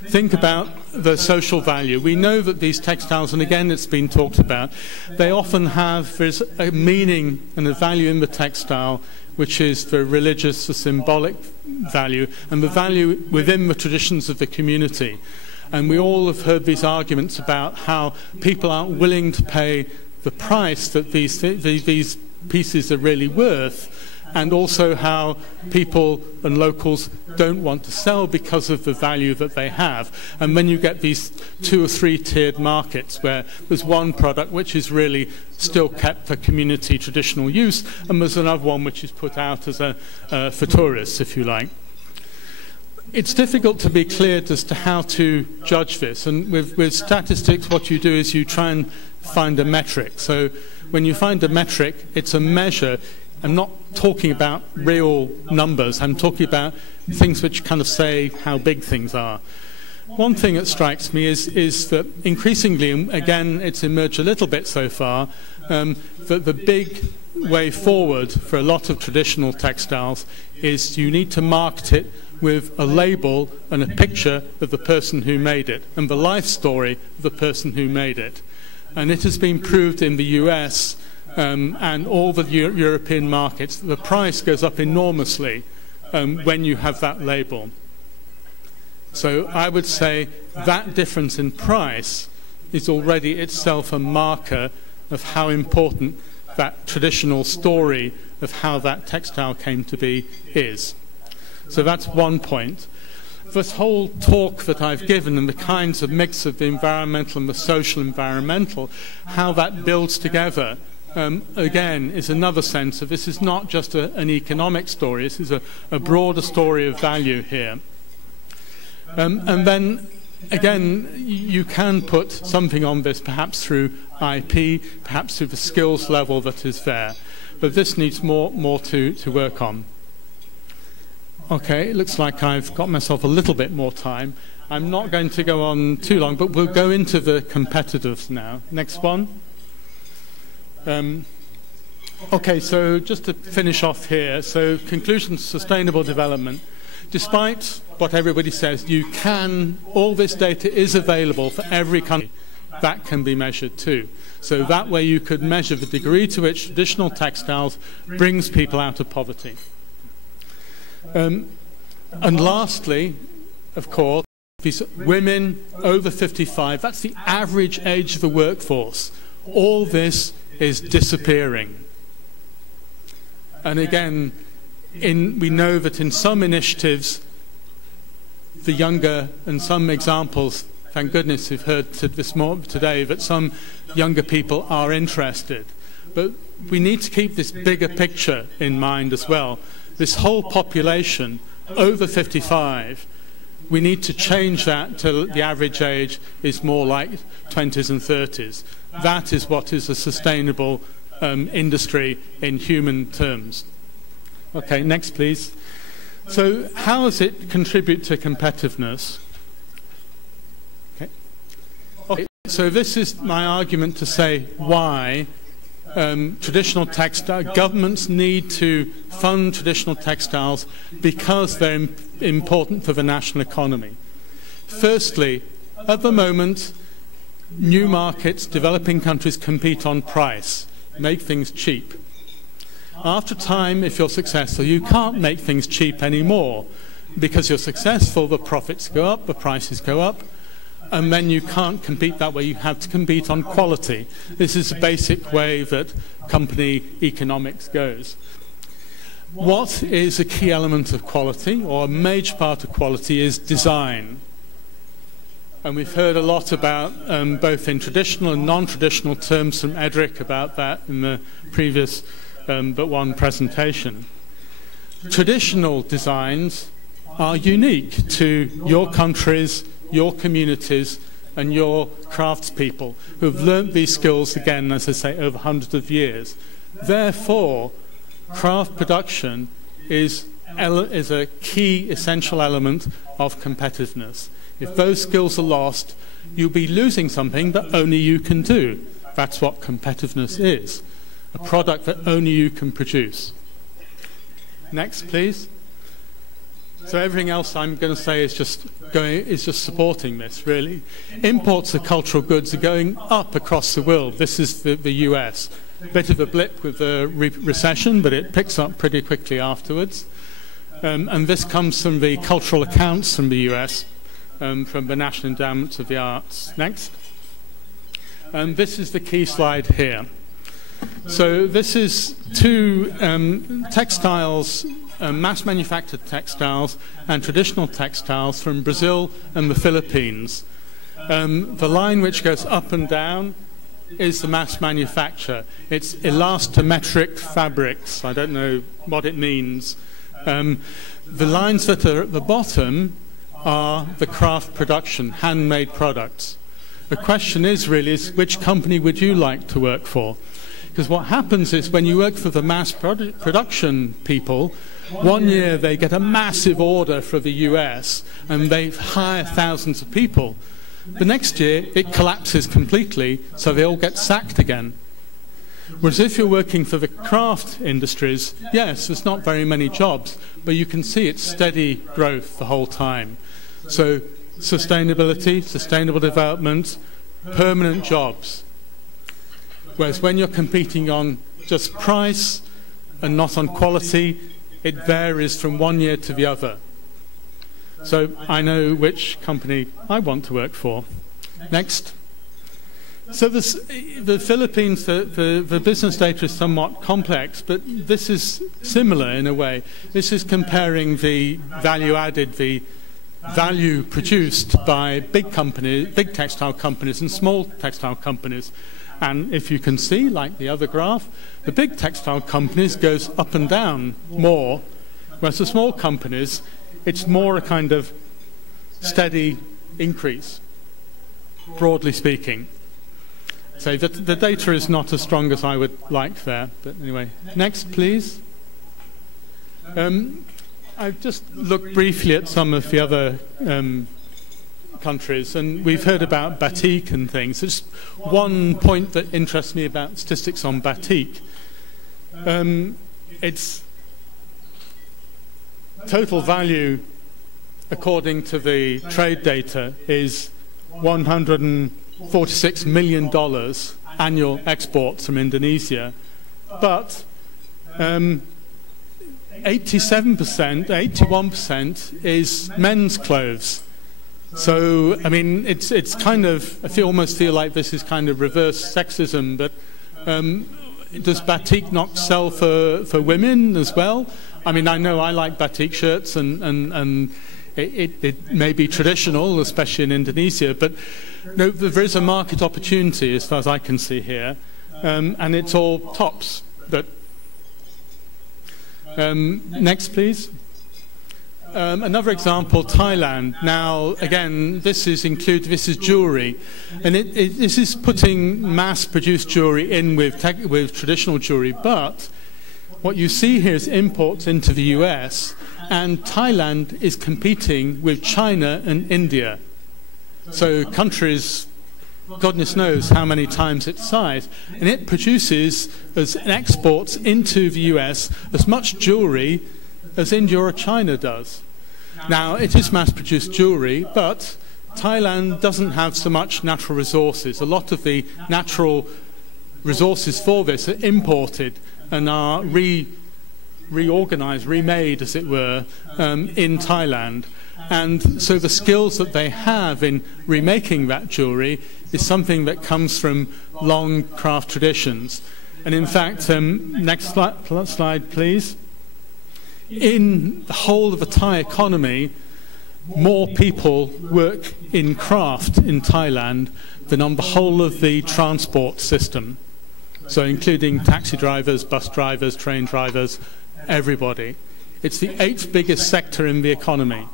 think about the social value. We know that these textiles, and again it's been talked about, they often have, there's a meaning and a value in the textile which is the religious, the symbolic value, and the value within the traditions of the community. And we all have heard these arguments about how people aren't willing to pay the price that these pieces are really worth, and also how people and locals don't want to sell because of the value that they have. And then you get these 2 or 3 tiered markets where there's one product which is really still kept for community traditional use, and there's another one which is put out as for tourists, if you like. It's difficult to be clear as to how to judge this, and with statistics what you do is you try and find a metric. So when you find a metric, it's a measure. I'm not talking about real numbers, I'm talking about things which kind of say how big things are. One thing that strikes me is that increasingly, and again it's emerged a little bit so far, that the big way forward for a lot of traditional textiles is you need to market it with a label and a picture of the person who made it and the life story of the person who made it. And it has been proved in the US and all the European markets that the price goes up enormously when you have that label. So I would say that difference in price is already itself a marker of how important that traditional story of how that textile came to be is. So that's one point. This whole talk that I've given and the kinds of mix of the environmental and the social environmental, how that builds together, again, is another sense of this is not just an economic story, this is a broader story of value here. And then, again, you can put something on this, perhaps through IP, perhaps through the skills level that is there. But this needs more to work on. Okay, it looks like I've got myself a little bit more time. I'm not going to go on too long, but we'll go into the competitors now. Next one. Okay, so just to finish off here, so conclusions, sustainable development. Despite what everybody says, all this data is available for every country. That can be measured too. So that way you could measure the degree to which traditional textiles brings people out of poverty. And lastly, of course, these women over 55, that's the average age of the workforce. All this is disappearing. And again, we know that in some initiatives, the younger, and some examples, thank goodness we've heard today that some younger people are interested. But we need to keep this bigger picture in mind as well. This whole population over 55, we need to change that to the average age is more like 20s and 30s. That is what is a sustainable industry in human terms. Okay, next please. So how does it contribute to competitiveness? Okay, so this is my argument to say why traditional textile governments need to fund traditional textiles because they're important for the national economy. Firstly, at the moment, new markets, developing countries compete on price, make things cheap. After time, if you're successful, you can't make things cheap anymore. Because you're successful, the profits go up, the prices go up, and then you can't compete that way. You have to compete on quality. This is the basic way that company economics goes. What is a key element of quality, or a major part of quality, is design. And we've heard a lot about, both in traditional and non-traditional terms from Edric about that in the previous but one presentation. Traditional designs are unique to your countries, your communities, and your craftspeople who have learnt these skills, again, as I say, over hundreds of years. Therefore, craft production is a key, essential element of competitiveness. If those skills are lost, you'll be losing something that only you can do. That's what competitiveness is, a product that only you can produce. Next, please. So everything else I'm going to say is just supporting this, really. Imports of cultural goods are going up across the world. This is the US. Bit of a blip with the recession, but it picks up pretty quickly afterwards. And this comes from the cultural accounts from the US, from the National Endowment of the Arts. Next. This is the key slide here. So this is two textiles, mass-manufactured textiles and traditional textiles from Brazil and the Philippines. The line which goes up and down is the mass manufacture. It's elastometric fabrics. I don't know what it means. The lines that are at the bottom are the craft production, handmade products. The question is really, which company would you like to work for? Because what happens is when you work for the mass production people, one year they get a massive order for the US and they hire thousands of people. The next year it collapses completely, so they all get sacked again. Whereas if you're working for the craft industries, yes, there's not very many jobs, but you can see it's steady growth the whole time. So sustainability, sustainable development, permanent jobs. Whereas when you're competing on just price and not on quality, it varies from one year to the other. So I know which company I want to work for. Next. So the Philippines, the business data is somewhat complex, but this is similar in a way. This is comparing the value added, the value produced by big companies, big textile companies and small textile companies. And if you can see, like the other graph, the big textile companies goes up and down more, whereas the small companies, it's more a kind of steady increase, broadly speaking. So the data is not as strong as I would like there. But anyway, next, please. I've just looked briefly at some of the other countries, and we've heard about batik and things. There's one point that interests me about statistics on batik. Its total value, according to the trade data, is $146 million annual exports from Indonesia, but 81% is men's clothes. So, I mean, it's kind of, I almost feel like this is kind of reverse sexism, but does batik not sell for women as well? I mean, I know I like batik shirts, and it may be traditional, especially in Indonesia, but no, there is a market opportunity as far as I can see here, and it's all tops. But next, please. Another example, Thailand. Now, again, this is jewelry, and this is putting mass-produced jewelry in with traditional jewelry. But what you see here is imports into the US, and Thailand is competing with China and India. So countries, goodness knows how many times its size, and it produces and exports into the US as much jewelry as India or China does. Now, it is mass-produced jewelry, but Thailand doesn't have so much natural resources. A lot of the natural resources for this are imported and are reorganized, remade, as it were, in Thailand. And so the skills that they have in remaking that jewelry is something that comes from long craft traditions. And in fact, next slide, please. In the whole of the Thai economy, more people work in craft in Thailand than on the whole of the transport system. So including taxi drivers, bus drivers, train drivers, everybody. It's the 8th biggest sector in the economy.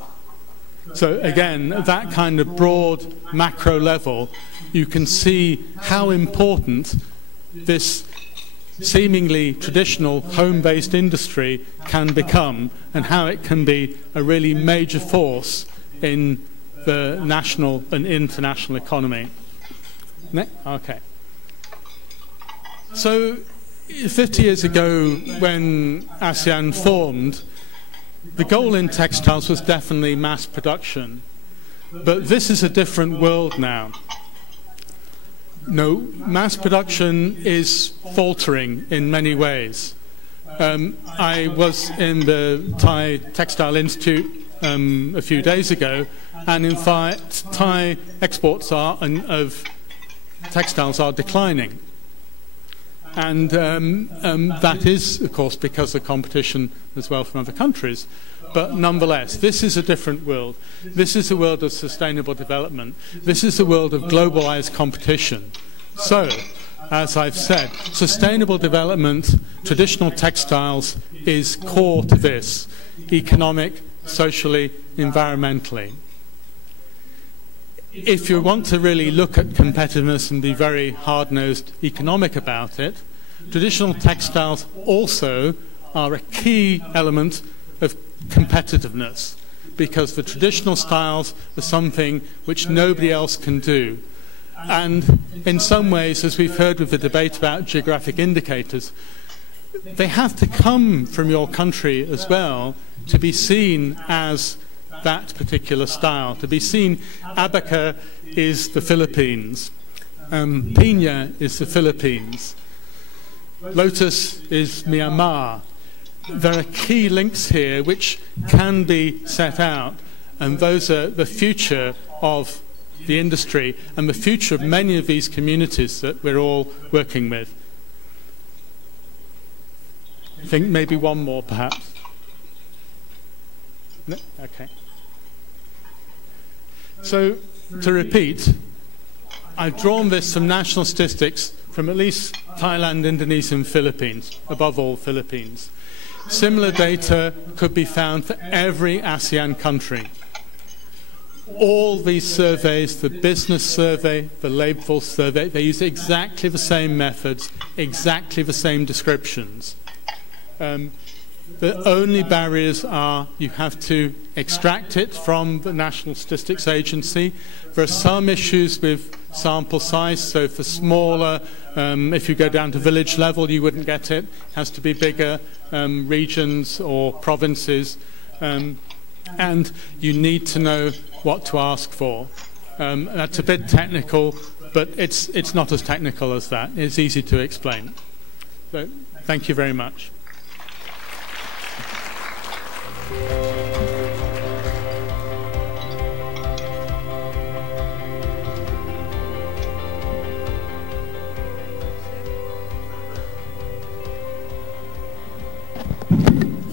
So again, at that kind of broad macro level, you can see how important this seemingly traditional home-based industry can become, and how it can be a really major force in the national and international economy. Okay. So 50 years ago, when ASEAN formed, the goal in textiles was definitely mass production. But this is a different world now. No, mass production is faltering in many ways. I was in the Thai Textile Institute a few days ago, and in fact, Thai exports of textiles are declining. And that is, of course, because of competition as well from other countries. But nonetheless, this is a different world. This is a world of sustainable development. This is a world of globalized competition. So, as I've said, sustainable development, traditional textiles is core to this, economic, socially, environmentally. If you want to really look at competitiveness and be very hard-nosed economic about it, traditional textiles also are a key element of competitiveness, because the traditional styles are something which nobody else can do. And in some ways, as we've heard with the debate about geographic indicators, they have to come from your country as well to be seen as that particular style. To be seen, abaca is the Philippines, piña is the Philippines, lotus is Myanmar. There are key links here which can be set out, and those are the future of the industry and the future of many of these communities that we're all working with. I think maybe one more, perhaps. No? Okay. So, to repeat, I've drawn this from national statistics from at least Thailand, Indonesia, and Philippines, above all Philippines. Similar data could be found for every ASEAN country. All these surveys, the business survey, the labor force survey, they use exactly the same methods, exactly the same descriptions. The only barriers are you have to extract it from the National Statistics Agency. There are some issues with sample size, so for smaller, if you go down to village level, you wouldn't get it. It has to be bigger regions or provinces. And you need to know what to ask for. That's a bit technical, but it's not as technical as that. It's easy to explain. So, thank you very much.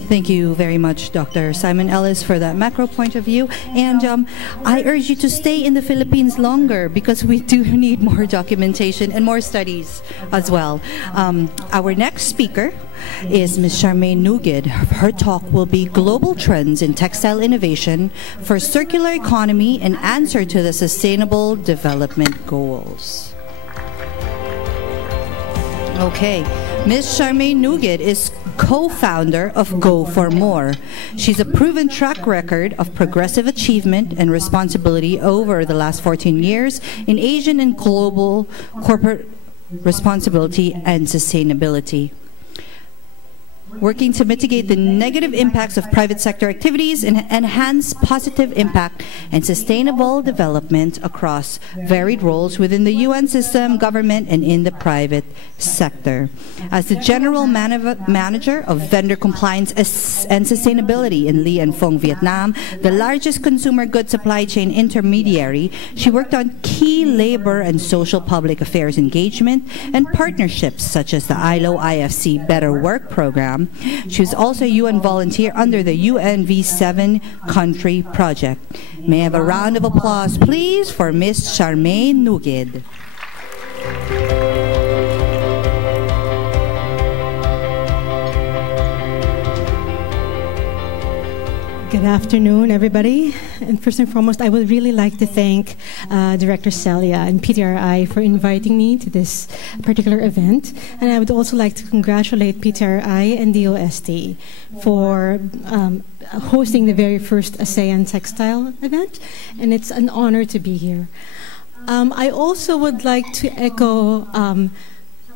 Thank you very much, Dr. Simon Ellis, for that macro point of view. And I urge you to stay in the Philippines longer, because we do need more documentation and more studies as well. Our next speaker is Ms. Charmaine Nugid. Her talk will be Global Trends in Textile Innovation for Circular Economy and Answer to the Sustainable Development Goals. Okay, Ms. Charmaine Nugid is co-founder of Go for More. She's a proven track record of progressive achievement and responsibility over the last 14 years in Asian and global corporate responsibility and sustainability, working to mitigate the negative impacts of private sector activities and enhance positive impact and sustainable development across varied roles within the UN system, government, and in the private sector. As the General Manager of Vendor Compliance and Sustainability in Ly and Phong, Vietnam, the largest consumer goods supply chain intermediary, she worked on key labor and social public affairs engagement and partnerships such as the ILO IFC Better Work program. She was also a UN volunteer under the UNV7 country project. May I have a round of applause, please, for Ms. Charmaine Nugid. Good afternoon, everybody. And first and foremost, I would really like to thank Director Celia and PTRI for inviting me to this particular event. And I would also like to congratulate PTRI and DOST for hosting the very first ASEAN textile event. And it's an honor to be here. I also would like to echo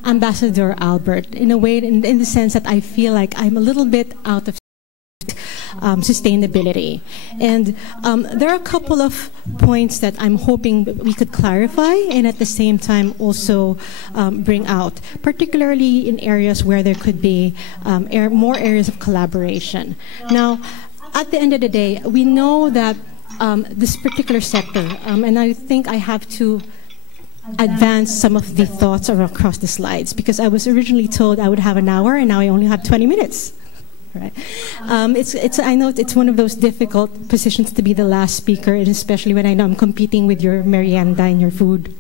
Ambassador Albert, in a way, in the sense that I feel like I'm a little bit out of sustainability. And there are a couple of points that I'm hoping we could clarify and at the same time also bring out, particularly in areas where there could be more areas of collaboration. Now, at the end of the day, we know that this particular sector, and I think I have to advance some of the thoughts across the slides, because I was originally told I would have an hour and now I only have 20 minutes. Right. I know it's one of those difficult positions to be the last speaker, and especially when I know I'm competing with your merienda and your food.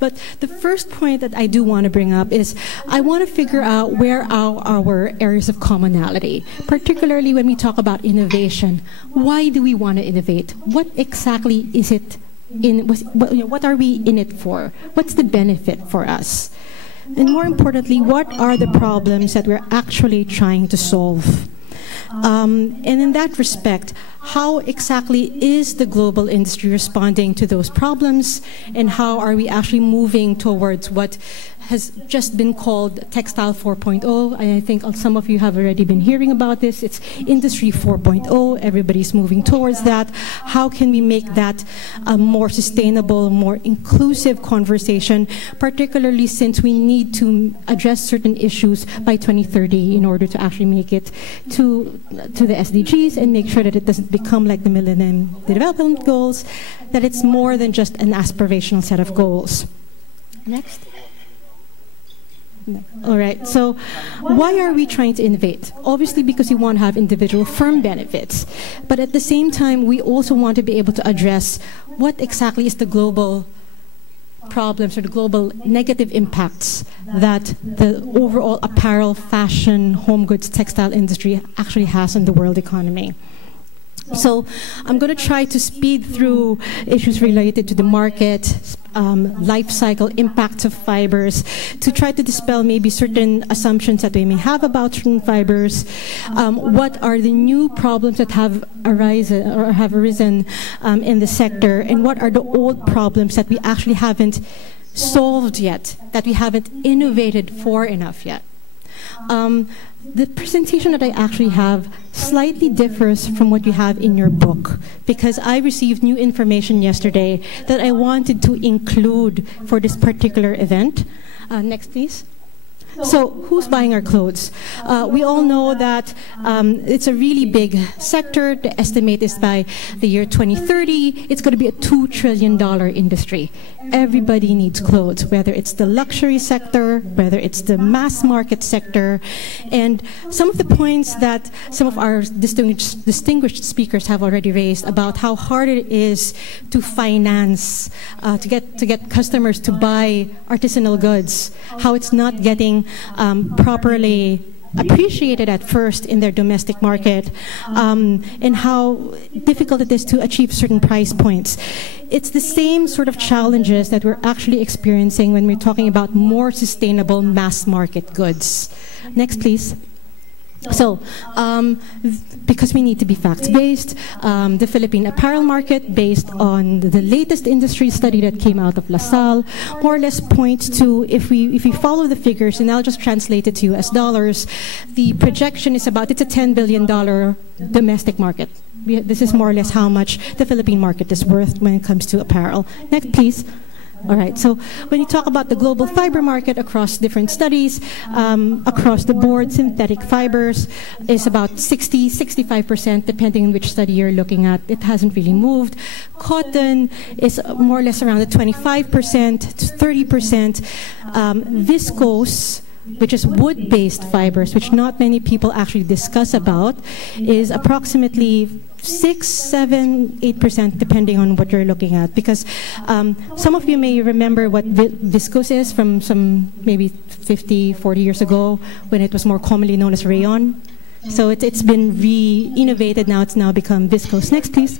But the first point that I do want to bring up is I want to figure out where are our areas of commonality, particularly when we talk about innovation. Why do we want to innovate? What exactly is it? What are we in it for? What's the benefit for us? And more importantly, what are the problems that we're actually trying to solve? And in that respect, how exactly is the global industry responding to those problems, and how are we actually moving towards what has just been called Textile 4.0. I think some of you have already been hearing about this. It's Industry 4.0. Everybody's moving towards that. How can we make that a more sustainable, more inclusive conversation, particularly since we need to address certain issues by 2030 in order to actually make it to the SDGs and make sure that it doesn't become like the Millennium Development Goals, that it's more than just an aspirational set of goals. Next. No. All right, so why are we trying to innovate? Obviously because we want to have individual firm benefits, but at the same time we also want to be able to address what exactly is the global problems or the global negative impacts that the overall apparel, fashion, home goods, textile industry actually has on the world economy. So I'm going to try to speed through issues related to the market, life cycle, impacts of fibers, to try to dispel maybe certain assumptions that we may have about certain fibers. What are the new problems that have arisen in the sector, and what are the old problems that we actually haven't solved yet, that we haven't innovated for enough yet. The presentation that I actually have slightly differs from what you have in your book, because I received new information yesterday that I wanted to include for this particular event. Next, please. So who's buying our clothes? We all know that it's a really big sector. The estimate is by the year 2030, it's going to be a $2 trillion industry. Everybody needs clothes, whether it's the luxury sector, whether it's the mass market sector. And some of the points that some of our distinguished speakers have already raised about how hard it is to finance, to get customers to buy artisanal goods, how it's not getting properly appreciated at first in their domestic market, and how difficult it is to achieve certain price points. It's the same sort of challenges that we're actually experiencing when we're talking about more sustainable mass market goods. Next, please. So, because we need to be facts-based, the Philippine apparel market, based on the latest industry study that came out of LaSalle, more or less points to, if we follow the figures, and I'll just translate it to US dollars, the projection is about, it's a $10 billion domestic market. This is more or less how much the Philippine market is worth when it comes to apparel. Next, please. All right, so when you talk about the global fiber market across different studies, across the board, synthetic fibers is about 60-65%, depending on which study you're looking at. It hasn't really moved. Cotton is more or less around the 25% to 30%. Viscose, which is wood-based fibers, which not many people actually discuss about, is approximately 6, 7, 8%, depending on what you're looking at. Because some of you may remember what viscose is from some maybe 50, 40 years ago, when it was more commonly known as rayon. So it's been re-innovated now. It's now become viscose. Next, please.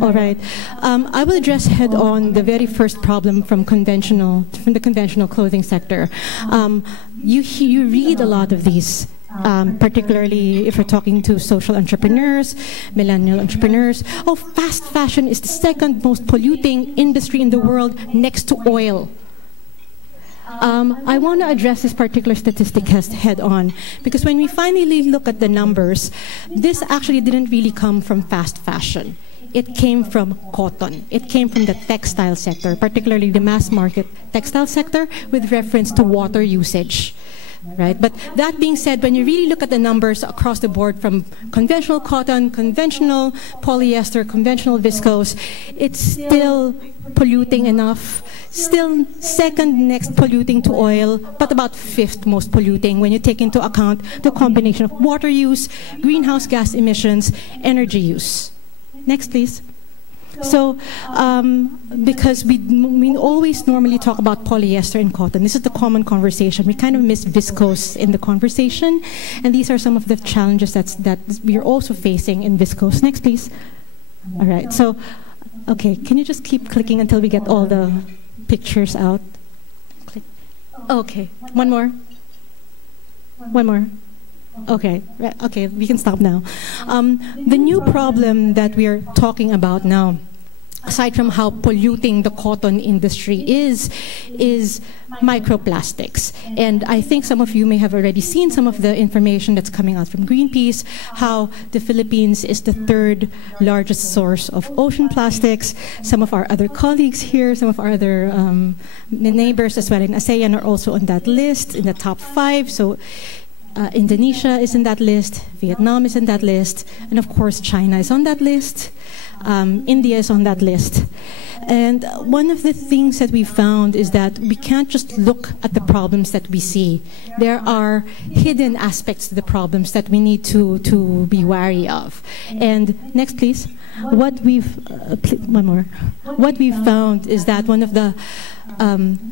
All right. I will address head-on the very first problem from the conventional clothing sector. You read a lot of these, particularly if we're talking to social entrepreneurs, millennial entrepreneurs. Oh, fast fashion is the second most polluting industry in the world next to oil. I want to address this particular statistic head on, because when we finally look at the numbers, this actually didn't really come from fast fashion. It came from cotton. It came from the textile sector, particularly the mass market textile sector, with reference to water usage. Right? But that being said, when you really look at the numbers across the board from conventional cotton, conventional polyester, conventional viscose, it's still polluting enough, still second next polluting to oil, but about fifth most polluting when you take into account the combination of water use, greenhouse gas emissions, energy use. Next, please. So, because we always normally talk about polyester and cotton. This is the common conversation. We kind of miss viscose in the conversation. And these are some of the challenges that we are also facing in viscose. Next, please. All right. So, okay, can you just keep clicking until we get all the pictures out? Click. Okay, one more. One more. Okay, okay, we can stop now. The new problem that we are talking about now, aside from how polluting the cotton industry is microplastics. And I think some of you may have already seen some of the information that's coming out from Greenpeace, how the Philippines is the third largest source of ocean plastics. Some of our other colleagues here, some of our other neighbors as well in ASEAN are also on that list, in the top 5. So Indonesia is in that list, Vietnam is in that list, and of course China is on that list, India is on that list. And one of the things that we found is that we can't just look at the problems that we see. There are hidden aspects to the problems that we need to be wary of. And next, please. What we've found is that one of the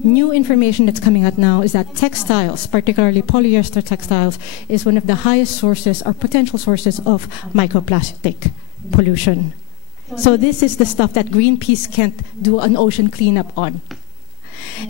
new information that's coming out now is that textiles, particularly polyester textiles, is one of the highest sources or potential sources of microplastic pollution. So this is the stuff that Greenpeace can't do an ocean cleanup on.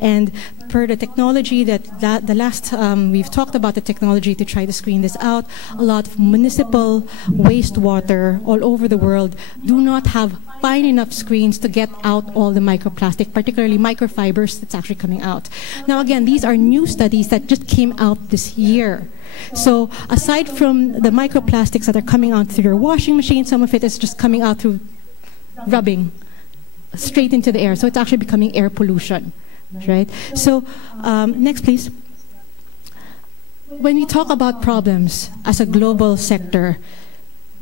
And per the technology the last we've talked about the technology to try to screen this out, a lot of municipal wastewater all over the world do not have fine enough screens to get out all the microplastic, particularly microfibers that's actually coming out. Now again, these are new studies that just came out this year. So aside from the microplastics that are coming out through your washing machine, some of it is just coming out through rubbing straight into the air. So it's actually becoming air pollution. Right? So, next please. When we talk about problems as a global sector,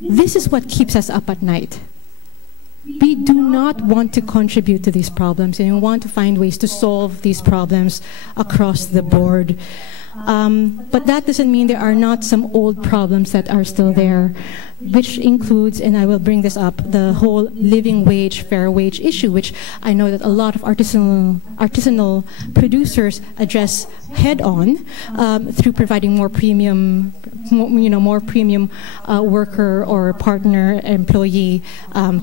this is what keeps us up at night. We do not want to contribute to these problems, and we want to find ways to solve these problems across the board. But that doesn't mean there are not some old problems that are still there, which includes, and I will bring this up, the whole living wage, fair wage issue, which I know that a lot of artisanal producers address head-on through providing more premium, more premium worker or partner employee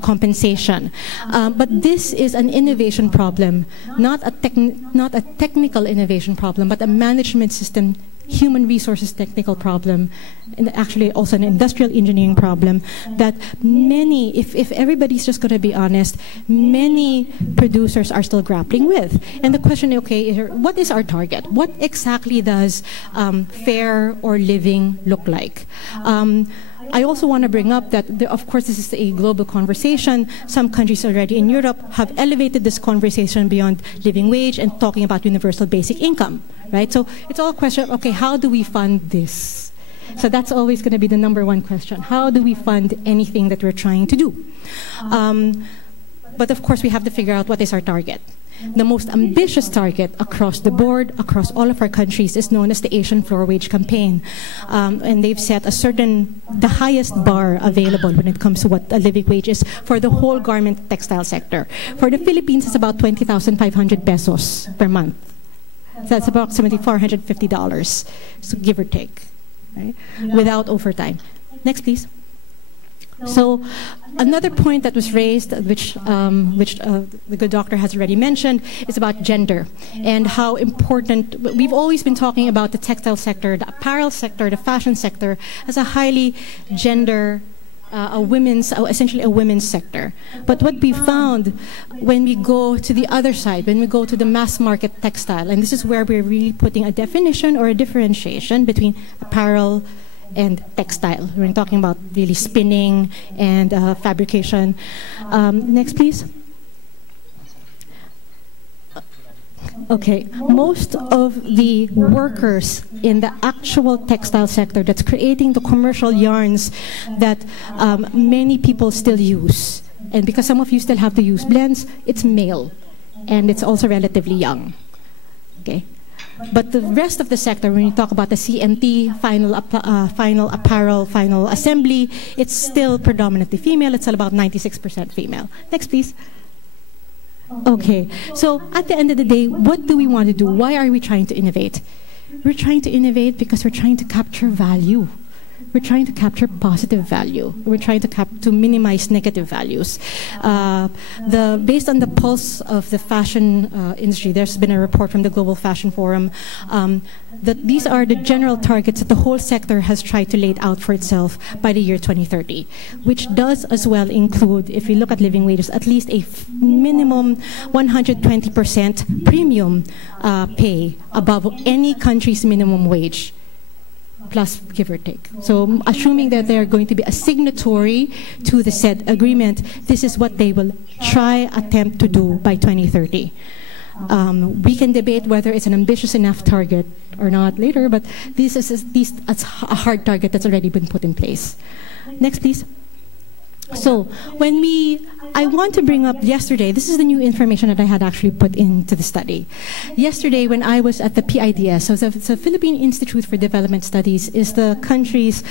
compensation. But this is an innovation problem, not a technical innovation problem, but a management system, human resources technical problem, and actually also an industrial engineering problem that many, if everybody's just going to be honest, many producers are still grappling with. And the question, okay, what is our target? What exactly does fair or living look like? I also want to bring up that, of course, this is a global conversation. Some countries already in Europe have elevated this conversation beyond living wage and talking about universal basic income, right? So it's all a question of, okay, how do we fund this? So that's always going to be the #1 question. How do we fund anything that we're trying to do? But of course, we have to figure out what is our target. The most ambitious target across the board, across all of our countries, is known as the Asian Floor Wage Campaign. And they've set the highest bar available when it comes to what a living wage is for the whole garment textile sector. For the Philippines, it's about 20,500 pesos per month. So that's approximately $450, so give or take, right? Without overtime. Next, please. So another point that was raised, which the good doctor has already mentioned, is about gender and how important. We've always been talking about the textile sector, the apparel sector, the fashion sector as a highly gender essentially a women's sector. But what we found when we go to the other side, when we go to the mass market textile, and this is where we're really putting a definition or a differentiation between apparel and textile. We're talking about really spinning and fabrication. Next, please. Okay, most of the workers in the actual textile sector that's creating the commercial yarns that many people still use, and because some of you still have to use blends, it's male, and it's also relatively young. Okay, but the rest of the sector, when you talk about the CMT, final apparel, final assembly, it's still predominantly female. It's about 96% female. Next, please. Okay, so at the end of the day, what do we want to do? Why are we trying to innovate? We're trying to innovate because we're trying to capture value. We're trying to capture positive value. We're trying to minimize negative values. Based on the pulse of the fashion industry, there's been a report from the Global Fashion Forum that these are the general targets that the whole sector has tried to lay out for itself by the year 2030, which does as well include, if you look at living wages, at least a minimum 120% premium pay above any country's minimum wage, plus give or take. So assuming that they're going to be a signatory to the said agreement, this is what they will attempt to do by 2030. We can debate whether it's an ambitious enough target or not later, but this is a hard target that's already been put in place. Next, please. So I want to bring up yesterday, this is the new information that I had actually put into the study. Yesterday when I was at the PIDS, so the Philippine Institute for Development Studies is the country's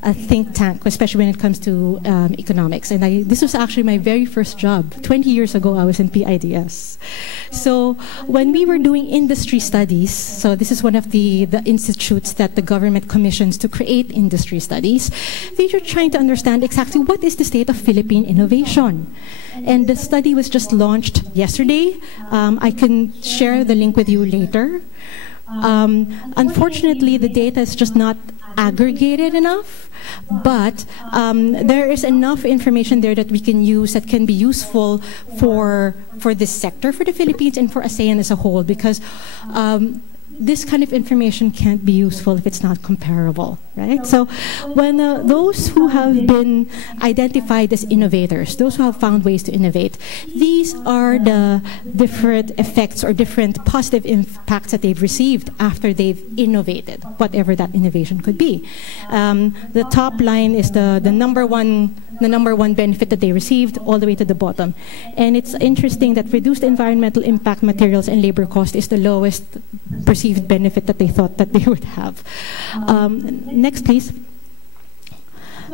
a think tank, especially when it comes to economics. And this was actually my very first job. 20 years ago, I was in PIDS. So when we were doing industry studies, so this is one of the institutes that the government commissions to create industry studies, they were trying to understand exactly what is the state of Philippine innovation. And the study was just launched yesterday. I can share the link with you later. Unfortunately, the data is just not aggregated enough, but there is enough information there that we can use that can be useful for this sector, for the Philippines, and for ASEAN as a whole, because this kind of information can't be useful if it's not comparable, right? So when those who have been identified as innovators, those who have found ways to innovate, these are the different effects or different positive impacts that they've received after they've innovated, whatever that innovation could be. The top line is the number one benefit that they received, all the way to the bottom. And it's interesting that reduced environmental impact, materials, and labor cost is the lowest perceived benefit that they thought that they would have. Next, please.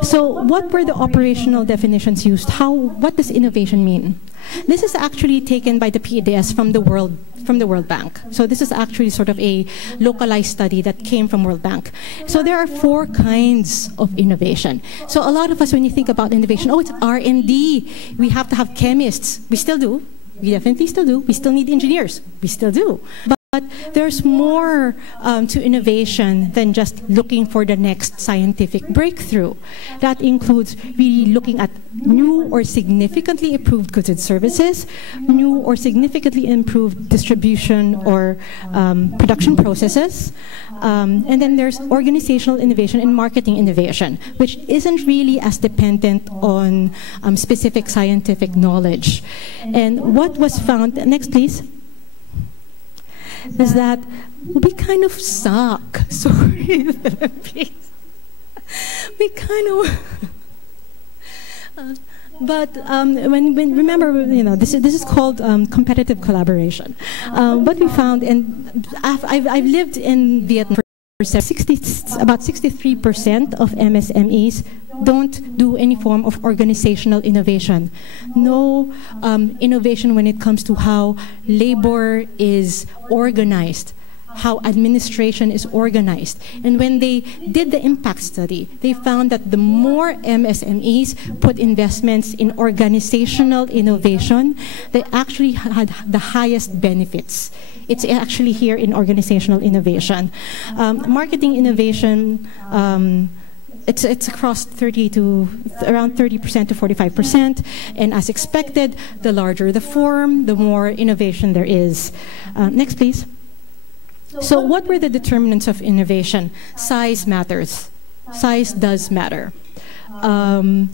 So what were the operational definitions used? What does innovation mean? This is actually taken by the PDS from the World Bank. So this is actually sort of a localized study that came from World Bank. So there are 4 kinds of innovation. So a lot of us, when you think about innovation, it's R&D. We have to have chemists. We still do. We definitely still do. We still need engineers. We still do. But there's more to innovation than just looking for the next scientific breakthrough. That includes really looking at new or significantly improved goods and services, new or significantly improved distribution or production processes. And then there's organizational innovation and marketing innovation, which isn't really as dependent on specific scientific knowledge. And what was found, next please, is that we kind of suck. Sorry, in the Philippines. We kind of. But when remember, this is called competitive collaboration. What we found, and I've lived in Vietnam for about 63% of MSMEs don't do any form of organizational innovation. No innovation when it comes to how labor is organized, how administration is organized. And when they did the impact study, they found that the more MSMEs put investments in organizational innovation, they actually had the highest benefits. It's actually here in organizational innovation. Marketing innovation it's across 30 to around 30% to 45%, and as expected, the larger the form, the more innovation there is. Next, please. So what were the determinants of innovation? Size matters. Size does matter. The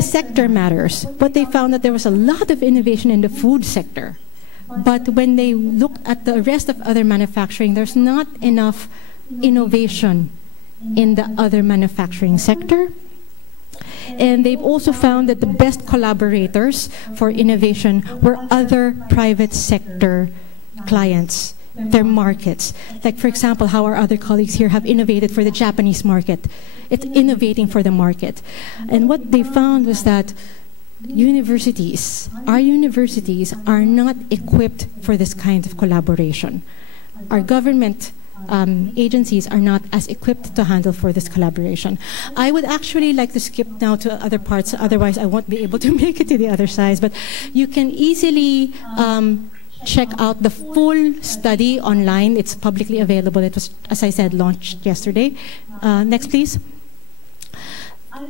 sector matters. But they found that there was a lot of innovation in the food sector. But when they looked at the rest of other manufacturing, there's not enough innovation in the other manufacturing sector. And they've also found that the best collaborators for innovation were other private sector clients, their markets. Like, for example, how our other colleagues here have innovated for the Japanese market. It's innovating for the market. And what they found was that our universities are not equipped for this kind of collaboration. Our government agencies are not as equipped to handle for this collaboration. I would actually like to skip now to other parts, otherwise I won't be able to make it to the other side, but you can easily check out the full study online. It's publicly available. It was, as I said, launched yesterday. Next, please.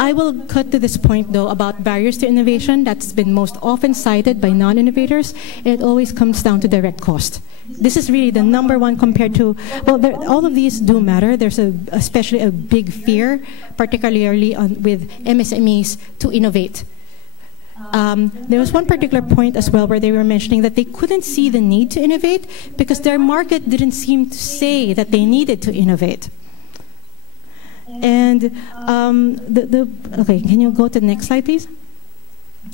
I will cut to this point, though, about barriers to innovation. That's been most often cited by non-innovators. It always comes down to direct cost. This is really the number one compared to, well, all of these do matter. There's especially a big fear, particularly with MSMEs, to innovate. There was one particular point as well where they were mentioning that they couldn't see the need to innovate because their market didn't seem to say that they needed to innovate. And okay, can you go to the next slide, please?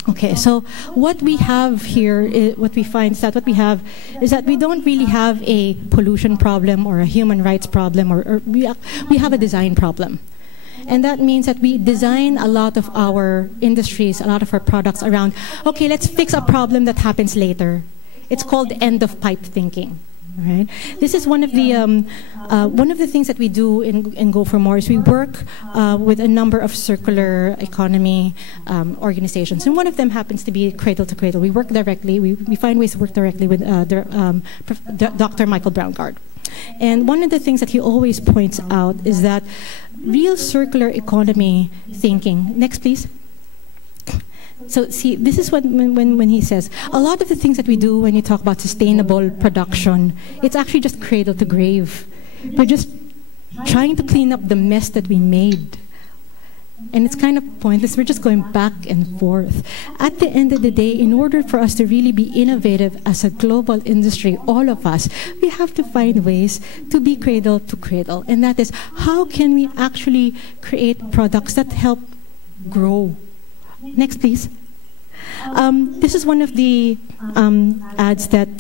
Okay, so what we have here, what we find is that what we have is that we don't really have a pollution problem or a human rights problem, or we have a design problem. And that means that we design a lot of our industries, a lot of our products around, okay, let's fix a problem that happens later. It's called end-of-pipe thinking. Right. This is one of the things that we do in Go for More is we work with a number of circular economy organizations, and one of them happens to be Cradle to Cradle. We work directly. We find ways to work directly with Dr. Michael Braungart. And one of the things that he always points out is that real circular economy thinking. Next, please. So see, this is what when he says, a lot of the things that we do when you talk about sustainable production, it's actually just cradle to grave. We're just trying to clean up the mess that we made. And it's kind of pointless. We're just going back and forth. At the end of the day, in order for us to really be innovative as a global industry, all of us, we have to find ways to be cradle to cradle. And that is, how can we actually create products that help grow? Next, please. This is one of the ads that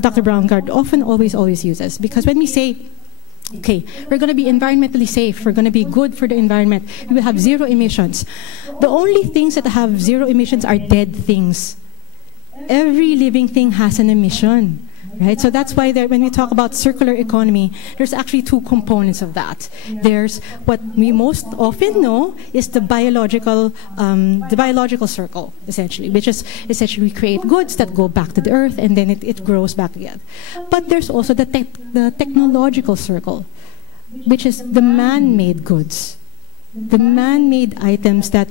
Dr. Braungart often always uses, because when we say, okay, we're going to be environmentally safe, we're going to be good for the environment, we will have zero emissions. The only things that have zero emissions are dead things. Every living thing has an emission. Right? So that's why when we talk about circular economy, there's actually two components of that. There's what we most often know is the biological circle, essentially, which is essentially we create goods that go back to the earth and then it grows back again. But there's also the technological circle, which is the man-made goods, the man-made items that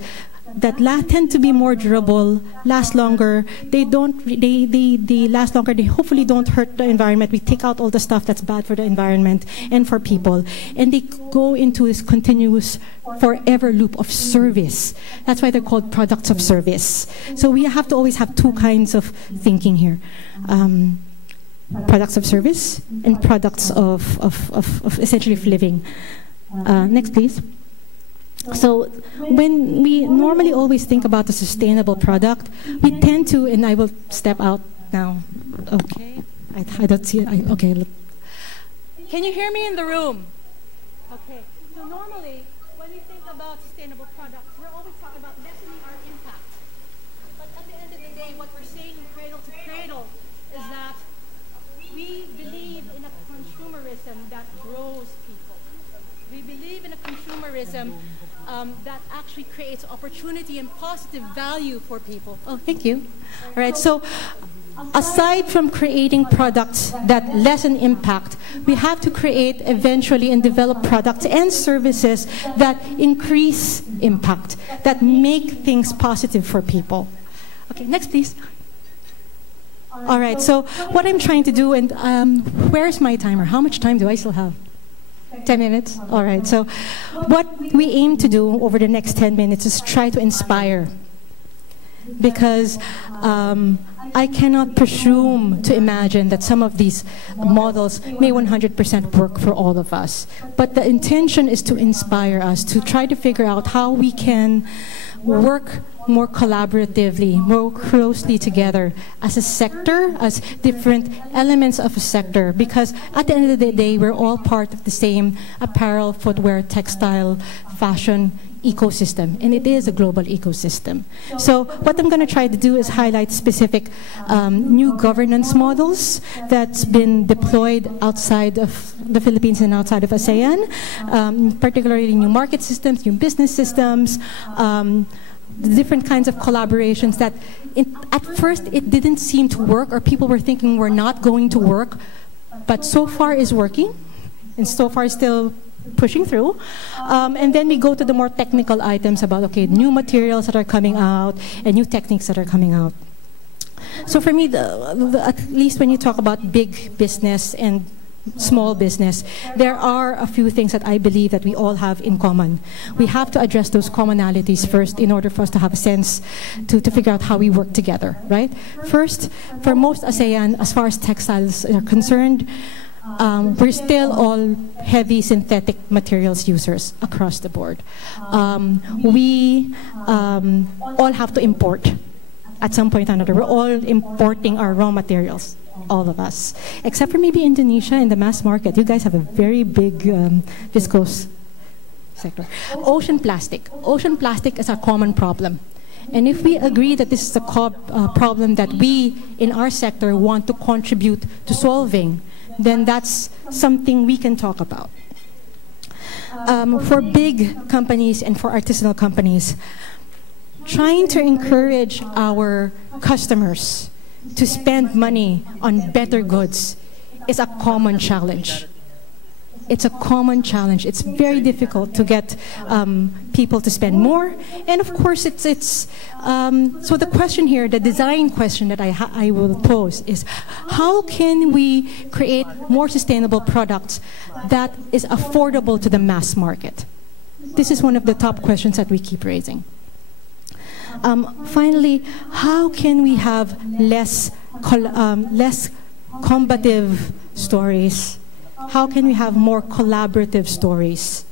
tend to be more durable, last longer. They last longer. They hopefully don't hurt the environment. We take out all the stuff that's bad for the environment and for people, and they go into this continuous, forever loop of service. That's why they're called products of service. So we have to always have two kinds of thinking here: products of service and products of essentially living. Next, please. So when we normally always think about a sustainable product, we tend to, and I will step out now. Okay, I don't see it. Okay, look. Can you hear me in the room? Okay, so normally when we think about sustainable products, we're always talking about lessening our impact. But at the end of the day, what we're saying in Cradle to Cradle is that we believe in a consumerism that grows people. We believe in a consumerism that actually creates opportunity and positive value for people. Oh, thank you. All right, so aside from creating products that lessen impact, we have to create eventually and develop products and services that increase impact, that make things positive for people. Okay, next please. All right, so what I'm trying to do, and where's my timer? How much time do I still have? 10 minutes? All right, so what we aim to do over the next 10 minutes is try to inspire. Because I cannot presume to imagine that some of these models may 100% work for all of us. But the intention is to inspire us, to try to figure out how we can work more collaboratively, more closely together as a sector, as different elements of a sector, because at the end of the day, we're all part of the same apparel, footwear, textile, fashion ecosystem, and it is a global ecosystem. So what I'm going to try to do is highlight specific new governance models that's been deployed outside of the Philippines and outside of ASEAN, particularly new market systems, new business systems, the different kinds of collaborations that at first it didn't seem to work, or people were thinking were not going to work, but so far is working, and so far is still pushing through. And then we go to the more technical items about, okay, new materials that are coming out and new techniques that are coming out. So for me, at least when you talk about big business and small business, there are a few things that I believe that we all have in common. We have to address those commonalities first in order for us to have a sense to figure out how we work together, right? First, for most ASEAN, as far as textiles are concerned, we're still all heavy synthetic materials users across the board. We all have to import at some point or another. We're all importing our raw materials, all of us, except for maybe Indonesia in the mass market. You guys have a very big viscose sector. Ocean plastic. Ocean plastic is a common problem. And if we agree that this is a problem that we in our sector want to contribute to solving, then that's something we can talk about. For big companies and for artisanal companies, trying to encourage our customers to spend money on better goods is a common challenge. It's a common challenge. It's very difficult to get people to spend more. And of course, so the question here, the design question that I will pose is, how can we create more sustainable products that is affordable to the mass market? This is one of the top questions that we keep raising. Finally, how can we have less combative stories? How can we have more collaborative stories?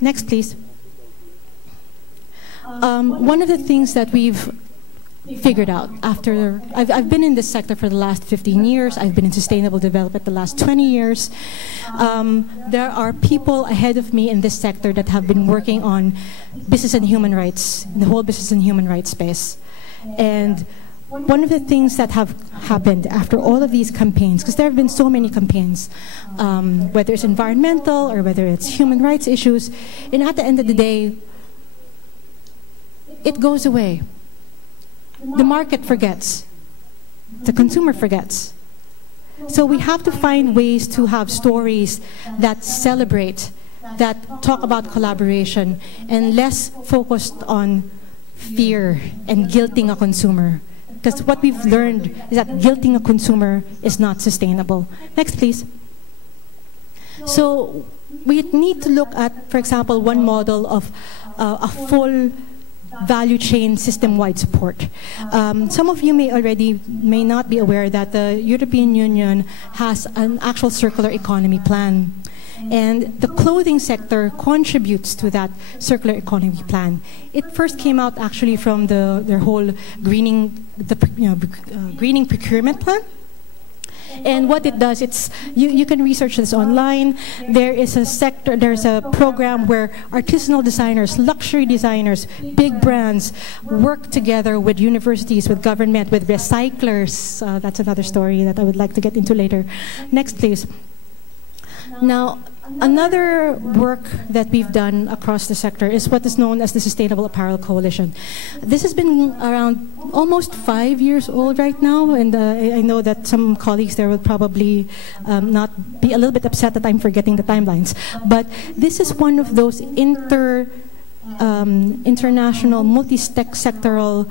Next, please. One of the things that we've figured out after, I've been in this sector for the last 15 years, I've been in sustainable development the last 20 years. There are people ahead of me in this sector that have been working on business and human rights, the whole business and human rights space. And one of the things that have happened after all of these campaigns, because there have been so many campaigns, whether it's environmental or whether it's human rights issues, and at the end of the day, it goes away. The market forgets. The consumer forgets. So we have to find ways to have stories that celebrate, that talk about collaboration, and less focused on fear and guilting a consumer. Because what we've learned is that guilting a consumer is not sustainable. Next, please. So we need to look at, for example, one model of a full value chain system-wide support. Some of you may not be aware that the European Union has an actual circular economy plan. And the clothing sector contributes to that circular economy plan. It first came out actually from their whole greening procurement plan. And what it does, you can research this online. There is there's a program where artisanal designers, luxury designers, big brands work together with universities, with government, with recyclers. That's another story that I would like to get into later. Next, please. Now, Another work that we've done across the sector is what is known as the Sustainable Apparel Coalition. This has been around almost 5 years old right now, and I know that some colleagues there will probably not be a little bit upset that I'm forgetting the timelines. But this is one of those international multi-sectoral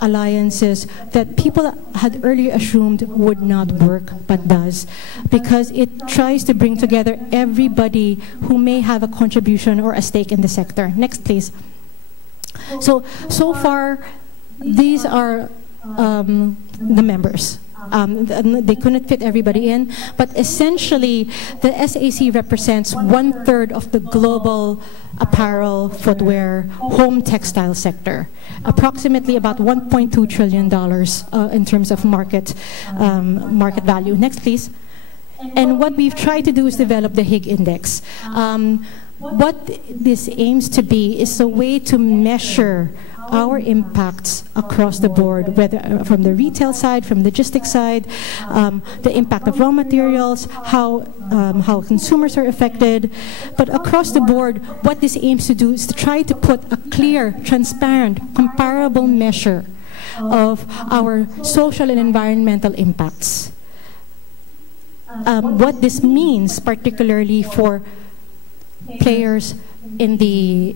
alliances that people had earlier assumed would not work, but does, because it tries to bring together everybody who may have a contribution or a stake in the sector. Next, please. So far, these are the members. They couldn't fit everybody in, but essentially the SAC represents 1/3 of the global apparel, footwear, home textile sector, approximately about $1.2 trillion in terms of market value. Next, please. And what we've tried to do is develop the Higg Index. What this aims to be is a way to measure our impacts across the board, whether from the retail side, from the logistics side, the impact of raw materials, how consumers are affected. But across the board, what this aims to do is to try to put a clear, transparent, comparable measure of our social and environmental impacts. What this means, particularly for players in the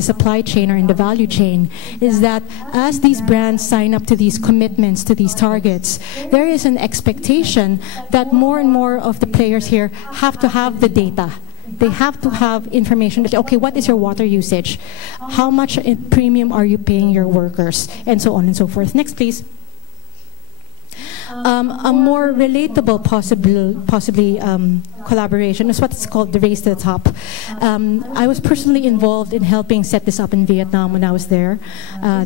supply chain or in the value chain, is that as these brands sign up to these commitments, to these targets, there is an expectation that more and more of the players here have to have the data. They have to have information that, okay, what is your water usage? How much in premium are you paying your workers? And so on and so forth. Next, please. A more relatable, possibly collaboration is what's called the Race to the Top. I was personally involved in helping set this up in Vietnam when I was there.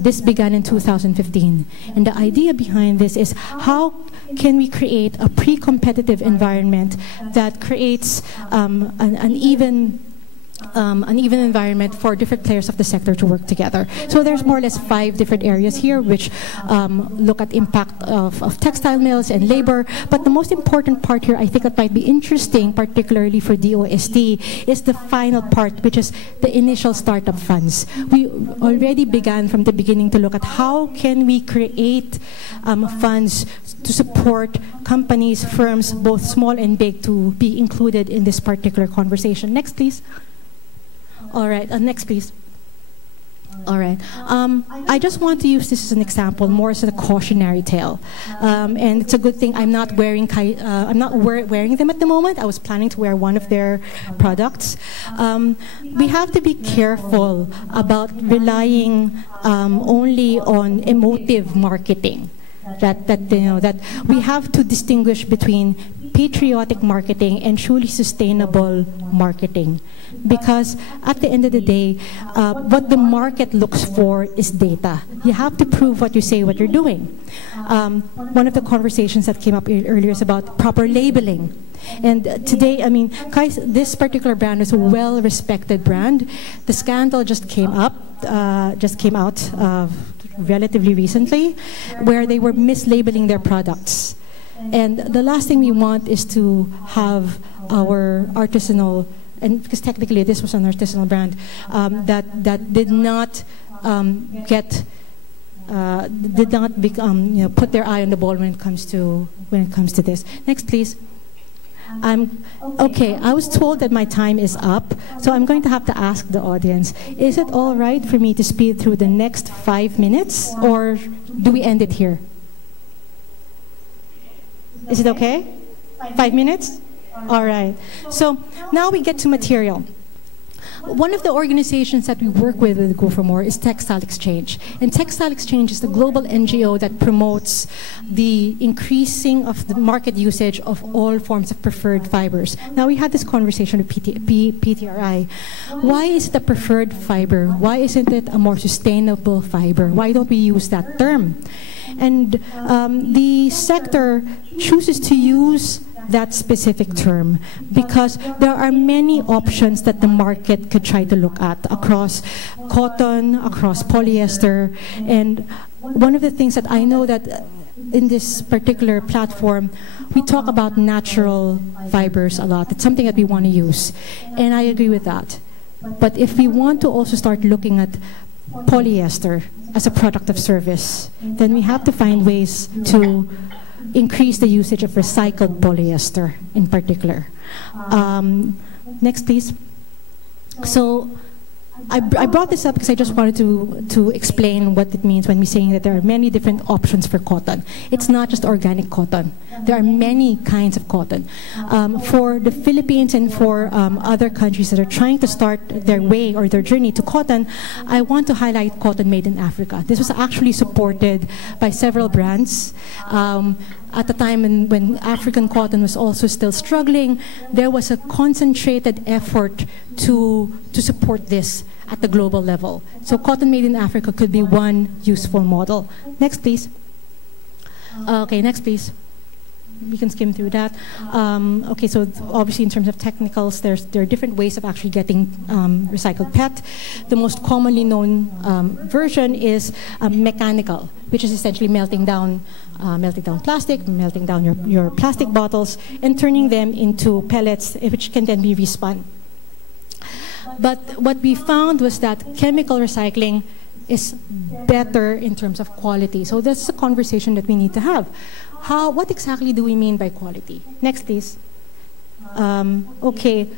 This began in 2015. And the idea behind this is how can we create a pre-competitive environment that creates an even environment for different players of the sector to work together. So there's more or less 5 different areas here which look at impact of textile mills and labor. But the most important part here, I think that might be interesting, particularly for DOST, is the final part, which is the initial startup funds. We already began from the beginning to look at how can we create funds to support companies, firms, both small and big, to be included in this particular conversation. Next, please. All right, next, please. All right. I just want to use this as an example, more as a cautionary tale, and it's a good thing I'm not wearing wearing them at the moment. I was planning to wear one of their products. We have to be careful about relying only on emotive marketing. That we have to distinguish between patriotic marketing and truly sustainable marketing, because at the end of the day, what the market looks for is data. You have to prove what you say, what you're doing. One of the conversations that came up earlier is about proper labeling. And today, I mean, guys, this particular brand is a well-respected brand. The scandal just came out relatively recently, where they were mislabeling their products. And the last thing we want is to have our artisanal, and because technically this was an artisanal brand, that did not put their eye on the ball when it comes to this. Next, please. Okay, I was told that my time is up, so I'm going to have to ask the audience, is it all right for me to speed through the next 5 minutes, or do we end it here? Is it okay? 5 minutes? All right. So now we get to material. One of the organizations that we work with Go For More is Textile Exchange. And Textile Exchange is the global NGO that promotes the increasing of the market usage of all forms of preferred fibers. Now, we had this conversation with PTRI. Why is it a preferred fiber? Why isn't it a more sustainable fiber? Why don't we use that term? And the sector chooses to use that specific term because there are many options that the market could try to look at across cotton, across polyester. And one of the things that I know that in this particular platform, we talk about natural fibers a lot. It's something that we want to use, and I agree with that. But if we want to also start looking at polyester as a product of service, then we have to find ways to increase the usage of recycled polyester in particular. Next, please. So I brought this up because I just wanted to explain what it means when we're saying that there are many different options for cotton. It's not just organic cotton. There are many kinds of cotton. For the Philippines and for other countries that are trying to start their way or their journey to cotton, I want to highlight Cotton Made in Africa. This was actually supported by several brands. At the time when African cotton was also still struggling, there was a concentrated effort to support this at the global level. So Cotton Made in Africa could be one useful model. Next, please. Okay, next, please. We can skim through that. Okay, so obviously in terms of technicals, there are different ways of actually getting recycled PET. The most commonly known version is mechanical, which is essentially melting down plastic, melting down your plastic bottles, and turning them into pellets, which can then be respun. But what we found was that chemical recycling is better in terms of quality. So this is a conversation that we need to have. What exactly do we mean by quality? Next, please. Okay.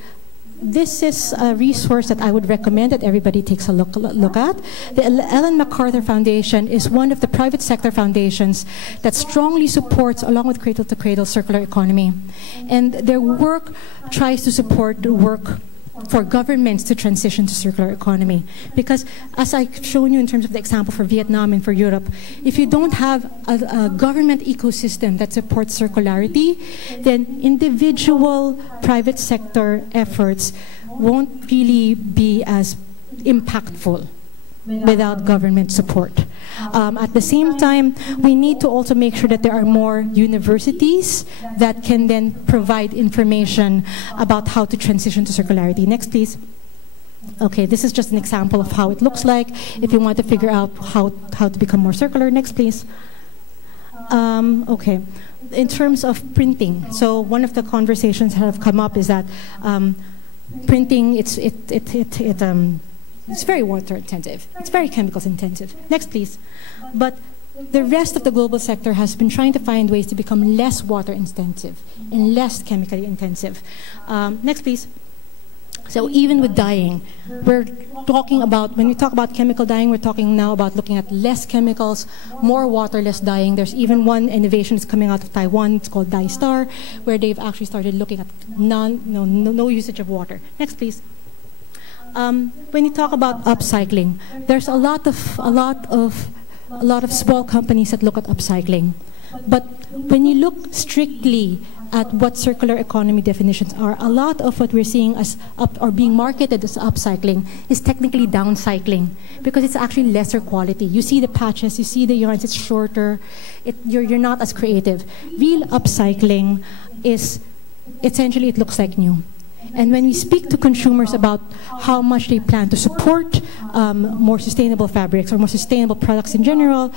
This is a resource that I would recommend that everybody takes a look at. The Ellen MacArthur Foundation is one of the private sector foundations that strongly supports, along with Cradle to Cradle, circular economy. And their work tries to support the work for governments to transition to circular economy. Because as I've shown you in terms of the example for Vietnam and for Europe, if you don't have a government ecosystem that supports circularity, then individual private sector efforts won't really be as impactful without government support. At the same time, we need to also make sure that there are more universities that can then provide information about how to transition to circularity. Next, please. Okay, this is just an example of how it looks like if you want to figure out how to become more circular. Next, please. Okay, in terms of printing, so one of the conversations that have come up is that printing, it's very water intensive. It's very chemicals intensive. Next, please. But the rest of the global sector has been trying to find ways to become less water intensive and less chemically intensive. Next, please. So even with dyeing, we're talking about, when we talk about chemical dyeing, we're talking now about looking at less chemicals, more water, less dyeing. There's even one innovation that's coming out of Taiwan, it's called Dye Star, where they've actually started looking at no usage of water. Next, please. When you talk about upcycling, there's a lot of small companies that look at upcycling. But when you look strictly at what circular economy definitions are, a lot of what we're seeing as or being marketed as upcycling is technically downcycling because it's actually lesser quality. You see the patches, you see the yarns, it's shorter, you're not as creative. Real upcycling is essentially it looks like new. And when we speak to consumers about how much they plan to support more sustainable fabrics or more sustainable products in general,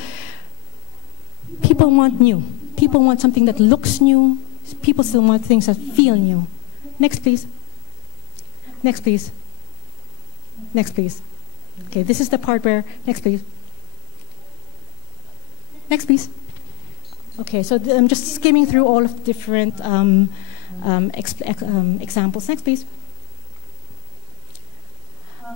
people want new. People want something that looks new. People still want things that feel new. Next, please. Next, please. Next, please. Okay, this is the part where, next, please. Next, please. Okay, so I'm just skimming through all of the different examples. Next, please.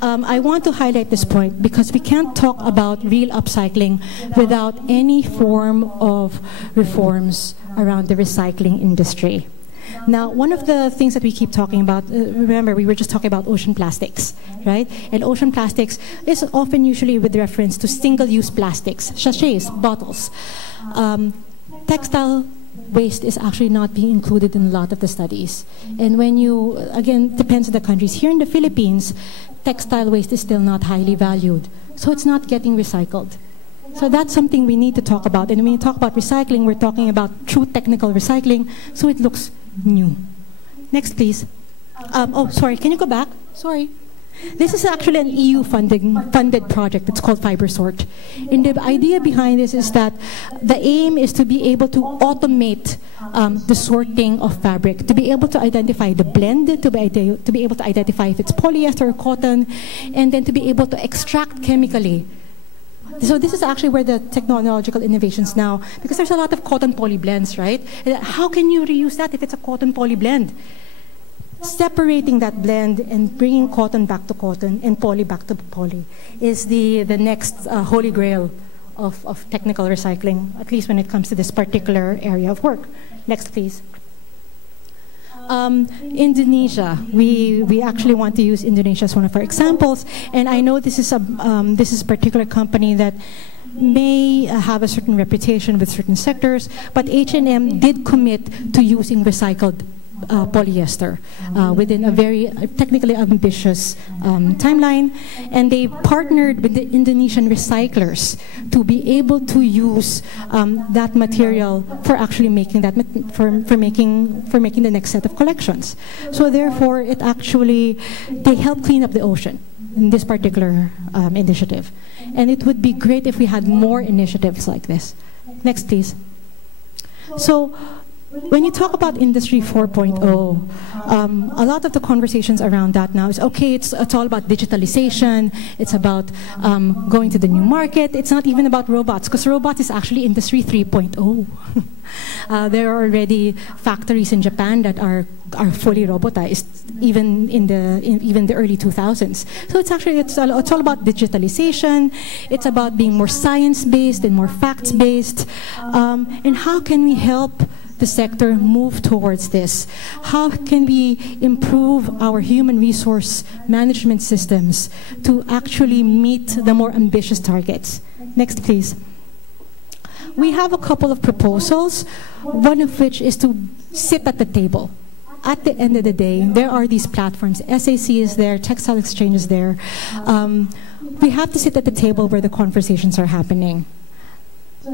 I want to highlight this point because we can't talk about real upcycling without any form of reforms around the recycling industry. Now, one of the things that we keep talking about, remember we were just talking about ocean plastics, right? And ocean plastics is often usually with reference to single-use plastics, sachets, bottles. Textile waste is actually not being included in a lot of the studies. And when you, again, depends on the countries. Here in the Philippines, textile waste is still not highly valued. So it's not getting recycled. So that's something we need to talk about. And when you talk about recycling, we're talking about true technical recycling, so it looks new. Next, please. Oh, sorry, can you go back? Sorry. This is actually an EU-funded project. It's called FiberSort. And the idea behind this is that the aim is to be able to automate the sorting of fabric, to be able to identify the blend, to be able to identify if it's polyester or cotton, and then to be able to extract chemically. So this is actually where the technological innovations now, because there's a lot of cotton poly blends, right? How can you reuse that if it's a cotton poly blend? Separating that blend and bringing cotton back to cotton and poly back to poly is the next holy grail of technical recycling, at least when it comes to this particular area of work. Next, please. Indonesia, we actually want to use Indonesia as one of our examples, and I know this is a particular company that may have a certain reputation with certain sectors, but H&M did commit to using recycled polyester within a very technically ambitious timeline, and they partnered with the Indonesian recyclers to be able to use that material for actually making that for making the next set of collections. So therefore, they help clean up the ocean in this particular initiative, and it would be great if we had more initiatives like this. Next, please. So, when you talk about Industry 4.0, a lot of the conversations around that now is, okay, it's all about digitalization, it's about going to the new market, it's not even about robots, because robots is actually Industry 3.0. There are already factories in Japan that are fully robotized, even in the early 2000s. So it's all about digitalization. It's about being more science-based and more facts-based. And how can we help the sector move towards this? How can we improve our human resource management systems to actually meet the more ambitious targets? Next, please. We have a couple of proposals, one of which is to sit at the table. At the end of the day, there are these platforms. SAC is there, Textile Exchange is there. We have to sit at the table where the conversations are happening.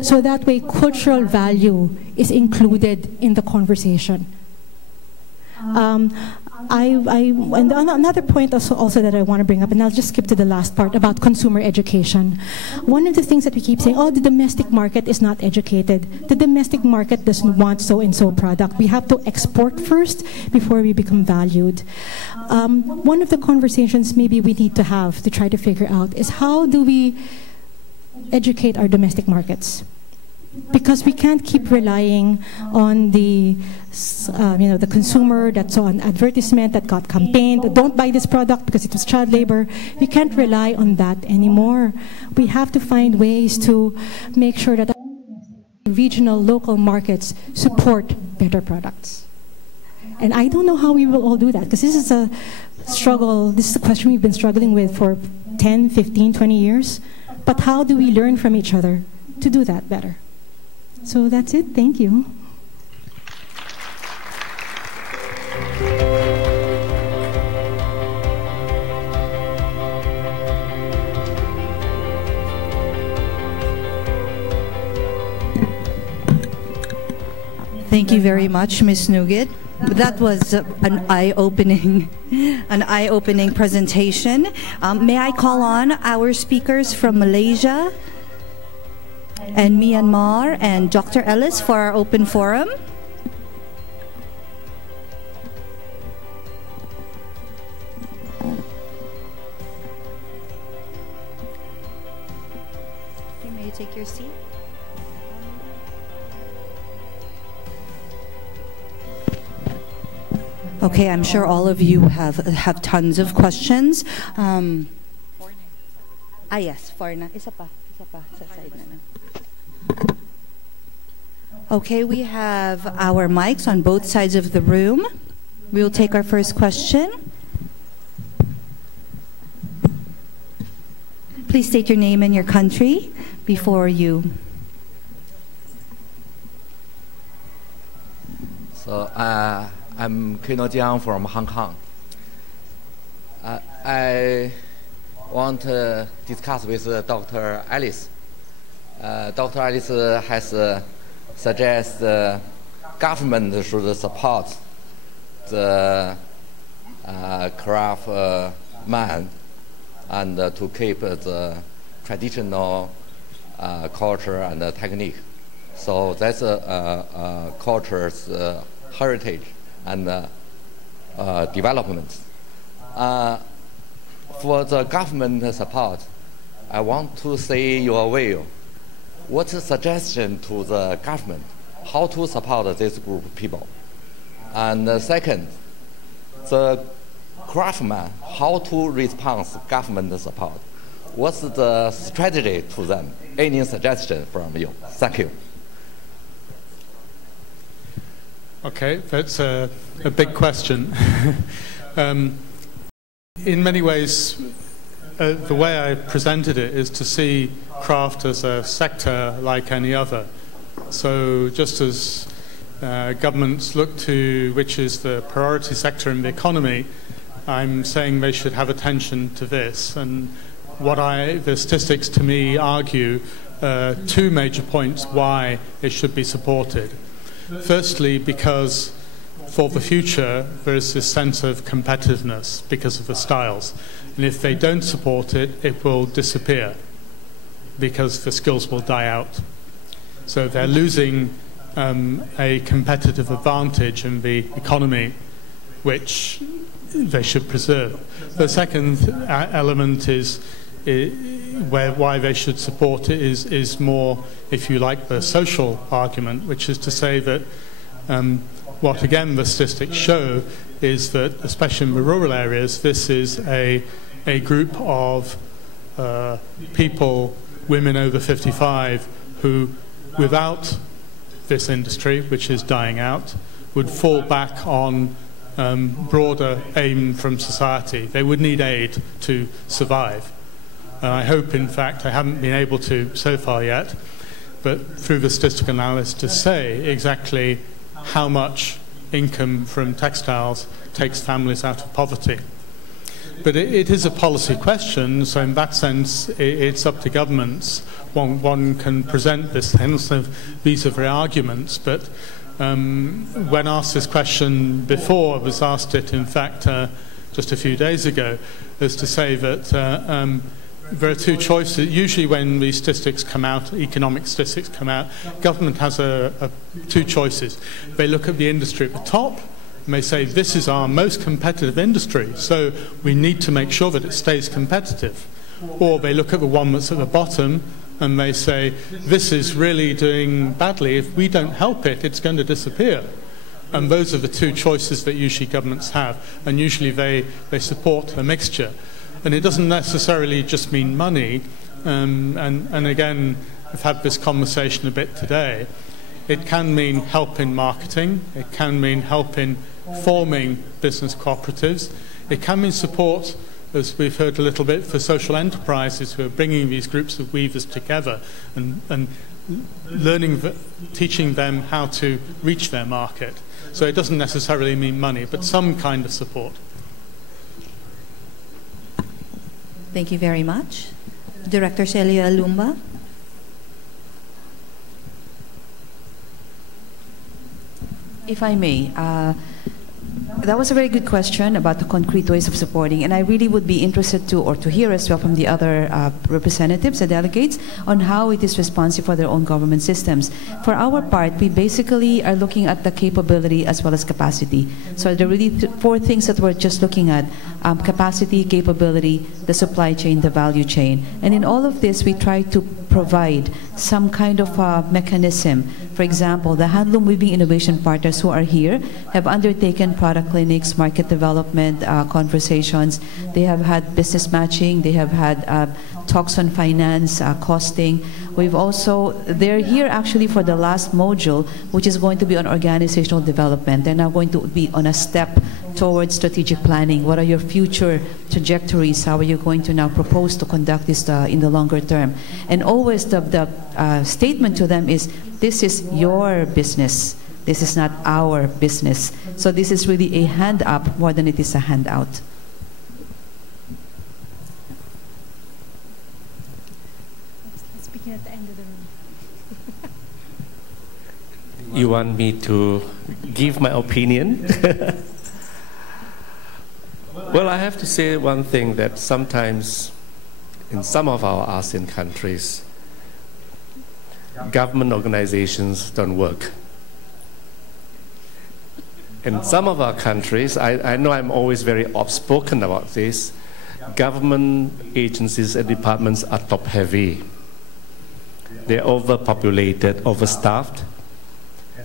So that way, cultural value is included in the conversation. And another point also that I want to bring up, and I'll just skip to the last part about consumer education. One of the things that we keep saying, oh, the domestic market is not educated. The domestic market doesn't want so-and-so product. We have to export first before we become valued. One of the conversations maybe we need to have to try to figure out is how do we educate our domestic markets, because we can't keep relying on the consumer that saw an advertisement that got campaigned, don't buy this product because it was child labor. We can't rely on that anymore. We have to find ways to make sure that regional, local markets support better products. And I don't know how we will all do that, because this is a struggle, this is a question we've been struggling with for 10, 15, 20 years. But how do we learn from each other to do that better? So that's it. Thank you. Thank you very much, Ms. Nugget. That was an eye-opening presentation. May I call on our speakers from Malaysia and Myanmar and Dr. Ellis for our open forum? Okay, may you take your seat? Okay, I'm sure all of you have tons of questions. Yes, foreigner. Isa pa sa side na. Okay, we have our mics on both sides of the room. We will take our first question. Please state your name and your country before you. So, I'm Kino Jiang from Hong Kong. I want to discuss with Dr. Alice. Dr. Alice has suggested the government should support the craft man and to keep the traditional culture and technique. So that's culture's heritage and development. For the government support, I want to see your view. What's the suggestion to the government? How to support this group of people? And second, the craftsmen, how to respond to government support? What's the strategy to them? Any suggestion from you? Thank you. Okay, that's a big question. In many ways, the way I presented it is to see craft as a sector like any other. So just as governments look to which is the priority sector in the economy, I'm saying they should have attention to this. And the statistics to me argue two major points why it should be supported. Firstly, because for the future there is this sense of competitiveness because of the styles. And if they don't support it, it will disappear because the skills will die out. So they're losing a competitive advantage in the economy, which they should preserve. The second element is why they should support it is more, if you like, the social argument, which is to say that what again the statistics show is that, especially in the rural areas, this is a group of people, women over 55, who, without this industry, which is dying out, would fall back on broader aim from society. They would need aid to survive. And I hope, in fact, I haven't been able to so far yet, but through the statistical analysis to say exactly how much income from textiles takes families out of poverty. But it is a policy question, so in that sense, it's up to governments. One can present this sense of vis-a-vis arguments, but when asked this question before, I was asked it, in fact, just a few days ago, is to say that there are two choices. Usually when these statistics come out, economic statistics come out, government has two choices. They look at the industry at the top, and they say, this is our most competitive industry, so we need to make sure that it stays competitive. Or they look at the one that's at the bottom, and they say, this is really doing badly. If we don't help it, it's going to disappear. And those are the two choices that usually governments have, and usually they support a mixture. And it doesn't necessarily just mean money, and again, I've had this conversation a bit today. It can mean help in marketing, it can mean help in forming business cooperatives, it can mean support, as we've heard a little bit, for social enterprises who are bringing these groups of weavers together and teaching them how to reach their market. So it doesn't necessarily mean money, but some kind of support. Thank you very much. Director Celia Alumba. If I may, that was a very good question about the concrete ways of supporting, and I really would be interested to hear as well from the other representatives, the delegates, on how it is responsive for their own government systems. For our part, we basically are looking at the capability as well as capacity. So there are really four things that we're just looking at: capacity, capability, the supply chain, the value chain. And in all of this, we try to provide some kind of mechanism. For example, the Handloom Weaving Innovation Partners who are here have undertaken product clinics, market development conversations. They have had business matching. They have had talks on finance, costing. They're here actually for the last module, which is going to be on organizational development. They're now going to be on a step towards strategic planning. What are your future trajectories? How are you going to now propose to conduct this in the longer term? And always the statement to them is, this is your business. This is not our business. So this is really a hand up more than it is a handout. Let's begin at the end of the room. You want me to give my opinion? Well, I have to say one thing, that sometimes in some of our ASEAN countries, government organizations don't work. In some of our countries, I know I'm always very outspoken about this, government agencies and departments are top-heavy. They're overpopulated, overstaffed,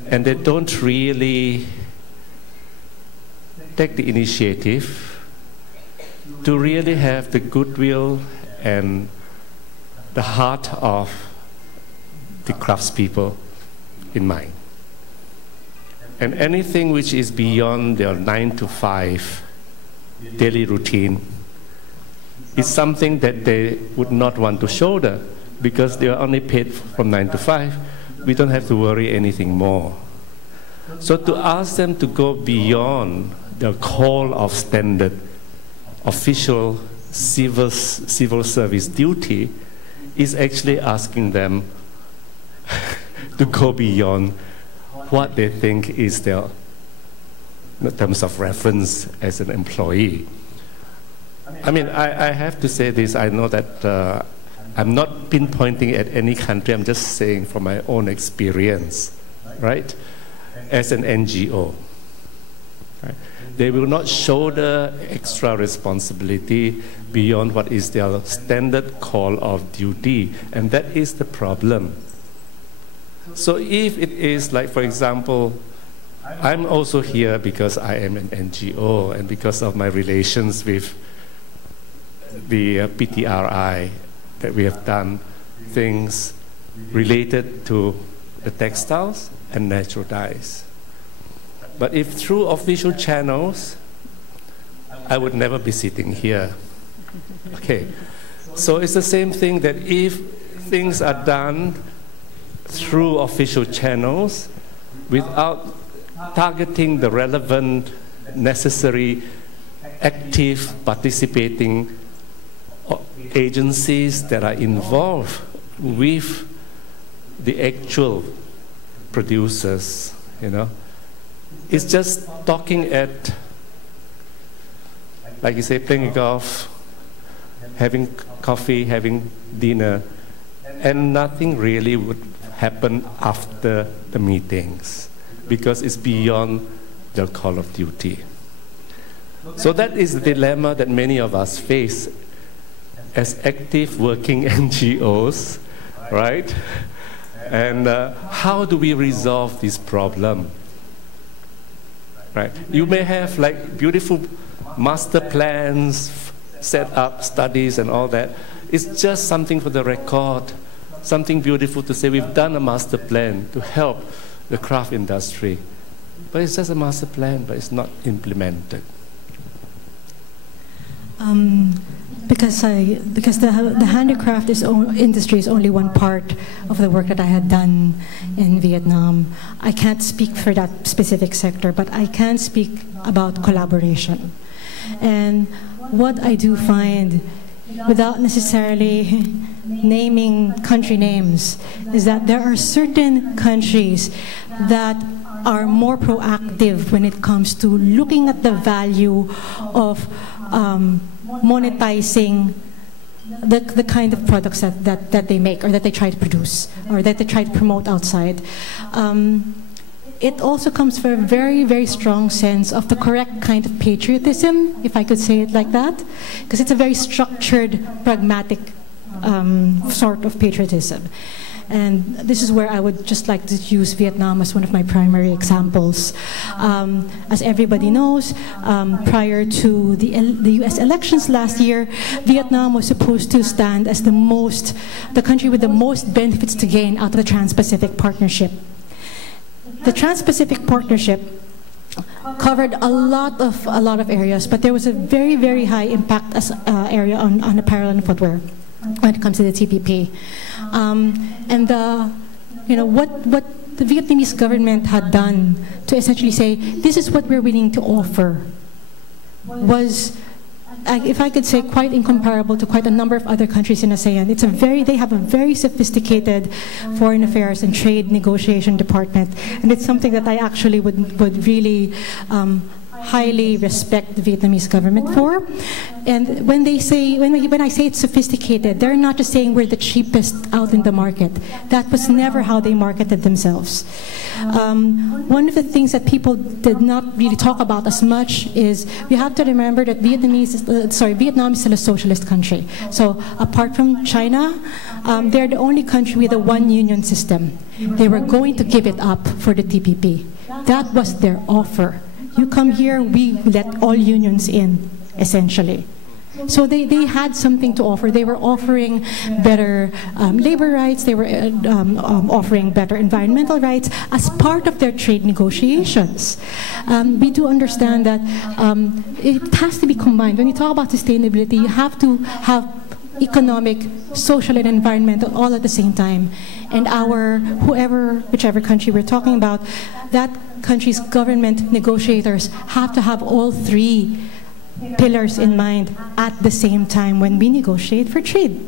and they don't really take the initiative to really have the goodwill and the heart of the craftspeople in mind. And anything which is beyond their 9-to-5 daily routine is something that they would not want to shoulder, because they are only paid from 9 to 5. We don't have to worry anything more. So to ask them to go beyond the call of standard official civil service duty is actually asking them to go beyond what they think is their terms of reference as an employee. I mean, I have to say this, I know that I'm not pinpointing at any country, I'm just saying from my own experience, right? As an NGO, right? They will not shoulder extra responsibility beyond what is their standard call of duty, and that is the problem. So if it is like, for example, I'm also here because I am an NGO and because of my relations with the PTRI, that we have done things related to the textiles and natural dyes. But if through official channels, I would never be sitting here. Okay, so it's the same thing, that if things are done through official channels without targeting the relevant, necessary, active, participating agencies that are involved with the actual producers, you know. It's just talking at, like you say, playing golf, having coffee, having dinner, and nothing really would happen after the meetings because it's beyond their call of duty. So that is the dilemma that many of us face as active working NGOs, right? And how do we resolve this problem? Right? You may have like beautiful master plans, set up studies and all that. It's just something for the record, something beautiful to say we've done a master plan to help the craft industry. But it's just a master plan, but it's not implemented. Because the handicraft industry is only one part of the work that I had done in Vietnam. I can't speak for that specific sector, but I can speak about collaboration. And what I do find, without necessarily naming country names, is that there are certain countries that are more proactive when it comes to looking at the value of monetizing the kind of products that they make or that they try to produce or that they try to promote outside. It also comes from a very, very strong sense of the correct kind of patriotism, if I could say it like that, because it's a very structured, pragmatic sort of patriotism. And this is where I would just like to use Vietnam as one of my primary examples. As everybody knows, prior to the US elections last year, Vietnam was supposed to stand as the country with the most benefits to gain out of the Trans-Pacific Partnership. The Trans-Pacific Partnership covered a lot of areas, but there was a very, very high impact area on apparel and footwear when it comes to the TPP. What the Vietnamese government had done to essentially say, this is what we're willing to offer, was, if I could say, quite incomparable to quite a number of other countries in ASEAN. They have a very sophisticated foreign affairs and trade negotiation department, and it's something that I actually would really highly respect the Vietnamese government for. And when I say it's sophisticated, they're not just saying we're the cheapest out in the market. That was never how they marketed themselves. One of the things that people did not really talk about as much is we have to remember that Vietnam is still a socialist country. So apart from China, they're the only country with a one union system. They were going to give it up for the TPP. That was their offer. You come here, we let all unions in, essentially. So they had something to offer. They were offering better labor rights. They were offering better environmental rights as part of their trade negotiations. We do understand that it has to be combined. When you talk about sustainability, you have to have economic, social, and environmental all at the same time. And whichever country we're talking about, that country's government negotiators have to have all three pillars in mind at the same time when we negotiate for trade.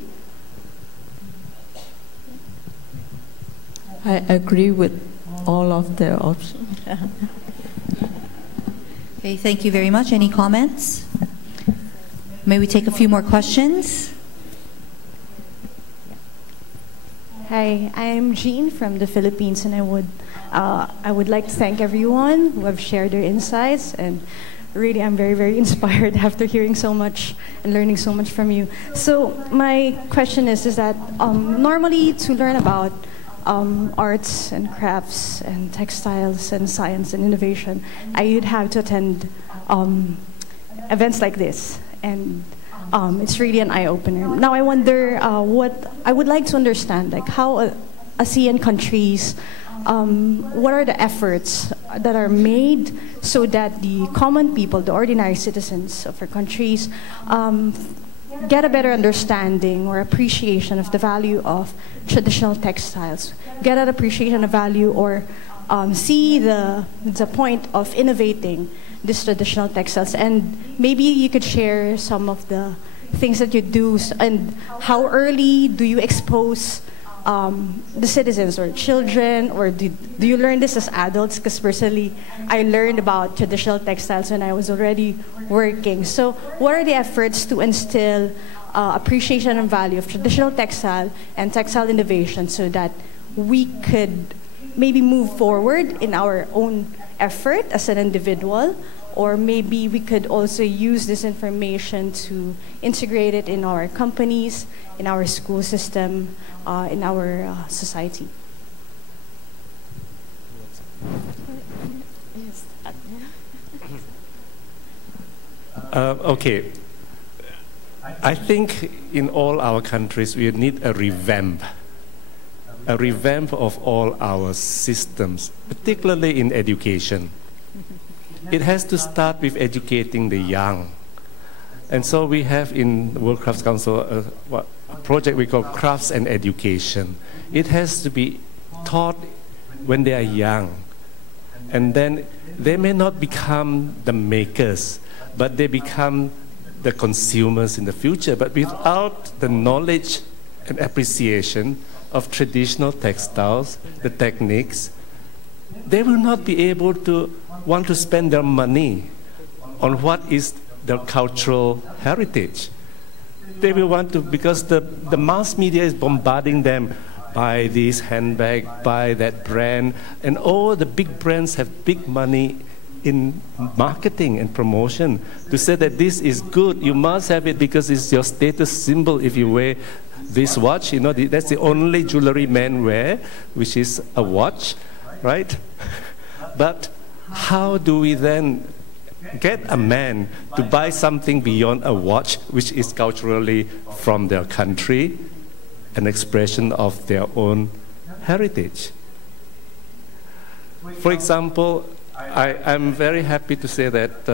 I agree with all of the options. Okay, thank you very much. Any comments? May we take a few more questions? Hi, I'm Jean from the Philippines, and I would like to thank everyone who have shared their insights, and really I'm very, very inspired after hearing so much and learning so much from you. So my question is that normally to learn about arts and crafts and textiles and science and innovation, I would have to attend events like this, and it's really an eye-opener. Now I wonder what I would like to understand, like how ASEAN countries, what are the efforts that are made so that the common people, the ordinary citizens of our countries, get a better understanding or appreciation of the value of traditional textiles, get an appreciation of value, or see the point of innovating these traditional textiles. And maybe you could share some of the things that you do, and how early do you expose the citizens or children, or do you learn this as adults? Because personally, I learned about traditional textiles when I was already working. So what are the efforts to instill appreciation and value of traditional textile and textile innovation so that we could maybe move forward in our own effort as an individual, or maybe we could also use this information to integrate it in our companies, in our school system, in our society? Okay. I think in all our countries we need a revamp of all our systems, particularly in education. It has to start with educating the young. And so we have in the World Crafts Council a project we call Crafts and Education. It has to be taught when they are young. And then they may not become the makers, but they become the consumers in the future. But without the knowledge and appreciation of traditional textiles, the techniques, they will not be able to want to spend their money on what is their cultural heritage. They will want to, because the mass media is bombarding them, buy this handbag, buy that brand, and all the big brands have big money in marketing and promotion to say that this is good, you must have it because it's your status symbol if you wear this watch. You know, that's the only jewelry men wear, which is a watch, right? But how do we then get a man to buy something beyond a watch, which is culturally from their country, an expression of their own heritage? For example, I'm very happy to say that,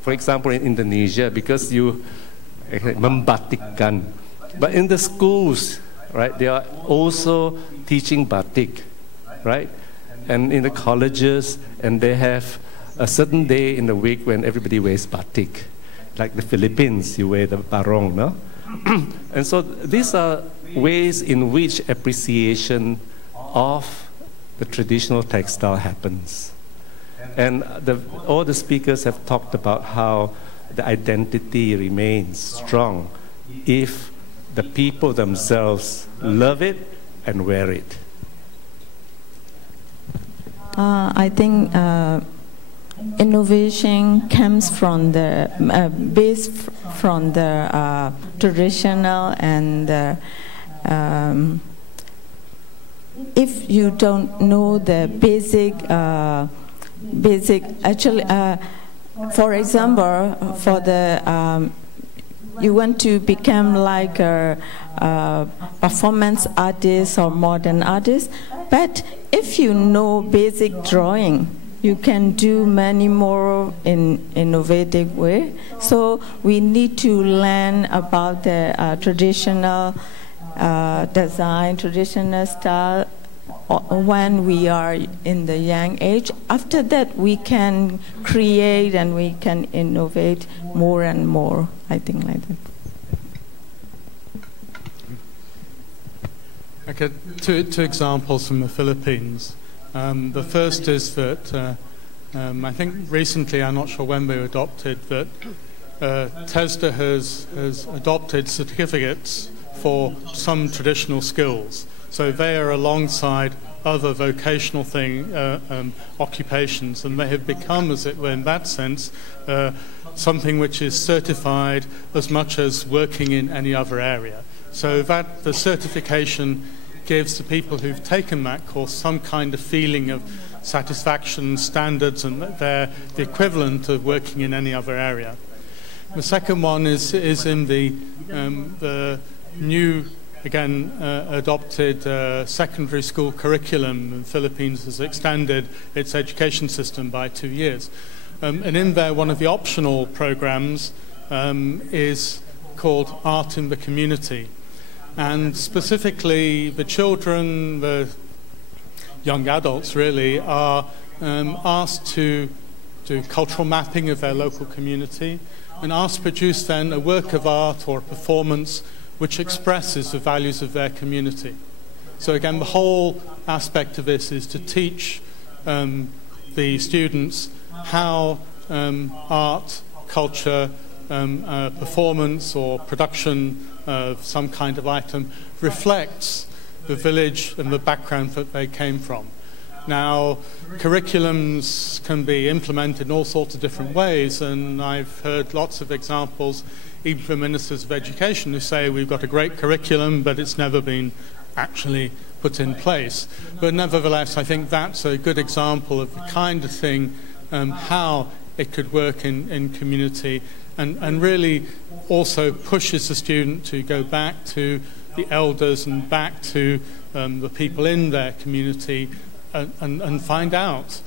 for example, in Indonesia, because you membatikkan, but in the schools, right, they are also teaching batik, right? And in the colleges, and they have a certain day in the week when everybody wears batik. Like the Philippines, you wear the barong, no? And so these are ways in which appreciation of the traditional textile happens. And all the speakers have talked about how the identity remains strong if the people themselves love it and wear it. I think innovation comes from the based from the traditional and if you don't know the basic actually for example for the you want to become like a performance artist or modern artist, but if you know basic drawing, you can do many more in innovative way. So we need to learn about the traditional design, traditional style when we are in the young age. After that, we can create and we can innovate more and more, I think like that. Okay, two examples from the Philippines. The first is that I think recently, I'm not sure when we adopted, that TESDA has adopted certificates for some traditional skills. So they are alongside other vocational occupations, and they have become, as it were, in that sense, something which is certified as much as working in any other area. So that the certification gives the people who've taken that course some kind of feeling of satisfaction, standards, and that they're the equivalent of working in any other area. The second one is in the new, again, adopted secondary school curriculum. The Philippines has extended its education system by 2 years. And in there, one of the optional programs is called Art in the Community. And specifically, the children, the young adults really, are asked to do cultural mapping of their local community and asked to produce then a work of art or a performance which expresses the values of their community. So again, the whole aspect of this is to teach the students how art, culture, performance or production of some kind of item reflects the village and the background that they came from. Now, curriculums can be implemented in all sorts of different ways, and I've heard lots of examples, even from ministers of education, who say we've got a great curriculum, but it's never been actually put in place. But nevertheless, I think that's a good example of the kind of thing, how it could work in community, and really also pushes the student to go back to the elders and back to the people in their community and find out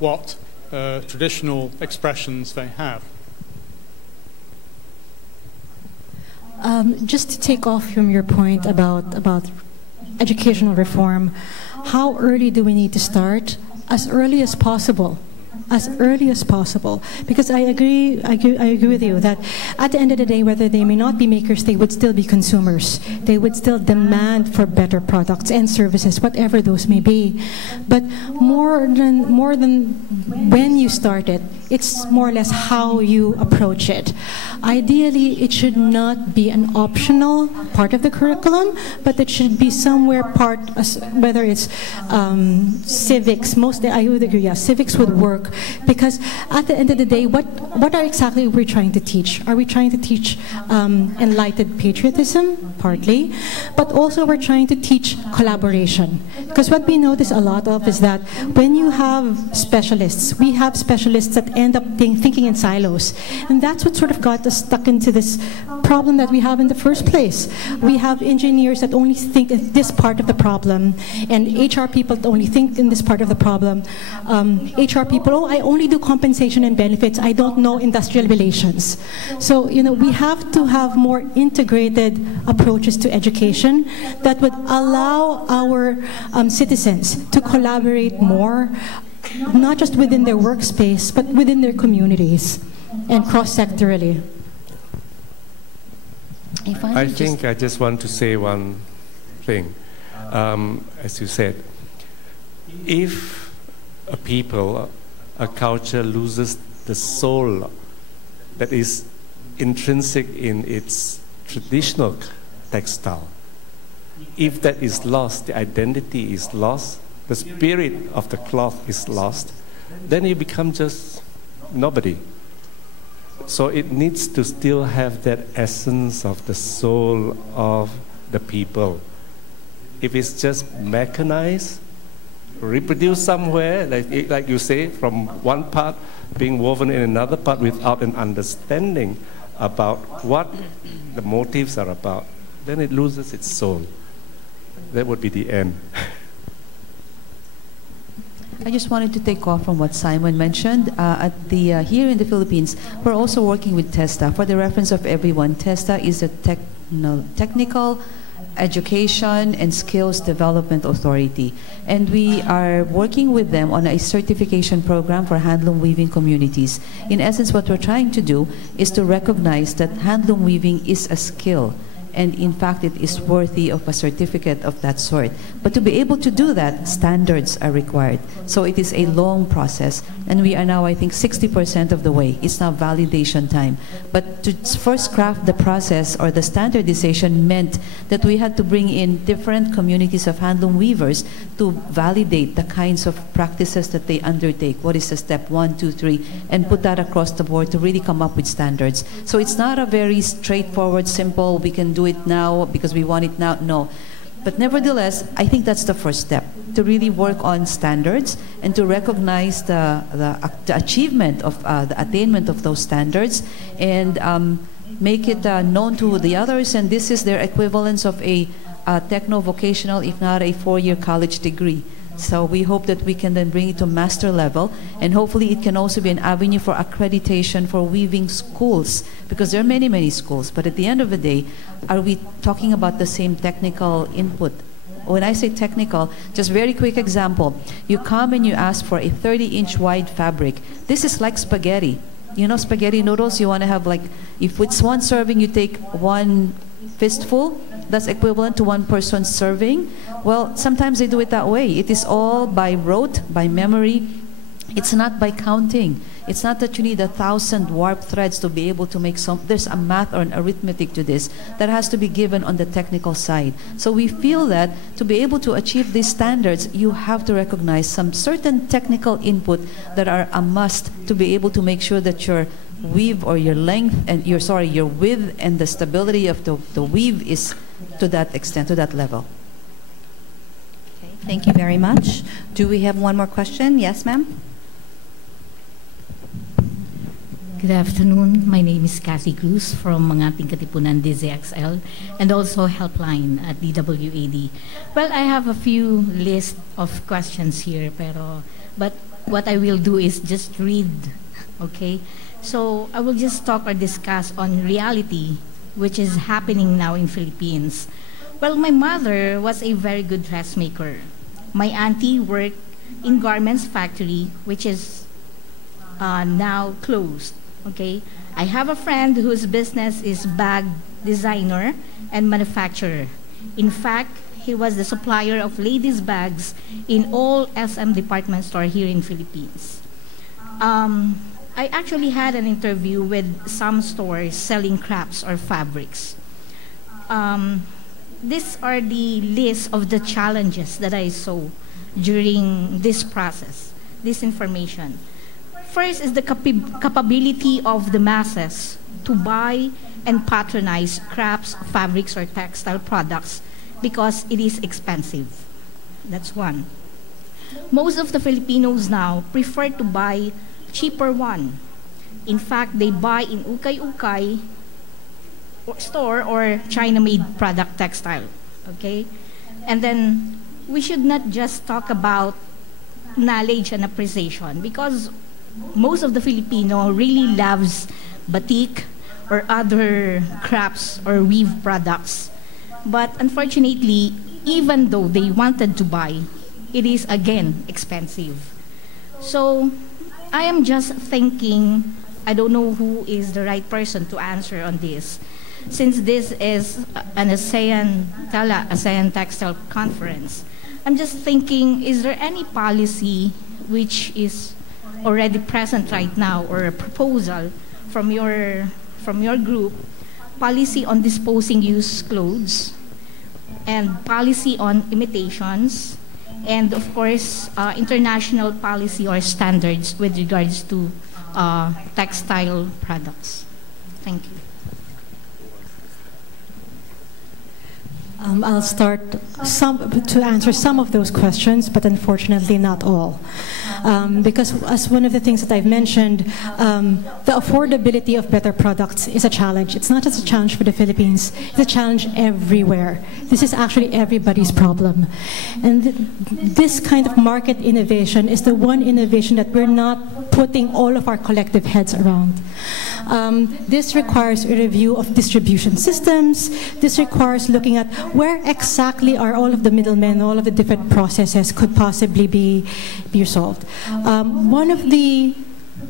what traditional expressions they have. Just to take off from your point about educational reform, how early do we need to start? As early as possible. As early as possible, because I agree with you that at the end of the day, whether they may not be makers, they would still be consumers. They would still demand for better products and services, whatever those may be. But more than when you start it, it's more or less how you approach it. Ideally, it should not be an optional part of the curriculum, but it should be somewhere part, whether it's civics. Mostly, I would agree, yeah, civics would work. Because at the end of the day, what are exactly we trying to teach? Are we trying to teach enlightened patriotism? Partly. But also we're trying to teach collaboration. Because what we notice a lot of is that when you have specialists, we have specialists that end up thinking in silos. And that's what sort of got us stuck into this problem that we have in the first place. We have engineers that only think in this part of the problem, and HR people that only think in this part of the problem. HR people, oh, I only do compensation and benefits. I don't know industrial relations. So, we have to have more integrated approaches to education that would allow our citizens to collaborate more, not just within their workspace, but within their communities and cross-sectorally. I think I just want to say one thing. As you said, if a people a culture loses the soul that is intrinsic in its traditional textile. If that is lost, the identity is lost, the spirit of the cloth is lost, then you become just nobody. So it needs to still have that essence of the soul of the people. If it's just mechanized, reproduced somewhere, like you say, from one part being woven in another part without an understanding about what the motives are about, then it loses its soul. That would be the end. I just wanted to take off from what Simon mentioned. Here in the Philippines, we're also working with TESTA. For the reference of everyone, TESTA is a technical education and skills development authority. And we are working with them on a certification program for handloom weaving communities. In essence, what we're trying to do is to recognize that handloom weaving is a skill. And in fact, it is worthy of a certificate of that sort. But to be able to do that, standards are required. So it is a long process. And we are now, I think, 60% of the way. It's now validation time. But to first craft the process or the standardization meant that we had to bring in different communities of handloom weavers to validate the kinds of practices that they undertake. What is the step 1, 2, 3, and put that across the board to really come up with standards. So it's not a very straightforward, simple, we can do it now because we want it now. No. But nevertheless, I think that's the first step, to really work on standards and to recognize the achievement of the attainment of those standards and make it known to the others. And this is their equivalence of a techno-vocational, if not a 4-year college degree. So we hope that we can then bring it to master level, and hopefully it can also be an avenue for accreditation for weaving schools, because there are many, many schools. But at the end of the day, are we talking about the same technical input? When I say technical, just very quick example. You come and you ask for a 30-inch wide fabric. This is like spaghetti. You know spaghetti noodles, you want to have like, if it's one serving, you take one fistful, that's equivalent to one person's serving. Well, sometimes they do it that way. It is all by rote, by memory. It's not by counting. It's not that you need 1,000 warp threads to be able to make some. There's a math or an arithmetic to this that has to be given on the technical side. So we feel that to be able to achieve these standards, you have to recognize some certain technical input that are a must to be able to make sure that your weave or your length and your width and the stability of the weave is to that extent, to that level. Okay, thank you very much. Do we have one more question? Yes, ma'am. Good afternoon. My name is Cassie Cruz from Mangating Katipunan DZXL and also helpline at DWAD. Well, I have a few list of questions here, but what I will do is just read, okay? So I will just talk or discuss on reality, which is happening now in Philippines. Well, my mother was a very good dressmaker. My auntie worked in garments factory, which is now closed. Okay, I have a friend whose business is bag designer and manufacturer. In fact, he was the supplier of ladies' bags in all SM department store here in Philippines. I actually had an interview with some stores selling crafts or fabrics. These are the list of the challenges that I saw during this process, this information. First is the capability of the masses to buy and patronize crafts, fabrics, or textile products because it is expensive. That's one. Most of the Filipinos now prefer to buy cheaper one. In fact, they buy in ukay-ukay store or China-made product textile. Okay? And then we should not just talk about knowledge and appreciation because most of the Filipino really loves batik or other crafts or weave products. But unfortunately, even though they wanted to buy, it is again expensive. So I am just thinking, I don't know who is the right person to answer on this. Since this is an TELA ASEAN Textile Conference, I'm just thinking, is there any policy which is already present right now, or a proposal from your group, policy on disposing used clothes, and policy on imitations, and of course, international policy or standards with regards to textile products. Thank you. I'll start to answer some of those questions, but unfortunately not all. Because as one of the things that I've mentioned, the affordability of better products is a challenge. It's not just a challenge for the Philippines, it's a challenge everywhere. This is actually everybody's problem. And this kind of market innovation is the one innovation that we're not putting all of our collective heads around. This requires a review of distribution systems. This requires looking at where exactly are all of the middlemen, all of the different processes could possibly be resolved. One of the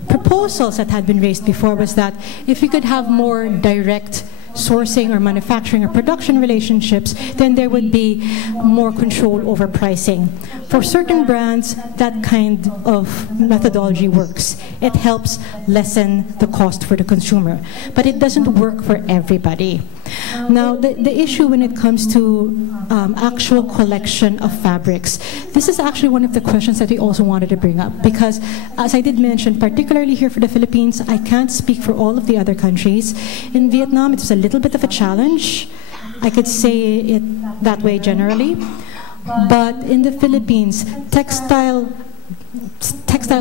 proposals that had been raised before was that if we could have more direct sourcing or manufacturing or production relationships, then there would be more control over pricing. For certain brands, that kind of methodology works. It helps lessen the cost for the consumer, but it doesn't work for everybody. Now, the issue when it comes to actual collection of fabrics, this is actually one of the questions that we also wanted to bring up, because as I did mention, particularly here for the Philippines, I can't speak for all of the other countries. In Vietnam, it's a little bit of a challenge. I could say it that way generally. But in the Philippines, textile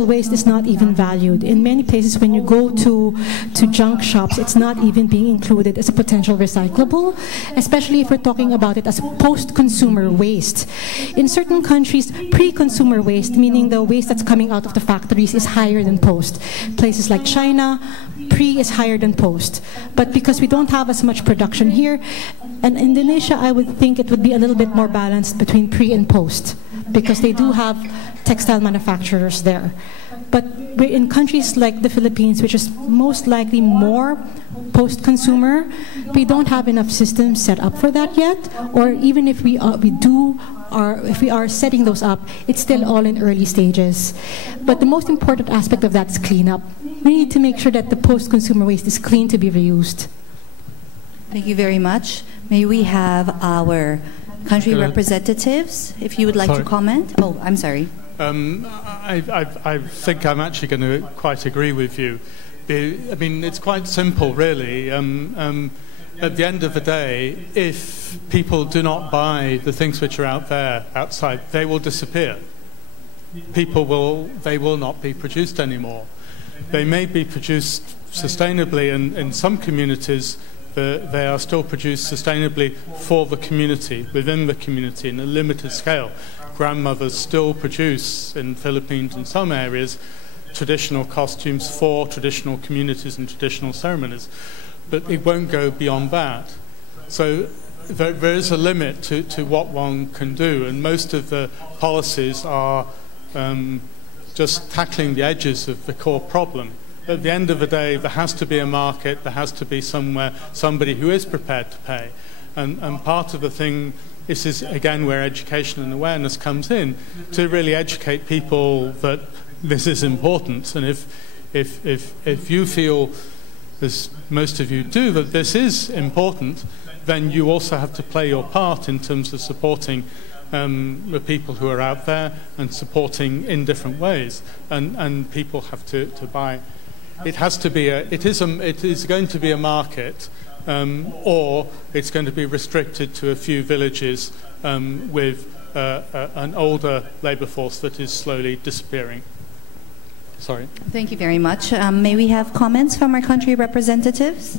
waste is not even valued. In many places, when you go to junk shops, it's not even being included as a potential recyclable, especially if we're talking about it as post-consumer waste. In certain countries, pre-consumer waste, meaning the waste that's coming out of the factories, is higher than post. Places like China, pre is higher than post. But because we don't have as much production here, and Indonesia, I would think it would be a little bit more balanced between pre and post, because they do have textile manufacturers there. But in countries like the Philippines, which is most likely more post-consumer, we don't have enough systems set up for that yet. Or even if we are setting those up, it's still all in early stages. But the most important aspect of that is cleanup. We need to make sure that the post-consumer waste is clean to be reused. Thank you very much. May we have our country representatives, if you would like to comment. Oh, I'm sorry. I think I'm actually going to quite agree with you. I mean, it's quite simple, really. At the end of the day, if people do not buy the things which are out there, outside, they will disappear. They will not be produced anymore. They may be produced sustainably, and in some communities, they are still produced sustainably for the community, within the community, in a limited scale. Grandmothers still produce in the Philippines, in some areas, traditional costumes for traditional communities and traditional ceremonies. But it won't go beyond that. So there is a limit to what one can do, and most of the policies are just tackling the edges of the core problem. At the end of the day, there has to be a market, there has to be somebody who is prepared to pay. And part of the thing, this is again where education and awareness comes in, to really educate people that this is important. And if you feel, as most of you do, that this is important, then you also have to play your part in terms of supporting the people who are out there and supporting in different ways. And people have to buy. It has to be it is going to be a market, or it's going to be restricted to a few villages with an older labour force that is slowly disappearing. Sorry. Thank you very much. May we have comments from our country representatives?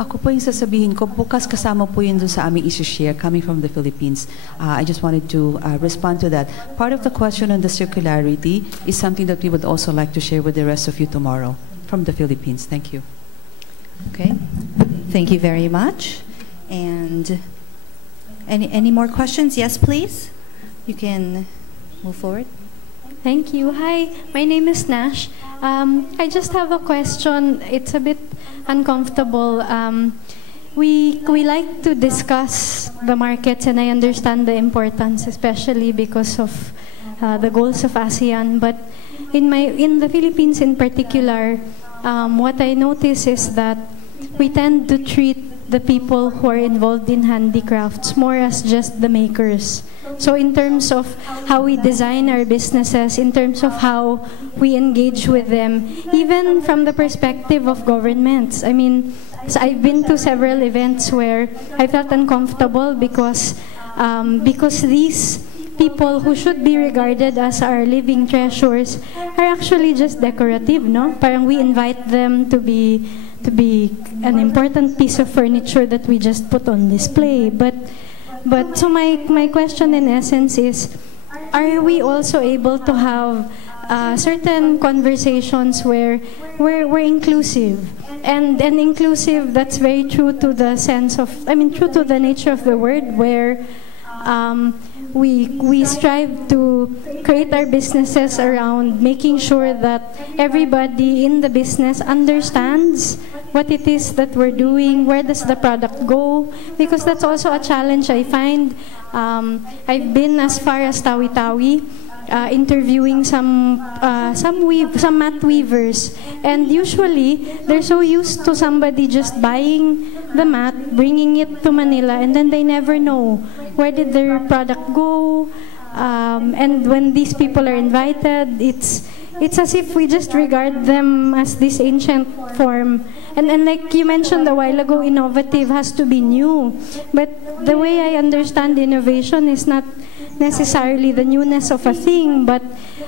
Ako po yung sasabihin ko, bukas kasama po yun dun sa aming isi-share coming from the Philippines. I just wanted to respond to that. Part of the question on the circularity is something that we would also like to share with the rest of you tomorrow from the Philippines. Thank you. Okay. Thank you very much. And any more questions? Yes, please. You can move forward. Thank you. Hi, my name is Nash. I just have a question. It's a bit uncomfortable. We like to discuss the markets, and I understand the importance, especially because of the goals of ASEAN. But in the Philippines in particular, what I notice is that we tend to treat the people who are involved in handicrafts more as just the makers. So in terms of how we design our businesses, in terms of how we engage with them, even from the perspective of governments. I mean, so I've been to several events where I felt uncomfortable because these people who should be regarded as our living treasures are actually just decorative, no? Parang we invite them to be an important piece of furniture that we just put on display. But so my question in essence is, are we also able to have certain conversations where we're inclusive and inclusive that's very true to the sense of, I mean, true to the nature of the word, where we strive to create our businesses around making sure that everybody in the business understands what it is that we're doing, where does the product go, because that's also a challenge I find. I've been as far as Tawi-Tawi, interviewing some mat weavers, and usually they're so used to somebody just buying the mat, bringing it to Manila, and then they never know where did their product go. And when these people are invited, it's as if we just regard them as this ancient form. And like you mentioned a while ago, innovative has to be new. But the way I understand innovation is not necessarily the newness of a thing, but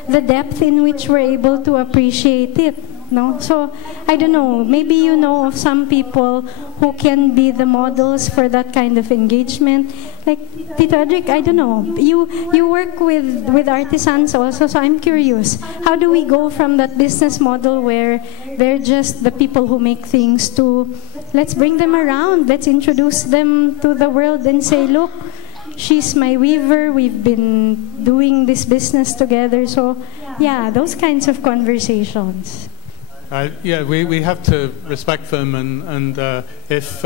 the depth in which we're able to appreciate it. No? So, I don't know, maybe you know of some people who can be the models for that kind of engagement. Like, Tito Adric, I don't know, you work with artisans also, so I'm curious, how do we go from that business model where they're just the people who make things to, let's bring them around, let's introduce them to the world and say, look, she's my weaver, we've been doing this business together. So, yeah, those kinds of conversations. Yeah, we have to respect them, and if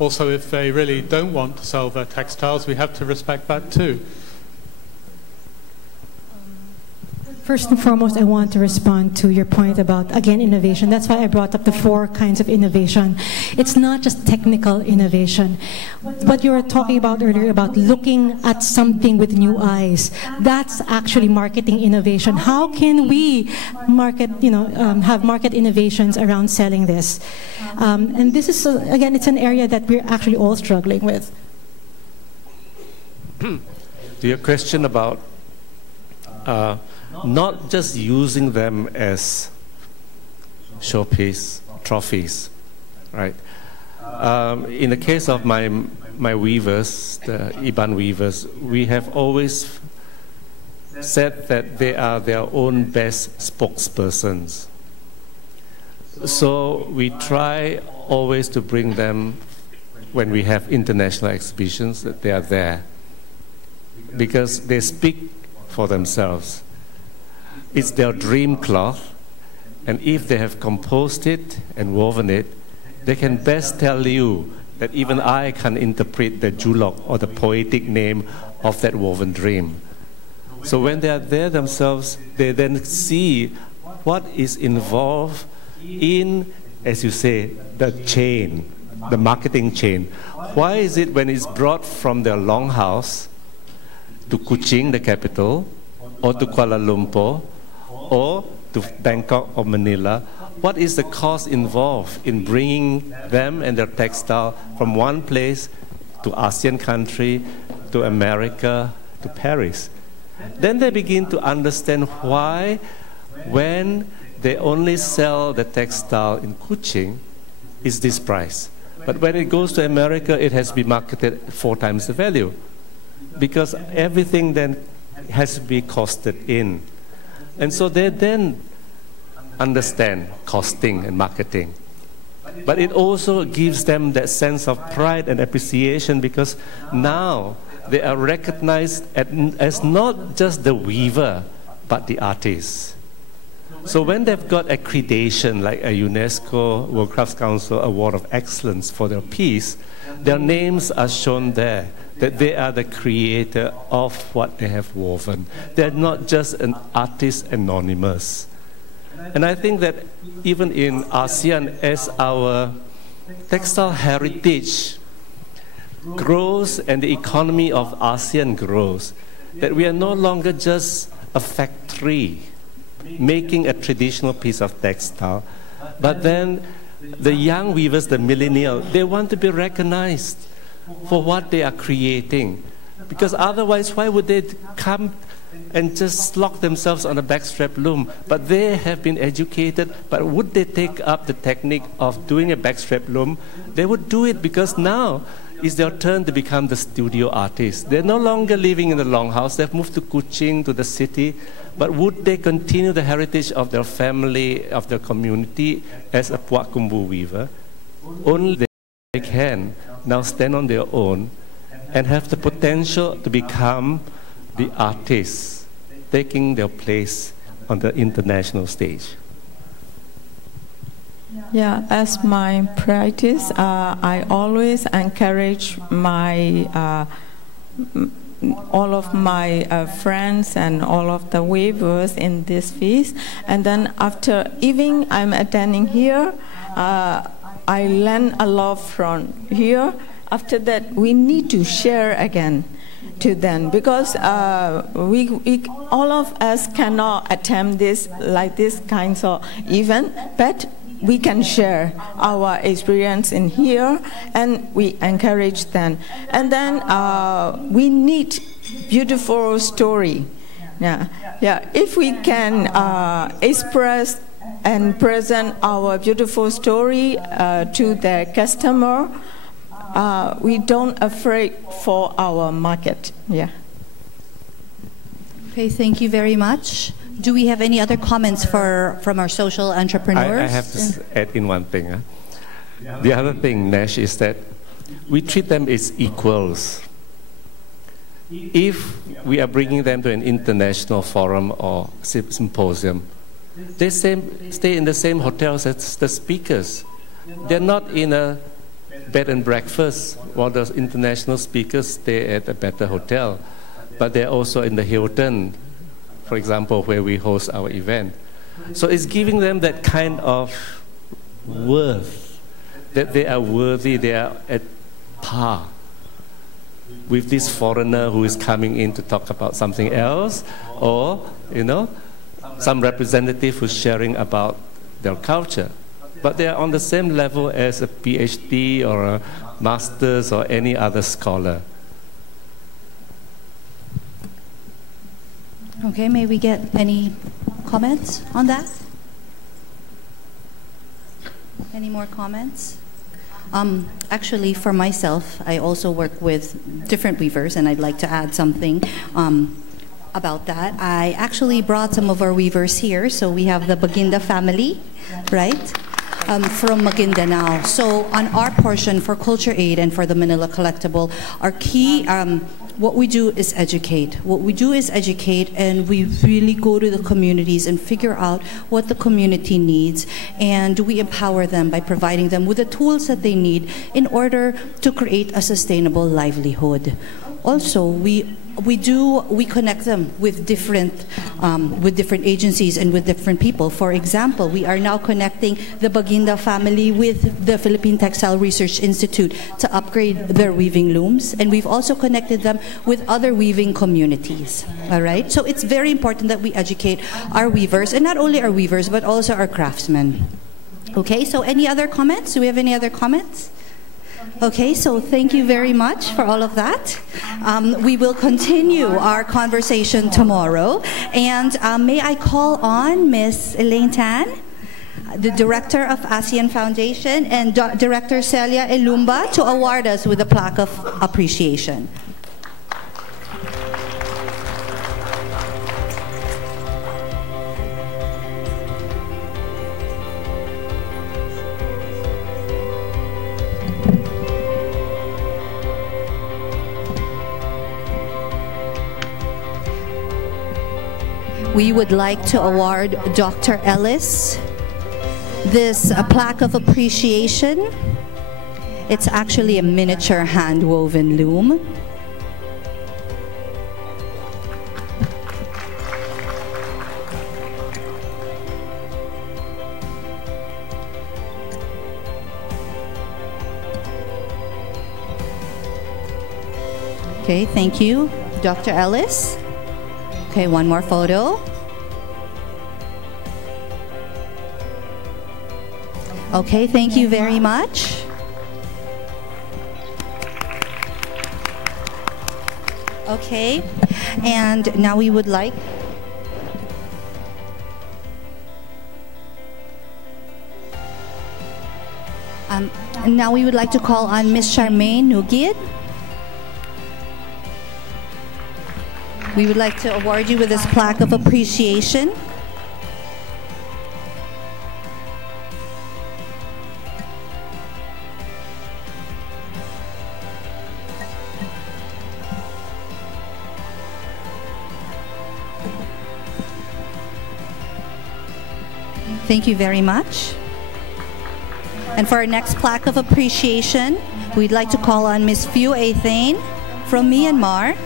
also if they really don't want to sell their textiles, we have to respect that too. First and foremost, I want to respond to your point about, again, innovation. That's why I brought up the 4 kinds of innovation. It's not just technical innovation. What you were talking about earlier about looking at something with new eyes, that's actually marketing innovation. How can we market, have market innovations around selling this? And this is, again, it's an area that we're actually all struggling with. To your question about not just using them as showpiece trophies, right? In the case of my weavers, the Iban weavers, we have always said that they are their own best spokespersons. So we try always to bring them when we have international exhibitions, that they are there, because they speak for themselves. It's their dream cloth, and if they have composed it and woven it, they can best tell you that even I can interpret the julok or the poetic name of that woven dream. So when they are there themselves, they then see what is involved in, as you say, the chain, the marketing chain. Why is it when it's brought from their longhouse to Kuching, the capital, or to Kuala Lumpur, or to Bangkok or Manila, what is the cost involved in bringing them and their textile from one place to ASEAN country, to America, to Paris? Then they begin to understand why, when they only sell the textile in Kuching, is this price. But when it goes to America, it has been marketed 4 times the value, because everything then has to be costed in. And so they then understand costing and marketing. But it also gives them that sense of pride and appreciation, because now they are recognized as not just the weaver, but the artist. So when they've got accreditation like a UNESCO World Crafts Council Award of Excellence for their piece, their names are shown there. that they are the creator of what they have woven. They're not just an artist anonymous. And I think that even in ASEAN, as our textile heritage grows and the economy of ASEAN grows, that we are no longer just a factory making a traditional piece of textile, but then the young weavers, the millennial, they want to be recognized for what they are creating. Because otherwise, why would they come and just lock themselves on a backstrap loom? But they have been educated, but would they take up the technique of doing a backstrap loom? They would do it because now it's their turn to become the studio artists. They're no longer living in the longhouse. They've moved to Kuching, to the city. But would they continue the heritage of their family, of their community as a Puak Kumbu weaver? Only they can now stand on their own and have the potential to become the artists, taking their place on the international stage. Yeah, as my practice, I always encourage my all of my friends and all of the weavers in this feast. And then after evening, I'm attending here. I learn a lot from here. After that, we need to share again to them, because we all of us cannot attempt this like this kinds of event, but we can share our experience in here, and we encourage them. And then we need beautiful story. Yeah. If we can express and present our beautiful story to the customer, we don't afraid for our market. Yeah. Okay, thank you very much. Do we have any other comments from our social entrepreneurs? I have to add in one thing. The other thing, Nash, is that we treat them as equals. If we are bringing them to an international forum or symposium, they stay in the same hotels as the speakers. They're not in a bed and breakfast, while the international speakers stay at a better hotel. But they're also in the Hilton, for example, where we host our event. So it's giving them that kind of worth, that they are worthy, they are at par with this foreigner who is coming in to talk about something else, or, some representative who's sharing about their culture. But they are on the same level as a PhD or a master's or any other scholar. Okay, may we get any comments on that? Any more comments? Actually, for myself, I also work with different weavers, and I'd like to add something about that. I actually brought some of our weavers here. So we have the Baginda family, right? From Maguindanao. So on our portion for Culture Aid and for the Manila Collectible, our key, what we do is educate. What we do is educate, and we really go to the communities and figure out what the community needs, and we empower them by providing them with the tools that they need in order to create a sustainable livelihood. Also, we connect them with different agencies and with different people. For example, we are now connecting the Baginda family with the Philippine Textile Research Institute to upgrade their weaving looms, and we've also connected them with other weaving communities. All right, so it's very important that we educate our weavers, and not only our weavers but also our craftsmen. Okay, so any other comments? Do we have any other comments? Okay, so thank you very much for all of that. We will continue our conversation tomorrow. And may I call on Ms. Elaine Tan, the Director of ASEAN Foundation, and Director Celia Elumba to award us with a plaque of appreciation. We would like to award Dr. Ellis this plaque of appreciation. It's actually a miniature hand-woven loom. Okay, thank you. Dr. Ellis. Okay, one more photo. Okay, thank you very much. Okay, and now we would like to call on Ms. Charmaine Nugid. We would like to award you with this plaque of appreciation. Thank you very much. And for our next plaque of appreciation, we'd like to call on Ms. Phu Athane from Myanmar.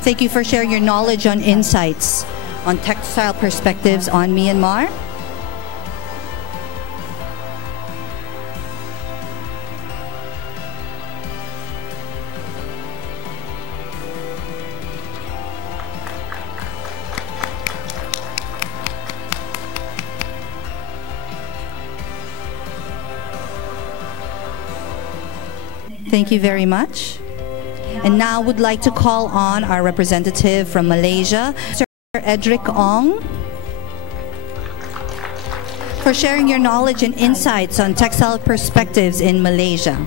Thank you for sharing your knowledge on insights on textile perspectives on Myanmar. Thank you very much. And now would like to call on our representative from Malaysia, Sir Edric Ong, for sharing your knowledge and insights on textile perspectives in Malaysia.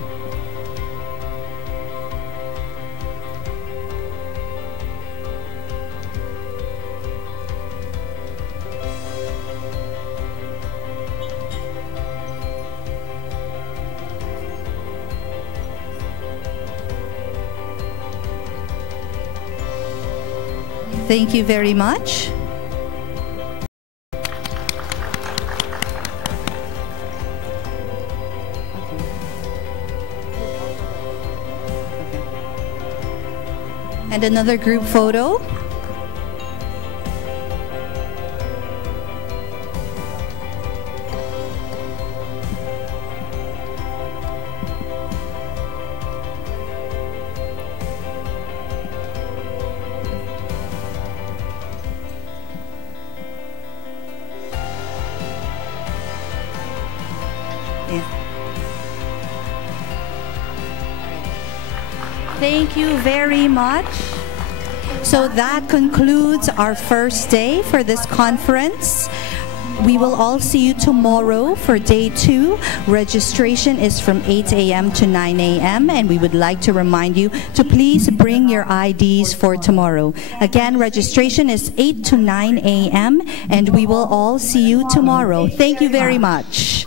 Thank you very much. And another group photo. Thank you very much. So that concludes our first day for this conference. We will all see you tomorrow for day 2. Registration is from 8 a.m. to 9 a.m. and we would like to remind you to please bring your IDs for tomorrow. Again, registration is 8 to 9 a.m. and we will all see you tomorrow. Thank you very much.